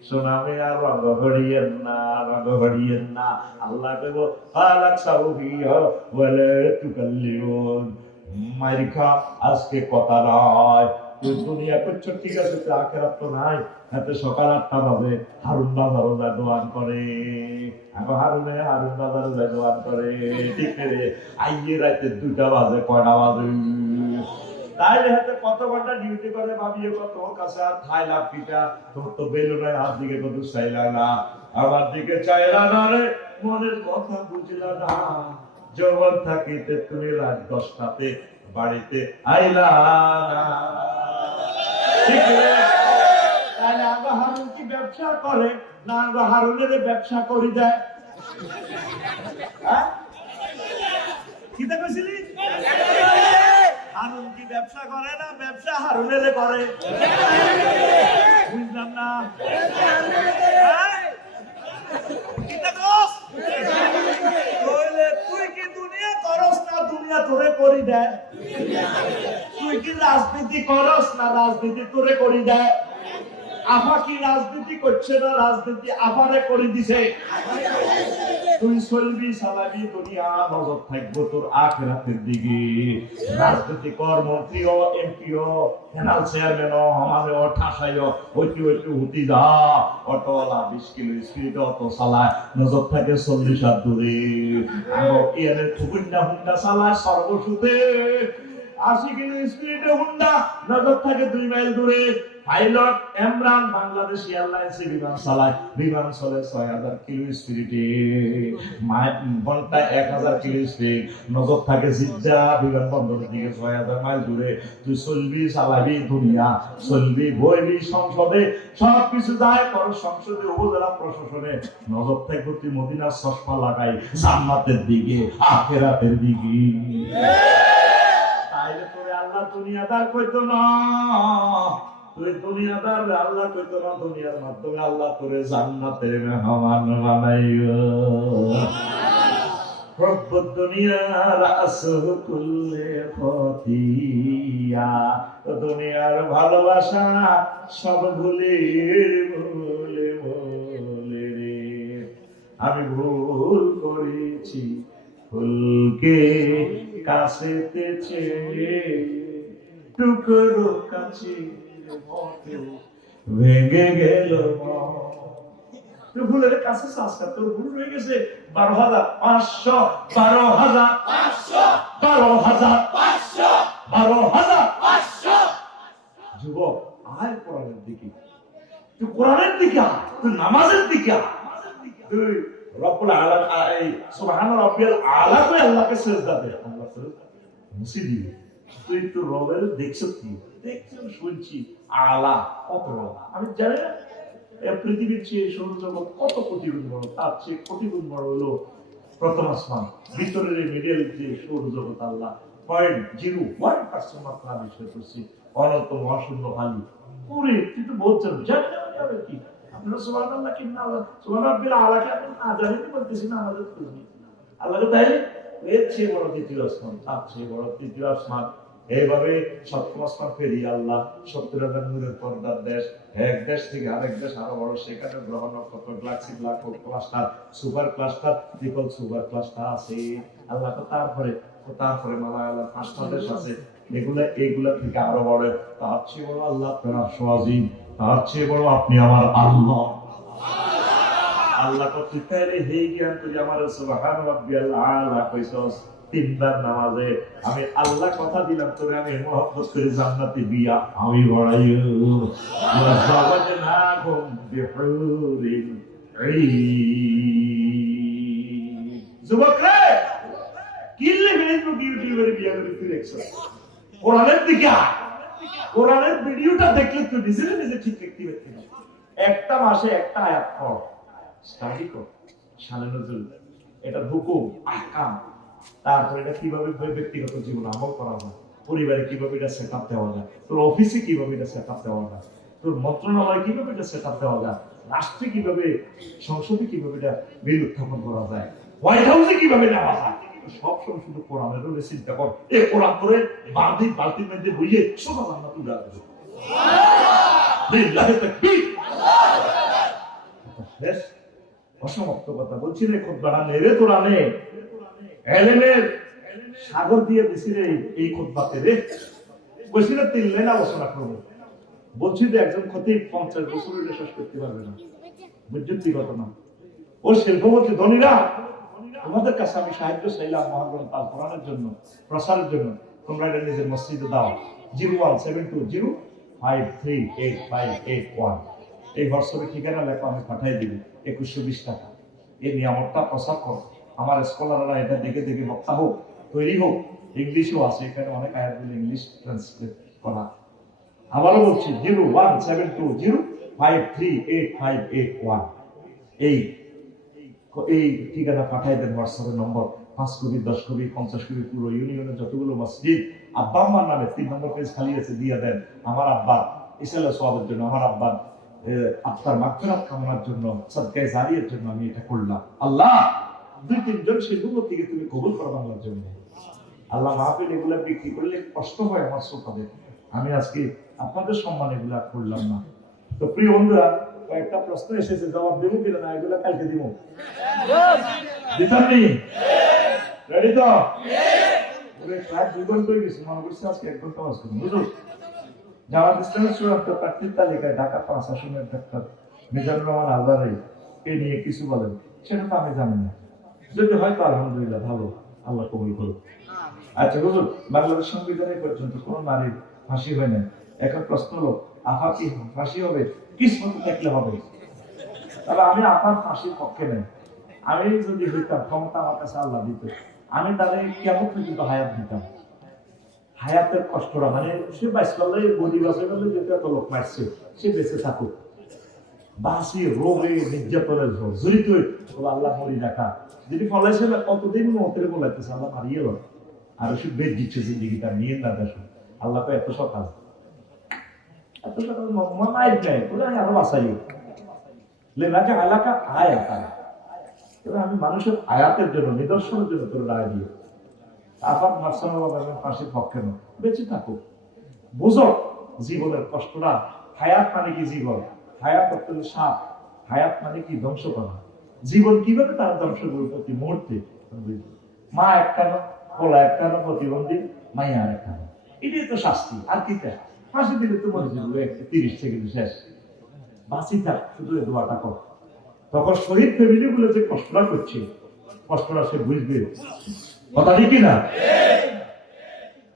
শোনামে আর রঙ হড়িয়েন না, রঙ হড়িয়েন না। আল্লাহ কইব ফালাক সাউফিয়া ওয়ালা তুকাল্লিমুন। মাইরিখা আজকে কথা নয়, তুই দুনিয়া করছো ঠিক আছে, তুই আখিরাত তো নাই। এত সকাল 8টা বাজে হারুন বাজারও যা দোয়ান করে, হারুন বাজারও যা দোয়ান করে, ঠিক রে? আইয়ে রাতে 2টা বাজে, কয়টা বাজে? তাইলে হাতে কত ঘন্টা ডিউটি করে ভাবিয়ে কত কাছে আর খাই লাভ পিঠা। তোর তো বেলু নাই, হাত দিকে কত চাইলা না, আমার দিকে চাইলা না রে, মনের কথা বুঝলা না। যৌবন থাকিতে তুমি রাত 10টাতে বাড়িতে আইলা না, ঠিক রে? তাহলে আগে হারুন কি ব্যবসা করে না আগে হারুনের ব্যবসা করি দেয়? কি দেখেছিলি? হারুন কি ব্যবসা করে না ব্যবসা হারুনের করে? বুঝলাম না। তুই কি দুনিয়া করস না দুনিয়া তোরে করি দেয়? তুই কি রাজনীতি করস না রাজনীতি তোরে করি দেয়? আফা কি রাজনীতি করছে না রাজনীতি আফারে করে দিছে? তুই চলবি চালাবি দুনিয়া, নজর থাকবো তোর আখিরাতের দিকে। রাজনীতি কর, মন্ত্রী ও এমপি ও প্যানেল চেয়ারম্যান ও আমারে ও ঠাসাই ওইটি ওইটি হুতি যা, অটোওয়ালা 20 কিলো স্পিড অটো চালায়, নজর থাকে 40 হাত দূরে। এর ঠুকুন্ডা হুন্ডা চালায় সর্বসুতে 80 কিলো স্পিডে হুন্ডা, নজর থাকে 2 মাইল দূরে। পাইলট ইমরান বাংলাদেশ এয়ারলাইন্স বিমান চালায়, বিমান চলে 6000 কিলো স্পিডে, ঘন্টায় 1000 কিলো স্পিড, নজর থাকে জিদ্দা বিমানবন্দরের দিকে 6000 মাইল দূরে। তুই চলবি চালাবি দুনিয়া, চলবি বইবি সংসদে, সবকিছু যায় কর সংসদে উপজেলা প্রশাসনে, নজর থাকবে তুই মদিনার চশমা লাগাই জান্নাতের দিকে আখিরাতের দিকে। তাইলে তোরে আল্লাহ দুনিয়াদার কইতো না, তুই দুনিয়াদার আল্লাহ কইতো না, দুনিয়ার মাধ্যমে আল্লাহ তোরে জান্নাতের মেহমান বানাইও। رب الدنيا رأس كل خطيئة দুনিয়ার ভালোবাসা সব ভুলে ভুলে ভুলে রে আমি ভুল করেছি ফুলকে কাছেতে চেয়ে টুকরো কাছে মতো ভেঙে গেল তুই ভুলের কাছে চাষটা তোর ভুল হয়ে গেছে 12,500 12,500 যুবক আয় কোরআনের দিকে তুই কোরআনের দিকে আয় তুই নামাজের দিকে আয় তুই রব্বুল আলা সুবহান রাব্বিয়াল আলা তুই আল্লাহকে সিজদা দে আল্লাহ তোর মুসি দিবে তুই তো রবের দেখছিস কি দেখছিস শুনছি আলা কত আমি জানি না পৃথিবীর চেয়ে সৌরজগৎ কত কোটি গুণ বড় তার চেয়ে কোটি গুণ বড় হলো প্রথম আসমান ভিতরের মিডল যে সৌরজগৎ আল্লাহ 0.01% মাত্রা বিষয় করছি অনন্ত মহাশূন্য খালি পুরে কিন্তু বলছেন জানি না কি আপনারা সুবহানাল্লাহ কি না সুবহানাল্লাহ আলাকে আপনি আজারিতে বলতেছেন না আমাদের করবি আল্লাহকে তাই এর চেয়ে বড় দ্বিতীয় আসমান তার চেয়ে বড় তৃতীয় আসমান এইভাবে সপ্তম আসমান পেরিয়ে আল্লাহ 70,000 নূরের পর্দার দেশ এক দেশ থেকে আরেক দেশ আরো বড় সেখানে গ্রহ নক্ষত্র Galaxy black hole cluster super cluster triple super cluster আছে আল্লাহ তো তারপরে মালায়ালাম 5টা দেশ আছে এগুলা থেকে আরো বড় তার চেয়ে বড় আল্লাহ আপনার আরশ-ই-আজিম তার চেয়ে বড় আপনি আমার আল্লাহ আল্লাহ কত তাইলে হে জ্ঞান তুই আমার সুবহান রাব্বিয়াল আলা কইছস তিনবার নামাজে আমি আল্লাহ কথা দিলাম তোরে আমি মহব্বত করে জান্নাতে বিয়া আমি বড়াইও ওয়া যাওয়াজনাহুম বিহুরিন ঈন যুবক রে কিল্লে ফেসবুক ইউটিউবের বিয়া করে তুই দেখছস কোরআনের দিকে কোরআনের ভিডিওটা দেখলে তুই নিজে ঠিক দেখতে পারবি একটা মাসে একটা আয়াত পড় স্টাডি কর শানে নজরুল এটা হুকুম আহকাম তারপরে এটা কিভাবে ব্যক্তিগত জীবনে আমল করা যায় পরিবারে কিভাবে এটা সেটআপ দেওয়া যায় তোর অফিসে কিভাবে এটা সেটআপ দেওয়া যায় তোর মন্ত্রণালয়ে কিভাবে এটা সেটআপ দেওয়া যায় রাষ্ট্রে কিভাবে সংসদে কিভাবে এটা বিল উত্থাপন করা যায় হোয়াইট হাউসে কিভাবে নেওয়া যায় সব সময় শুধু কোরআনের উপরে চিন্তা কর এই কোরআন করে বালতির মধ্যে বইয়ে সব আল্লাহ তুলে রাখবে লিল্লাহি তাকবীর বেশ অসমাপ্ত কথা বলছি রে খুতবা নেরে তোরা নে এলেমের সাগর দিয়ে দিছি রে এই খুতবাতে রে বলছি না 3 লাইন আলোচনা করব বলছি যে একজন খতিব 50 বছর এটা শেষ করতে পারবে না বুঝতে ঘটনা ও শিল্পপতি ধনীরা তোমাদের কাছে আমি সাহায্য চাইলাম মহাগ্রন্থ আল কোরআনের জন্য প্রসারের জন্য তোমরা এটা নিজের মসজিদে দাও 01720538581 এই হোয়াটসঅ্যাপে ঠিকানা লেখো আমি পাঠিয়ে দিব 2120 টাকা এই নিয়ামতটা প্রচার করো আমার স্কলাররা এটা দেখে বক্তা হোক তৈরি হোক ইংলিশও আছে এখানে অনেক আয়াতগুলো ইংলিশ ট্রান্সলেট করা আবারও বলছি 01720538581 এই ঠিকানা পাঠিয়ে দেন হোয়াটসঅ্যাপের নম্বর 5 কপি 10 কপি 50 কপি পুরো ইউনিয়নের যতগুলো মসজিদ আব্বা আম্মার নামে 3 নম্বর পেজ খালি আছে দিয়ে দেন আমার আব্বা ইসলামের সওয়াবের জন্য আমার আব্বা আপনার মাগফিরাত কামনার জন্য সাদকায়ে জারিয়ার জন্য আমি এটা করলাম আল্লাহ 2-3 জন সেগুলো থেকে তুমি কবুল করো বাংলার জন্য আল্লাহ মাহফিল এগুলা বিক্রি করলে কষ্ট হয় আমার শ্রোতাদের আমি আজকে আপনাদের সম্মান এগুলা করলাম না তো প্রিয় বন্ধুরা একটা প্রশ্ন এসেছে জবাব দেবো কিনা না এগুলা কালকে দিব দিতামনি রেডি তো ওরে ক্লাস 2 ঘন্টা হয়ে গেছে মনে করছি আজকে 1 ঘন্টা বাস করব বুঝো জামাত ইসলামের চূড়ান্ত প্রার্থীর তালিকায় ঢাকা 5 আসনের ডাক্তার মিজানুর রহমান আলবারী কে নিয়ে কিছু বলেন সেটা তো আমি জানি না যদি হয়তো আলহামদুলিল্লাহ ভালো আল্লাহ কবুল করুন আচ্ছা হুজুর বাংলাদেশ সংবিধানে পর্যন্ত কোন নারীর ফাঁসি হয় না এখন প্রশ্ন হলো আফা কি ফাঁসি হবে কিসমত থাকলে হবে তাহলে আমি আফার ফাঁসির পক্ষে নেই আমি যদি হইতাম ক্ষমতা আমার কাছে আল্লাহ দিত আমি তাদের কেমন পর্যন্ত হায়াত দিতাম হায়াতের কষ্টটা মানে সে 22 করলে গদি বাসে গেলে যেটা এত লোক মারছে সে বেঁচে থাকুক বাসি রোগে নির্যাতনের জড়িত আল্লাহ মরি রাখা যদি ফলাইছে না কতদিন মতের বলাইতেছে আল্লাহ মারিয়ে গেল আর সে বেদ দিচ্ছে জিন্দিগিটা নিয়ে না দেখো আল্লাহ তো এত সকাল মায়ের নেয় বলে আরো বাসাই লেনাকে এলাকা আয় আকার এবার আমি মানুষের আয়াতের জন্য, নিদর্শনের জন্য তোর রায় দিয়ে আবার ফাঁসির পক্ষে নয়, বেঁচে থাকো, বুঝো জীবনের কষ্টটা। হায়াত মানে কি জীবন, হায়াত অর্থ সাপ, হায়াত মানে কি ধ্বংস করা। জীবন কিভাবে তারা ধ্বংস করবে প্রতি মুহূর্তে। মা একটা না, পোলা একটা না, প্রতিবন্ধী মাইয়া আর একটা না, এটাই তো শাস্তি। আর কি চাই? ফাঁসি দিলে তো মরে যাবে 30 সেকেন্ড শেষ। বাঁচি থাক, শুধু এই দোয়াটা কর। তখন শহীদ ফ্যামিলি গুলো যে কষ্টটা করছে, কষ্টটা সে বুঝবে। কথা ঠিক না?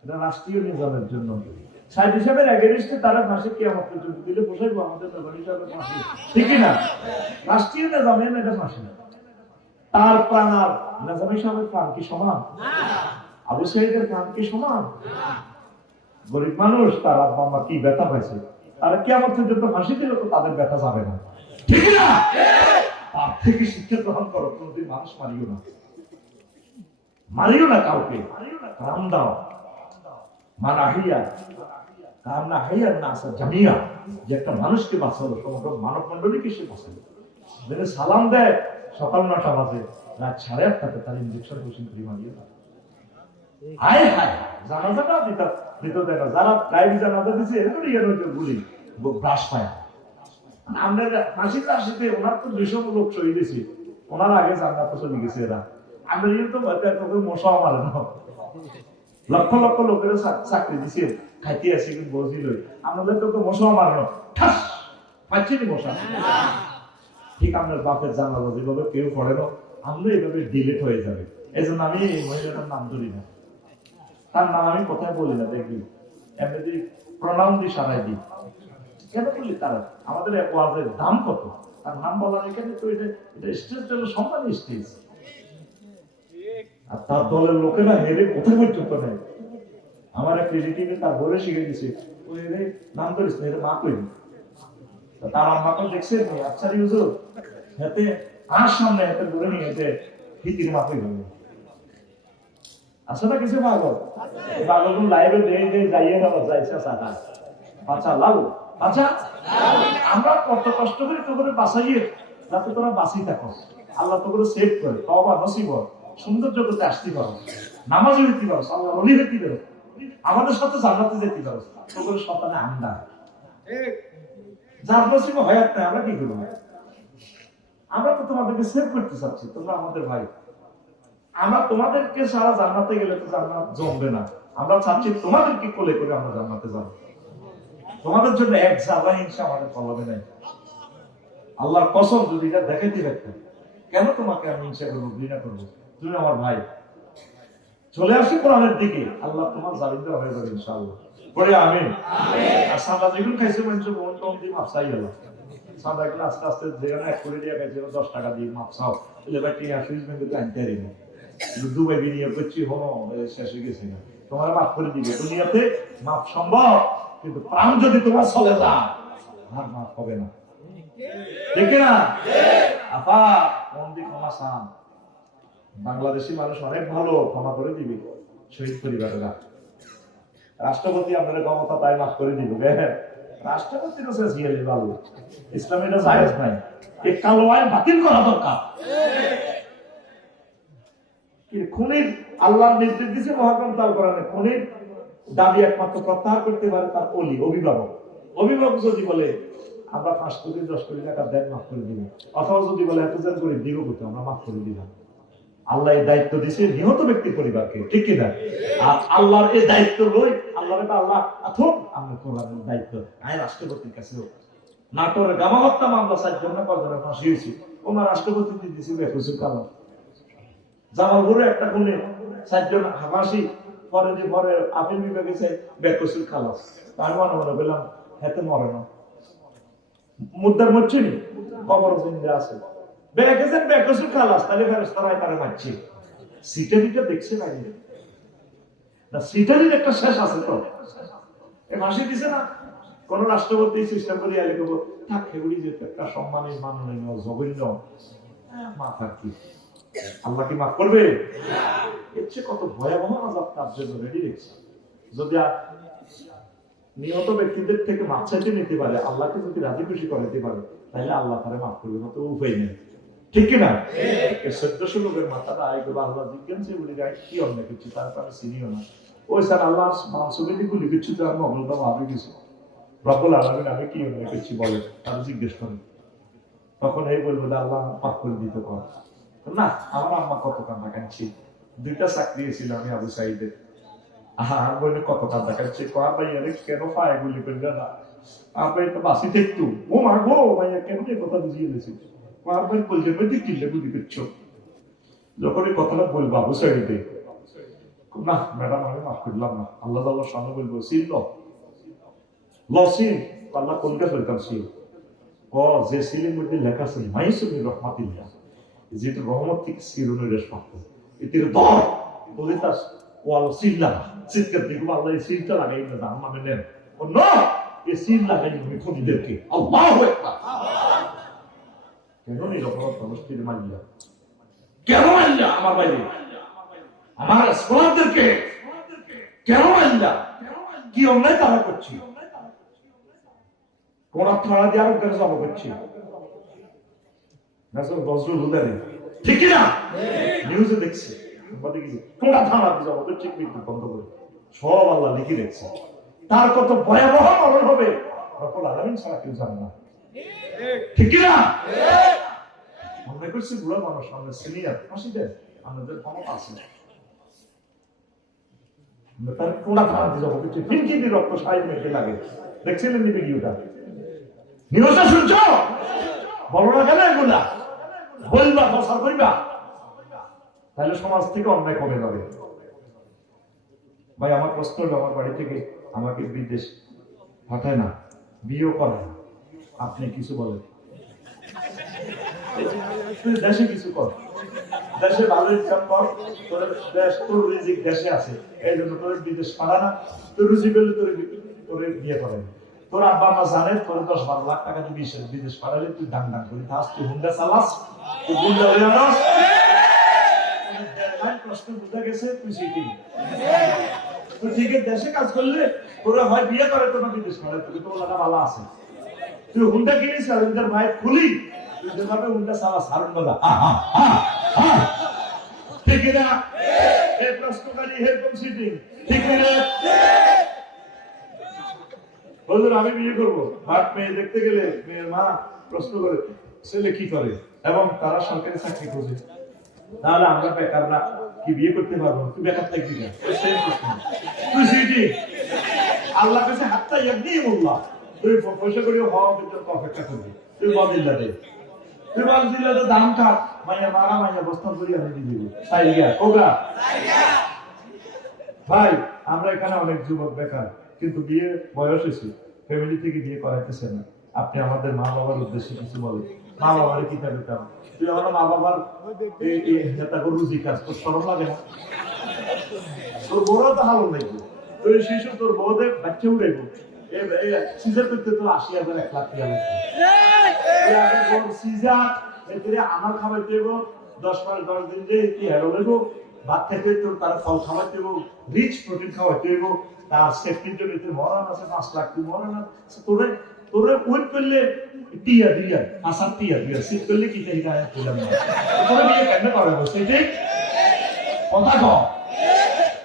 এটা রাষ্ট্রীয় নিজামের জন্য। সাইদ হিসাবের এগেইনস্টে তারা ফাঁসি কিয়ামত পর্যন্ত দিলে পোষাইবো আমাদের ব্যাপার হিসাবে ফাঁসি, ঠিক না? রাষ্ট্রীয় নিজামে এটা ফাঁসি না। তার প্রাণ আর নিজাম হিসাবের প্রাণ কি সমান? আবু সাইদের প্রাণ কি সমান? গরিব মানুষ, তার আব্বা আম্মা কি ব্যথা পাইছে, তারা কিয়ামত পর্যন্ত ফাঁসি দিলে তো তাদের ব্যথা যাবে না, ঠিক না? তার থেকে শিক্ষা গ্রহণ করো, কোনদিন মানুষ মারিও না, মারিও না কাউকে, রাম দাও। মানাহিয়া কামনা হাইয়া না আসা জামিয়া, যে একটা মানুষকে বাঁচালো, সমগ্র মানব মন্ডলীকে সে বাঁচালো। যদি সালাম দেয় সকাল 9টা বাজে, রাত 8:30টাতে তার ইঞ্জেকশন মেশিন করে মারিয়ে দেয়। হায় হায়, জানাজাটা দিত দেয় না। যারা লাইভ জানাজা দিচ্ছে এরকম গুলি ব্রাশ পায়। আমরা ফাঁসির রাশিতে ওনার তো 200 লোক শহীদ হয়েছে, ওনার আগে জান্নাতে চলে গেছে এরা। আমরা তো মশাও মারে না, লক্ষ লক্ষ লোকের চাকরি দিছে, খাইতে আছে কিন্তু বসিল, আমাদের তো মশাও মারানো ঠাস পাচ্ছি নি মশা। ঠিক আপনার বাপের জানাজা যেভাবে কেউ পড়ে না, আমরা এইভাবে ডিলেট হয়ে যাবে। এই জন্য আমি এই মহিলাটার নাম ধরি না, তার নাম আমি কোথায় বলি না, দেখবি এমনি প্রণাম দিয়ে সারাই দিই। কেন বললি? তারা আমাদের ওয়াজের দাম কত, তার নাম বলার এখানে তো এটা স্টেজ হলো সম্মানী স্টেজ। আর তার দলের লোকেরা হেরে কোথায় পর্যন্ত নেই। আমার এক রিলেটিভে তার বলে শিখে দিছে, ওই নাম ধরিস না, এটা মা কইনি। তার আম্মাকে দেখছে আচ্ছা হুজুর, হাতে আর সামনে হাতে বলে নিয়ে যে হিতির মা কই হবে। আসলে না কিছু পাগল, পাগল লাইভে দিয়ে যাইয়ে না যাইছে সাদা বাচ্চা লাল। আচ্ছা, আমরা কত কষ্ট করে তোকে বাঁচাইয়ে যাতে তোরা বাঁচিয়ে থাকো, আল্লাহ তোকে সেভ করে, তওবা নসিব সুন্দর জগতে আসতে পারো, নামাজে হইতে পারো, আল্লাহ ওলি হইতে পারো, আমাদের সাথে জান্নাতে যেতে পারো, তোকে সন্তানে আন্দা যার নসিব হয় না। আমরা কি করবো? আমরা তো তোমাদেরকে সেভ করতে চাচ্ছি, তোমরা আমাদের ভাই। আমরা তোমাদেরকে সারা জান্নাতে গেলে তো জান্নাত জমবে না, আমরা চাচ্ছি তোমাদেরকে কোলে করে আমরা জান্নাতে যাবো। তোমাদের জন্য এক জায়গা হিংসা আমাদের কলমে নাই। আল্লাহর কসম, যদি এটা দেখাইতে পারতাম, কেন তোমাকে আমি হিংসা করবো, ঘৃণা করবো? তুমি আমার ভাই। চলে আসি কোরআনের দিকে, আল্লাহ তোমার জালিমদের হয়ে যাবে ইনশাআল্লাহ। পরে আমিন। আর সাদা যেগুলো খাইছে মানুষ মন টন দিয়ে মাপসাই গেল, সাদা গুলো আস্তে আস্তে যেখানে 1 কোটি টাকা খাইছে 10 টাকা দিয়ে মাপসাও, এবার কি সুইস ব্যাংকে আনতে পারি না, দুবাই বিনিয়োগ করছি, হলো শেষ হয়ে গেছে না। তোমার মাফ করে দিবে, দুনিয়াতে মাপ সম্ভব, কিন্তু প্রাণ যদি তোমার চলে যায় আর মাফ হবে না, ঠিক না? আপা মন দিয়ে ক্ষমা চান, বাংলাদেশি মানুষ অনেক ভালো, ক্ষমা করে দিবে শহীদ পরিবারেরা। রাষ্ট্রপতি আপনাদের ক্ষমতা তাই মাফ করে দিবে, রাষ্ট্রপতি তো শেষ গিয়ে ভালো। ইসলামে এটা জায়েজ নাই, এই কালো আইন বাতিল করা দরকার। খুনির আল্লাহর নির্দেশ দিয়েছে মহাগ্রন্থ আল কোরআনে, খুনির দাবি একমাত্র প্রত্যাহার করতে পারে তার ওলি, অভিভাবক। অভিভাবক যদি বলে আমরা 5 কোটি 10 কোটি টাকা দেন, মাফ করে দিব, অথবা যদি বলে এত জন করে দিব করতে, আমরা মাফ করে দিলাম। আল্লাহ এই দায়িত্ব দিয়েছে নিহত ব্যক্তির পরিবারকে, ঠিক কিনা? আর আল্লাহর এই দায়িত্ব লই, আল্লাহর এটা আল্লাহ আথম আমরা কোরআনের দায়িত্ব আই রাষ্ট্রপতির কাছে। নাটোরের গামা হত্যা মামলা 4 জন না 5 জনের ফাঁসি হয়েছে, ওনার রাষ্ট্রপতি দিয়েছিল বেকুসুর কালাম। জামালপুরে একটা খুনে 4 জন ফাঁসি, পরে যে পরে আপিল বিভাগে বেকুসুর খালাস। আমি মনে মনে বললাম হেতে মরে না, মুদ্রার মরছে নি, কবর জিন্দা আছে, বেকেছেন বেকুসুর খালাস, তাহলে ফেরেশতারা তারে মারছে। সিটারিটা দেখছে না, সিটারির একটা শেষ আছে তো, এ ফাঁসি দিছে না। কোন রাষ্ট্রপতি সিস্টেম করে আইলে করবো থাক, এগুলি যে একটা সম্মানের মাননীয় জঘন্য মাথা কি আল্লাহ কি মাফ করবে? এর চেয়ে কত ভয়াবহ আযাব তার জন্য রেডি রেখেছে। যদি নিহত ব্যক্তিদের থেকে মাপ চাইতে নিতে পারে, আল্লাহকে যদি রাজি খুশি করাতে পারে, তাহলে আল্লাহ তারে মাফ করবে না, তো উপায় নেই। ঠিক কিনা? 1400 লোকের মাথাটা আইগো আল্লাহ জিজ্ঞাসা বলি গাই কি অন্যায় করছি তারপরে চিনিও না ওই স্যার আল্লাহ মানসুবিনী গুলি কিছু তো আর মহলটা ভাবে কিছু রব্বুল আলামিন আমি কি অন্যায় করছি বলে তারা জিজ্ঞেস করেন তখন এই বলবো যে আল্লাহ মাফ করে দিতে পার না আমার আম্মা কত কান্না কাঁদছি 2টা চাকরি ছিল আমি আবু সাইদে আর বলে কত কান্না কাঁদছি কয়া ভাই আরে কেন পায়ে গুলি করে না আপনি তো বাসি দেখতো ও মা গো ভাইয়া কেন এই কথা বুঝিয়ে দিয়েছি আর ভাই বলছে ভাই কিনলে গুলি করছো যখন এই কথাটা বলবো আবু সাইদে না ম্যাডাম আমি মাফ করলাম না আল্লাহ তাআলার সামনে বলবো সিল লসিন আল্লাহ কোনটা ফেলতাম সিল যে সিলের মধ্যে লেখা ছিল মাইসুমির রহমাতিল্লাহ যেটা রহমত থেকে সিরুনের রেশমাক্ত এটির দর বলে তার ওয়াল সিল্লা চিৎকার দেখবো আল্লাহ এই সিলটা লাগাই না দাম নামে নেন ও না এই সিল লাগাই আমি খুনিদেরকে আল্লাহু আকবার কেন এই রকম সমষ্টির মাইয়া কেন মাইয়া আমার বাইরে আমার স্কলারদেরকে কেন মাইয়া কি অন্যায় তারা করছি কোন থানা দিয়ে আরো কেন জমা করছি ঠিক না নিউজে দেখছি কোনটা থানা দিয়ে জমা করছি মৃত্যু বন্ধ করে সব আল্লাহ লিখে দেখছে তার কত ভয়াবহ মরণ হবে রব্বুল আলামিন ছাড়া কেউ জানে না ঠিক না মনে করছি বুড়া মানুষ আমাদের সিনিয়র ফাঁসি দেন আমাদের ক্ষমতা আছে তার কোনটা থানা দিয়ে জমা করছি ফিনকি রক্ত সাইড মেখে লাগে দেখছিলেন নি ভিডিওটা নিউজটা শুনছো বলো না কেন এগুলা বলবা প্রচার করিবা তাহলে সমাজ থেকে অন্যায় কমে যাবে ভাই আমার প্রশ্ন হলো আমার বাড়ি থেকে আমাকে বিদেশ পাঠায় না বিয়েও করায় না আপনি কিছু বলেন দেশে কিছু কর দেশে ভালো ইনকাম কর তোর দেশ তোর রিজিক দেশে আছে এই জন্য তোর বিদেশ পাঠা না তোর রুজি পেলে তোর বিয়ে করে তোর আব্বা মা জানে তোর 10-12 লাখ টাকা তুই বিদেশ পাঠালে তুই ডাং ডাং করে থাস তুই হুন্ডা চালাস তুই গুন্ডা হয়ে আনাস প্রশ্ন বুঝা গেছে তুই শিখি তুই ঠিক দেশে কাজ করলে তোরা হয় বিয়ে করে তোর বিদেশ পাঠালে তোকে তোর লাগা ভালো আছে তুই হুন্ডা কিনিস আর ওদের ভাই খুলি তুই যেভাবে হুন্ডা চালাস হারুন বাজা ঠিক না এই প্রশ্নকারী এরকম সিটিং ঠিক না বলুন আমি বিয়ে করবো বাপ মেয়ে দেখতে গেলে মেয়ের মা প্রশ্ন করে ছেলে কি করে এবং তারা সরকারি চাকরি খোঁজে তাহলে আমরা বেকাররা কি বিয়ে করতে পারবো তুই বেকার থাকবি না তুই সিটি আল্লাহ কাছে হাতটা একদিন বললাম তুই পয়সা করে হওয়া পর্যন্ত অপেক্ষা করবি তুই বদিল্লা দে তুই বদিল্লা তো দাম কাট মাইয়া মারা মাইয়া বস্তান করি আমি দিয়ে দিবি তাই গিয়া ওগা ভাই আমরা এখানে অনেক যুবক বেকার কিন্তু বিয়ে বয়স হয়েছে ফ্যামিলি থেকে বিয়ে করাইতেছে না আপনি আমাদের মা বাবার উদ্দেশ্যে কিছু বলেন মা বাবার কি থাকতাম তুই আমার মা বাবার নেতা রুজি কাজ তোর সরম লাগে না তোর বড় তো হাল লাগবে তোর শিশু তোর বউদের বাচ্চা উড়াইব সিজার করতে তো 80,000 1 লাখ টাকা লাগবে সিজার এতে আমার খাবার দেব 10 দিন যে কি হেরো লাগবো ভাত খেতে তোর তার ফল খাওয়াতে দেব রিচ প্রোটিন খাওয়াতে দেব তার সেফটির জন্য তুই মরান আছে 5 লাখ তুই মরান আছে তোরে ওয়েট করলে টিয়া দিয়া আসার টিয়া দিয়া সিট করলে কি তাই গায়ে বললাম না তোরে বিয়ে কেন করে বসে ঠিক কথা কও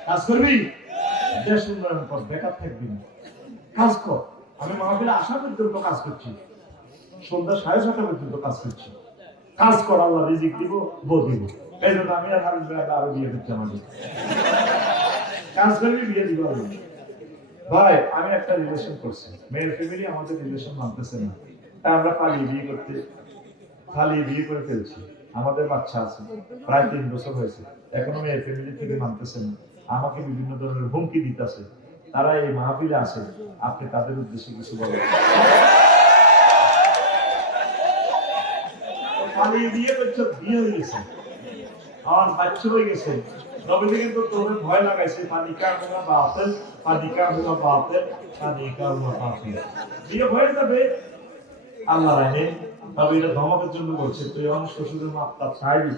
কাজ করবি দেশ উন্নয়ন কর বেকার থাকবি না কাজ কর আমি মাহফিলে আসা পর্যন্ত কাজ করছি সন্ধ্যা 6:30 পর্যন্ত কাজ করছি কাজ কর আল্লাহ রিজিক দিব বউ দিব এই জন্য আমি আর হাবিব ভাই আরো বিয়ে করতে আমাদের কাজ করবি বিয়ে দিব ভাই আমি একটা রিলেশন করছি মেয়ের ফ্যামিলি আমাদের রিলেশন মানতেছে না তাই আমরা পালিয়ে বিয়ে করে ফেলছি আমাদের বাচ্চা আছে প্রায় 3 বছর হয়েছে এখনো মেয়ের ফ্যামিলি থেকে মানতেছে না আমাকে বিভিন্ন ধরনের হুমকি দিতেছে তারা এই মাহফিলে আছে আপনি তাদের উদ্দেশ্যে কিছু বলেন পালিয়ে বিয়ে করছে বিয়ে হয়ে গেছে আমার বাচ্চা হয়ে গেছে নবীজি কিন্তু তোর ভয় লাগাইছে পানিকা হুয়া বাতিল বিয়ে হয়ে যাবে আল্লাহ রাহে তবে এটা ধমকের জন্য বলছে তুই আমার শ্বশুরের মাপটা ছাড়বি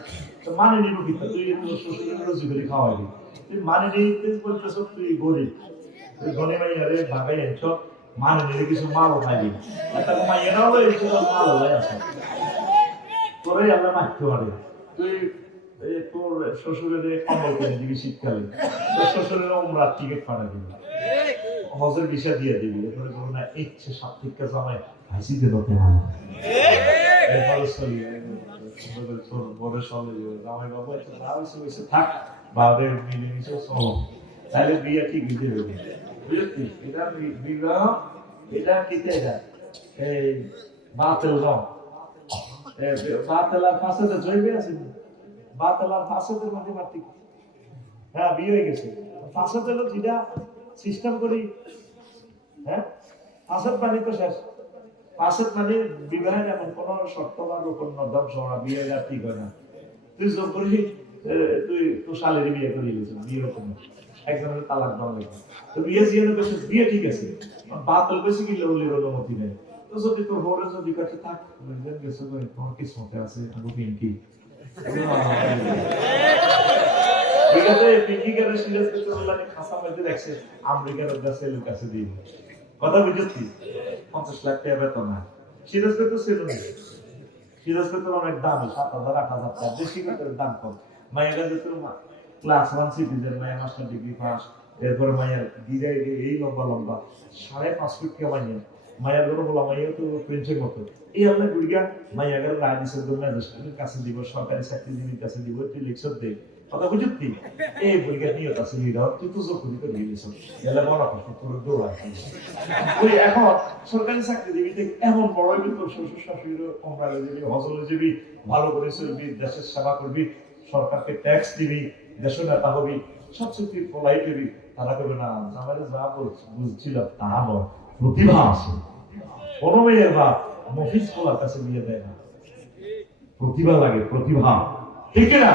তো মানে নিব কি তুই তোর শ্বশুরের রোজি করে খাওয়াবি তুই মানে নিতে বলতেছ তুই গরিব তুই গনে মাইয়ারে ভাগাই আনছ মানে নিলে কিছু মালও খাইবি তার মাইয়ারাও এসে মাল হয়ে আছে তোরে আমরা মারতে পারি, তুই তোর শ্বশুরের কম্বল কিনে দিবি শীতকালে, তোর শ্বশুরের উমরার টিকিট পাঠা দিবি, হজের ভিসা দিয়ে দিবি, এরপরে বলবো না ইচ্ছে সাপ্তাহিক জামাই ভাইসি দিয়ে দতে হবে, এরপরে চলি তোর বড় সঙ্গে জামাই বাবু একটা না হয়েছে হয়েছে থাক বাবাদের মিলেমিশে চলো, তাহলে বিয়ে ঠিক দিতে হবে। বুঝলি এটা বিবাহ, এটা কিতে যায় এই বাতেল রং, বাতেলার ফাঁসেতে জৈবে আছে, বাতেলার ফাঁসেদের মধ্যে মাটি, হ্যাঁ বিয়ে হয়ে গেছে ফাঁসেতে যেটা সিস্টেম করি, হ্যাঁ ফাঁসের পানি তো শেষ, ফাঁসের পানি বিবাহের এমন কোন শর্ত বা রোপণ ধ্বংস হওয়া বিয়ে আর ঠিক হয় না, তুই যোগ করি তুই তো শালের বিয়ে করে গেছিস, বিয়ে রকম একজনের তালাক দেওয়া লাগবে, তো বিয়ে জিয়ানো বেশি বিয়ে ঠিক আছে, বাতল বেশি কি লৌলির অনুমতি নেই, তো যদি তোর ভোরে যদি কাছে থাক গেছে তোমার কি শোতে আছে আমি পিঙ্কি কথা বুঝছি 50 লাখ টাকা বেতন না, সিরাজকে তো সেলুন সিরাজকে তো অনেক দাম 7,000 8,000 টাকা, দেশি কাপড়ের দাম কম, মায়েরা যত ক্লাস 1 সিটিজেন, মায়ের মাস্টার ডিগ্রি পাস, এরপরে মায়ের দিদা এই লম্বা লম্বা 5.5 ফুট কে মায়ের গরু বলা মাইয়া তো প্রিন্সের মতো, এই আমরা গুড়িয়া মাইয়া গেল রাজনীতির জন্য ম্যাজিস্ট্রেটের কাছে দিব, সরকারি চাকরিজীবীর কাছে দিব, তুই লিখছ দে কথা বুঝতি, এই গুড়িয়া নিয়ে কাছে নিয়ে তুই তো যোগ করি করে গেলিস এলে বড় কথা তোর দৌড়া তুই এখন সরকারি চাকরিজীবীতে এমন বড় তোর শ্বশুর শাশুড়ির কমরালে যাবি, হজলে যাবি, ভালো করে চলবি, দেশের সেবা করবি, সরকারকে ট্যাক্স দিবি, দেশের নেতা হবি, সবচেয়ে তুই পলাই দিবি, তারা করবে না আমাদের যা বুঝছিল তা নয়, প্রতিভা আছে, কোন মেয়ের বাপ মফিজ খোলার কাছে নিয়ে দেয় না, প্রতিভা লাগে, প্রতিভা ঠিক না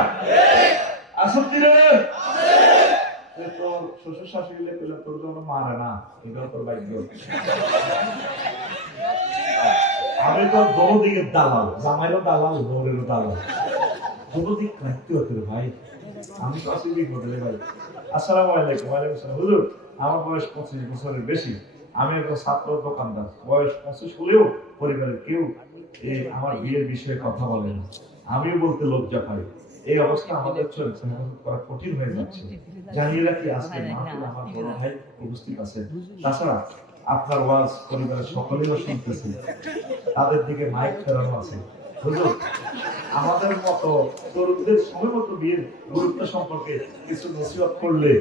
আসলে তোর শ্বশুর শাশুড়ি পেলে তোর জন্য মারে না, এটাও তোর ভাগ্য, আমি তো দোদিকে দালাল, জামাইরও দালাল, বউরেরও দালাল, দোদিক রাখতে হতে ভাই, আমি তো আসলে হোটেলে ভাই। আসসালামু আলাইকুম। ওয়ালাইকুম আসসালাম। হুজুর আমার বয়স 25 বছরের বেশি, আমি একজন ছাত্র দোকানদার, বয়স 25 হলেও পরিবারের কেউ আমার বিয়ের বিষয়ে কথা বলে না, আমিও বলতে লজ্জা পাই, এই অবস্থা আমাদের চলছে, করা কঠিন হয়ে যাচ্ছে, জানিয়ে রাখি আজকে মাহফিলে আমার বড় ভাই উপস্থিত আছেন, তাছাড়া আপনার ওয়াজ পরিবারের সকলেও শুনতেছে, তাদের দিকে মাইক ফেরানো আছে, হুজুর আমাদের মতো তরুণদের সময় মতো বিয়ের গুরুত্ব সম্পর্কে কিছু নসিহত করলে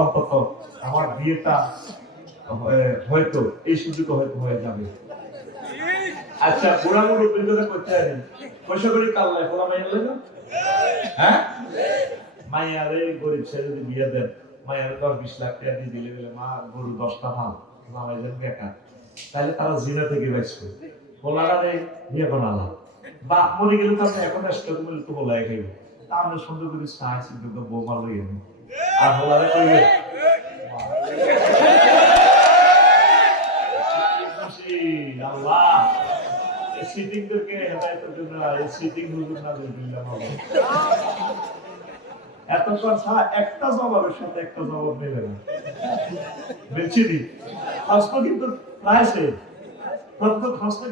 অন্তত আমার বিয়েটা হয়তো এই সুযোগ হয়তো হয়ে যাবে। আচ্ছা বুড়া বুড়ো বিন্দুটা করতে পারেন পয়সা করে কাল্লায় খোলা মাইয়া না, হ্যাঁ মাইয়ারে গরিব ছেলে যদি বিয়ে দেন, মাইয়ারে 10-20 লাখ টাকা দিয়ে দিলে বলে মা গরু 10টা ভাল মামাই দেন বেকার, তাহলে তারা জিনা থেকে বাঁচবে, খোলারে বিয়ে বানালা বা মরে গেলে তো আপনি এখন স্টক মিলে তো বলাই খাইব, তা আমরা সুন্দর করে সাহায্য কিন্তু বোমা লইয়ে নিই আর বলারে কইবে আল্লাহ এই সিটিং থেকে হেদায়েতের জন্য এই সিটিং হুজুর না দিলাম আল্লাহ, এতক্ষণ সারা একটা জবাবের সাথে একটা জবাব মেলে না, বলছি নি প্রশ্ন কিন্তু প্রায় শেষ, প্রশ্ন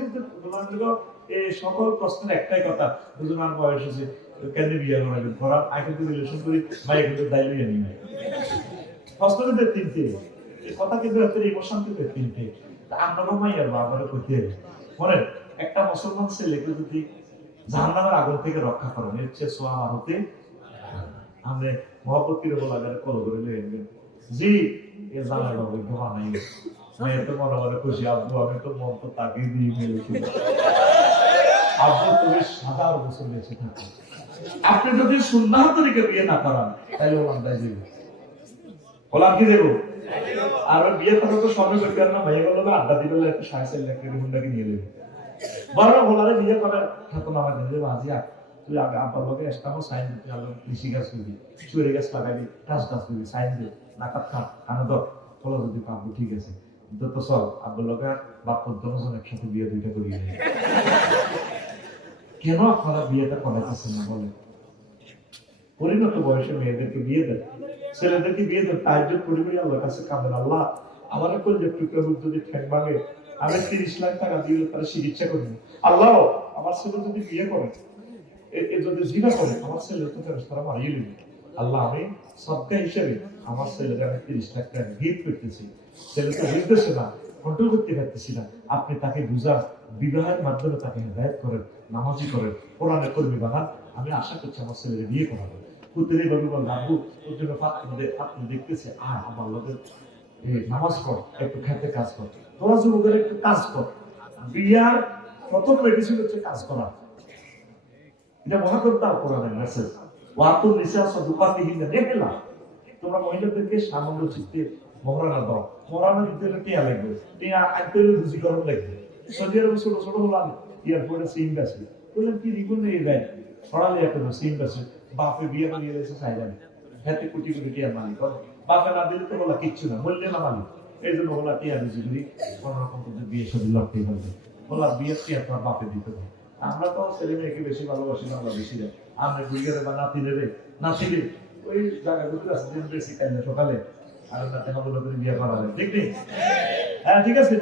কিন্তু সকল প্রশ্নের একটাই কথা, দুজনের বয়স হয়েছে কেন বিয়ে করাবেন, করার আগে তো রিলেশন করি মাই কিন্তু দায়ী নিয়ে নিই, প্রশ্ন কিন্তু 3টে, এই কথা কিন্তু এত ইমোশন কিন্তু 3টে, আপনারও মাইয়ার বাবার করতে মনে একটা মুসলমান ছেলেকে যদি জাহান্নামের আগুন থেকে রক্ষা করেন এর চেয়ে সোয়া আমার হতে আমরা মহাপতির বলাগারে কল করে নিয়ে নেবেন, জি এ জানাই বাবু ঘুমা নাই মেয়ে তো মনে মনে খুশি, আব্বু আমি তো মন তো তাকে দিয়ে মেরেছি, আব্বু তুমি 7 বছর বেঁচে থাকো, আপনি যদি সুন্নাহ তরিকে বিয়ে না করান তাহলে ওলাম দায় দেব, ওলাম কি দেবো, আর বিয়ে করা তো সবে করতে না, ভাই বললো না আড্ডা দিবে একটা 4.5 লাখ টাকা হুন্ডাকে নিয়ে দেবে, বড় বলারে বিয়ে করার ঠাকুর আমার দিলে বাজিয়া তুই আগে আব্বার লোকে এসটামো সাইন দিতে আলো কৃষি গাছ করবি, চুরি গাছ লাগাবি, গাছ গাছ করবি, সাইন দে নাকাত খা কানে ধর ফলো যদি পাবো ঠিক আছে, তো চল আব্বার লোকে বাপ দুজন একসাথে বিয়ে দুইটা করিয়ে নেই, কেন আপনারা বিয়েটা করাইতেছেন না বলে, পরিণত বয়সে মেয়েদেরকে বিয়ে দেন, ছেলেদেরকে বিয়ে দেন, তাহাজ্জুদ পড়ে পড়ে আল্লাহর কাছে কাঁদেন, আল্লাহ আমার কলিজার টুকরা যদি ঠ্যাং ভাঙে আমি 30 লাখ টাকা দিয়ে তার চিকিৎসা করবো, আল্লাহ আমার ছেলে যদি বিয়ে করে যদি জিনা করে আমার ছেলে তো ফেরেশতারা মারিয়ে নেবে। আল্লাহ আমি সদকা হিসেবে আমার ছেলেকে আমি 30 লাখ টাকা গিফট করতেছি, ছেলে তো বুঝতেছে না, কন্ট্রোল করতে পারতেছি না, আপনি তাকে বুঝান, বিবাহের মাধ্যমে তাকে হেদায়েত করেন, নামাজি করেন, কোরআনের কর্মী বানান, আমি আশা করছি আমার ছেলেকে বিয়ে করাবেন। পুত্রের বাবু বল আব্বু ওর জন্য আপনি দেখতেছে আর আমার লোকের নামাজ পড়, একটু খেতে কাজ কর, তোরা যুবকের একটু কাজ কর। বিয়ার প্রথম মেডিসিন হচ্ছে কাজ করা। এটা মনে করতে আর কোরআনের মেসেজ ওয়াতুল নিসা সাদুকাতিহিন দেখলা, তোমরা মহিলাদেরকে সামান্য চিত্তে মহারানা দাও, মহারানা দিতে হলে টিয়া লাগবে, টিয়া আনতে হলে রুজি গরম লাগবে। সৌদি আরবে ছোট ছোট হলাম এয়ারপোর্টে সিম আছে, বললেন কি রিগুন নেই ভাই পড়ালে একটা সিম আছে, বাপে বিয়ে বানিয়ে রয়েছে সাইডান, হাতে কোটি কোটি টিয়া মালিক, বাপে না দিলে তো বলা কিচ্ছু না, বললে না মালিক। এই জন্য বলা টিয়া রুজি করি কোনোরকম কিন্তু বিয়ে সাথে লড়তেই পারবে, বলা বিয়ের টিয়া তোমার বাপে দিতে হবে। আমরা তো ছেলে মেয়েকে বেশি ভালোবাসি না, আমরা বেশি দেয় আমরা গুইগারে বা নাতিরে নাতিরে ওই জায়গাগুলো আছে বেশি খাই না সকালে, আর তাতে হবলো করে বিয়ে করা হয়, ঠিক নেই? হ্যাঁ ঠিক আছে,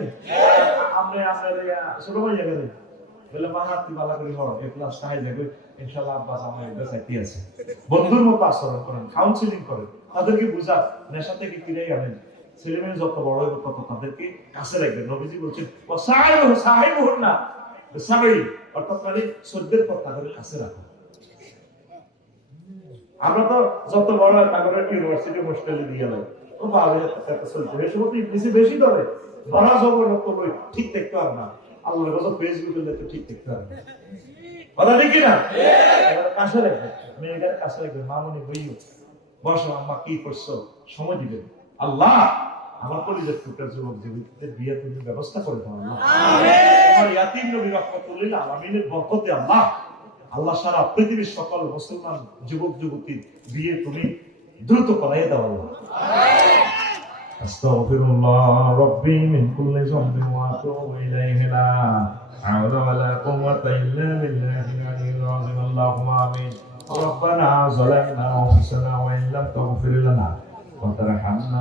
আমরা ছোট ভাই জায়গায় বলে মাহাতি বালা করে হওয়া এই ক্লাস তাই যাবে ইনশাআল্লাহ। আব্বাস আমার এটা চাইতে আছে, বন্ধুর মতো আচরণ করেন, কাউন্সিলিং করেন, তাদেরকে বুঝান, নেশা থেকে ফিরেই আনেন। ছেলে মেয়ে যত বড় হবে তত তাদেরকে কাছে রাখবেন। নবীজি বলছেন ও সাহেব হন না সাহেব, অর্থাৎ মানে সদ্যের পর তাদের কাছে রাখুন। আমরা তো যত বড় হয় তাদের ইউনিভার্সিটি হোস্টেলে দিয়ে গেলাম, ও বাবা একটা চলছে বেশি মতো ইংলিশে বেশি ধরে বড় জবরদস্ত বই ঠিক দেখতে পার না, আল্লাহর কথা ফেসবুকে দেখতে ঠিক দেখতে পার না, কথা ঠিক না? কাছে রাখবে, মেয়েদের কাছে রাখবে, মামনি বইও বসো, আম্মা কি করছো, সময় দিবেন। আল্লাহ আমার পরিবেশ টুকটার যুবক যুবতীদের বিয়ে তুমি ব্যবস্থা করে দাও আল্লাহ, আমার ইয়াতিম নবী রাহমাতুল্লিল আলামিনের বরকতে আল্লাহ, আল্লাহ সারা পৃথিবীর সকল মুসলমান যুবক যুবতীর বিয়ে তুমি দ্রুত করাইয়ে দাও আল্লাহ। আস্তাগফিরুল্লাহ রাব্বি মিন কুল্লি যামবিন ওয়া আতুবু ইলাইহি লা হাওলা ওয়া লা কুওয়াতা ইল্লা বিল্লাহিল আলিয়্যিল আযীম। আল্লাহুম্মা আমিন। রব্বানা যালামনা আনফুসানা ওয়া ইন লাম তাগফির লানা ওয়া তারহামনা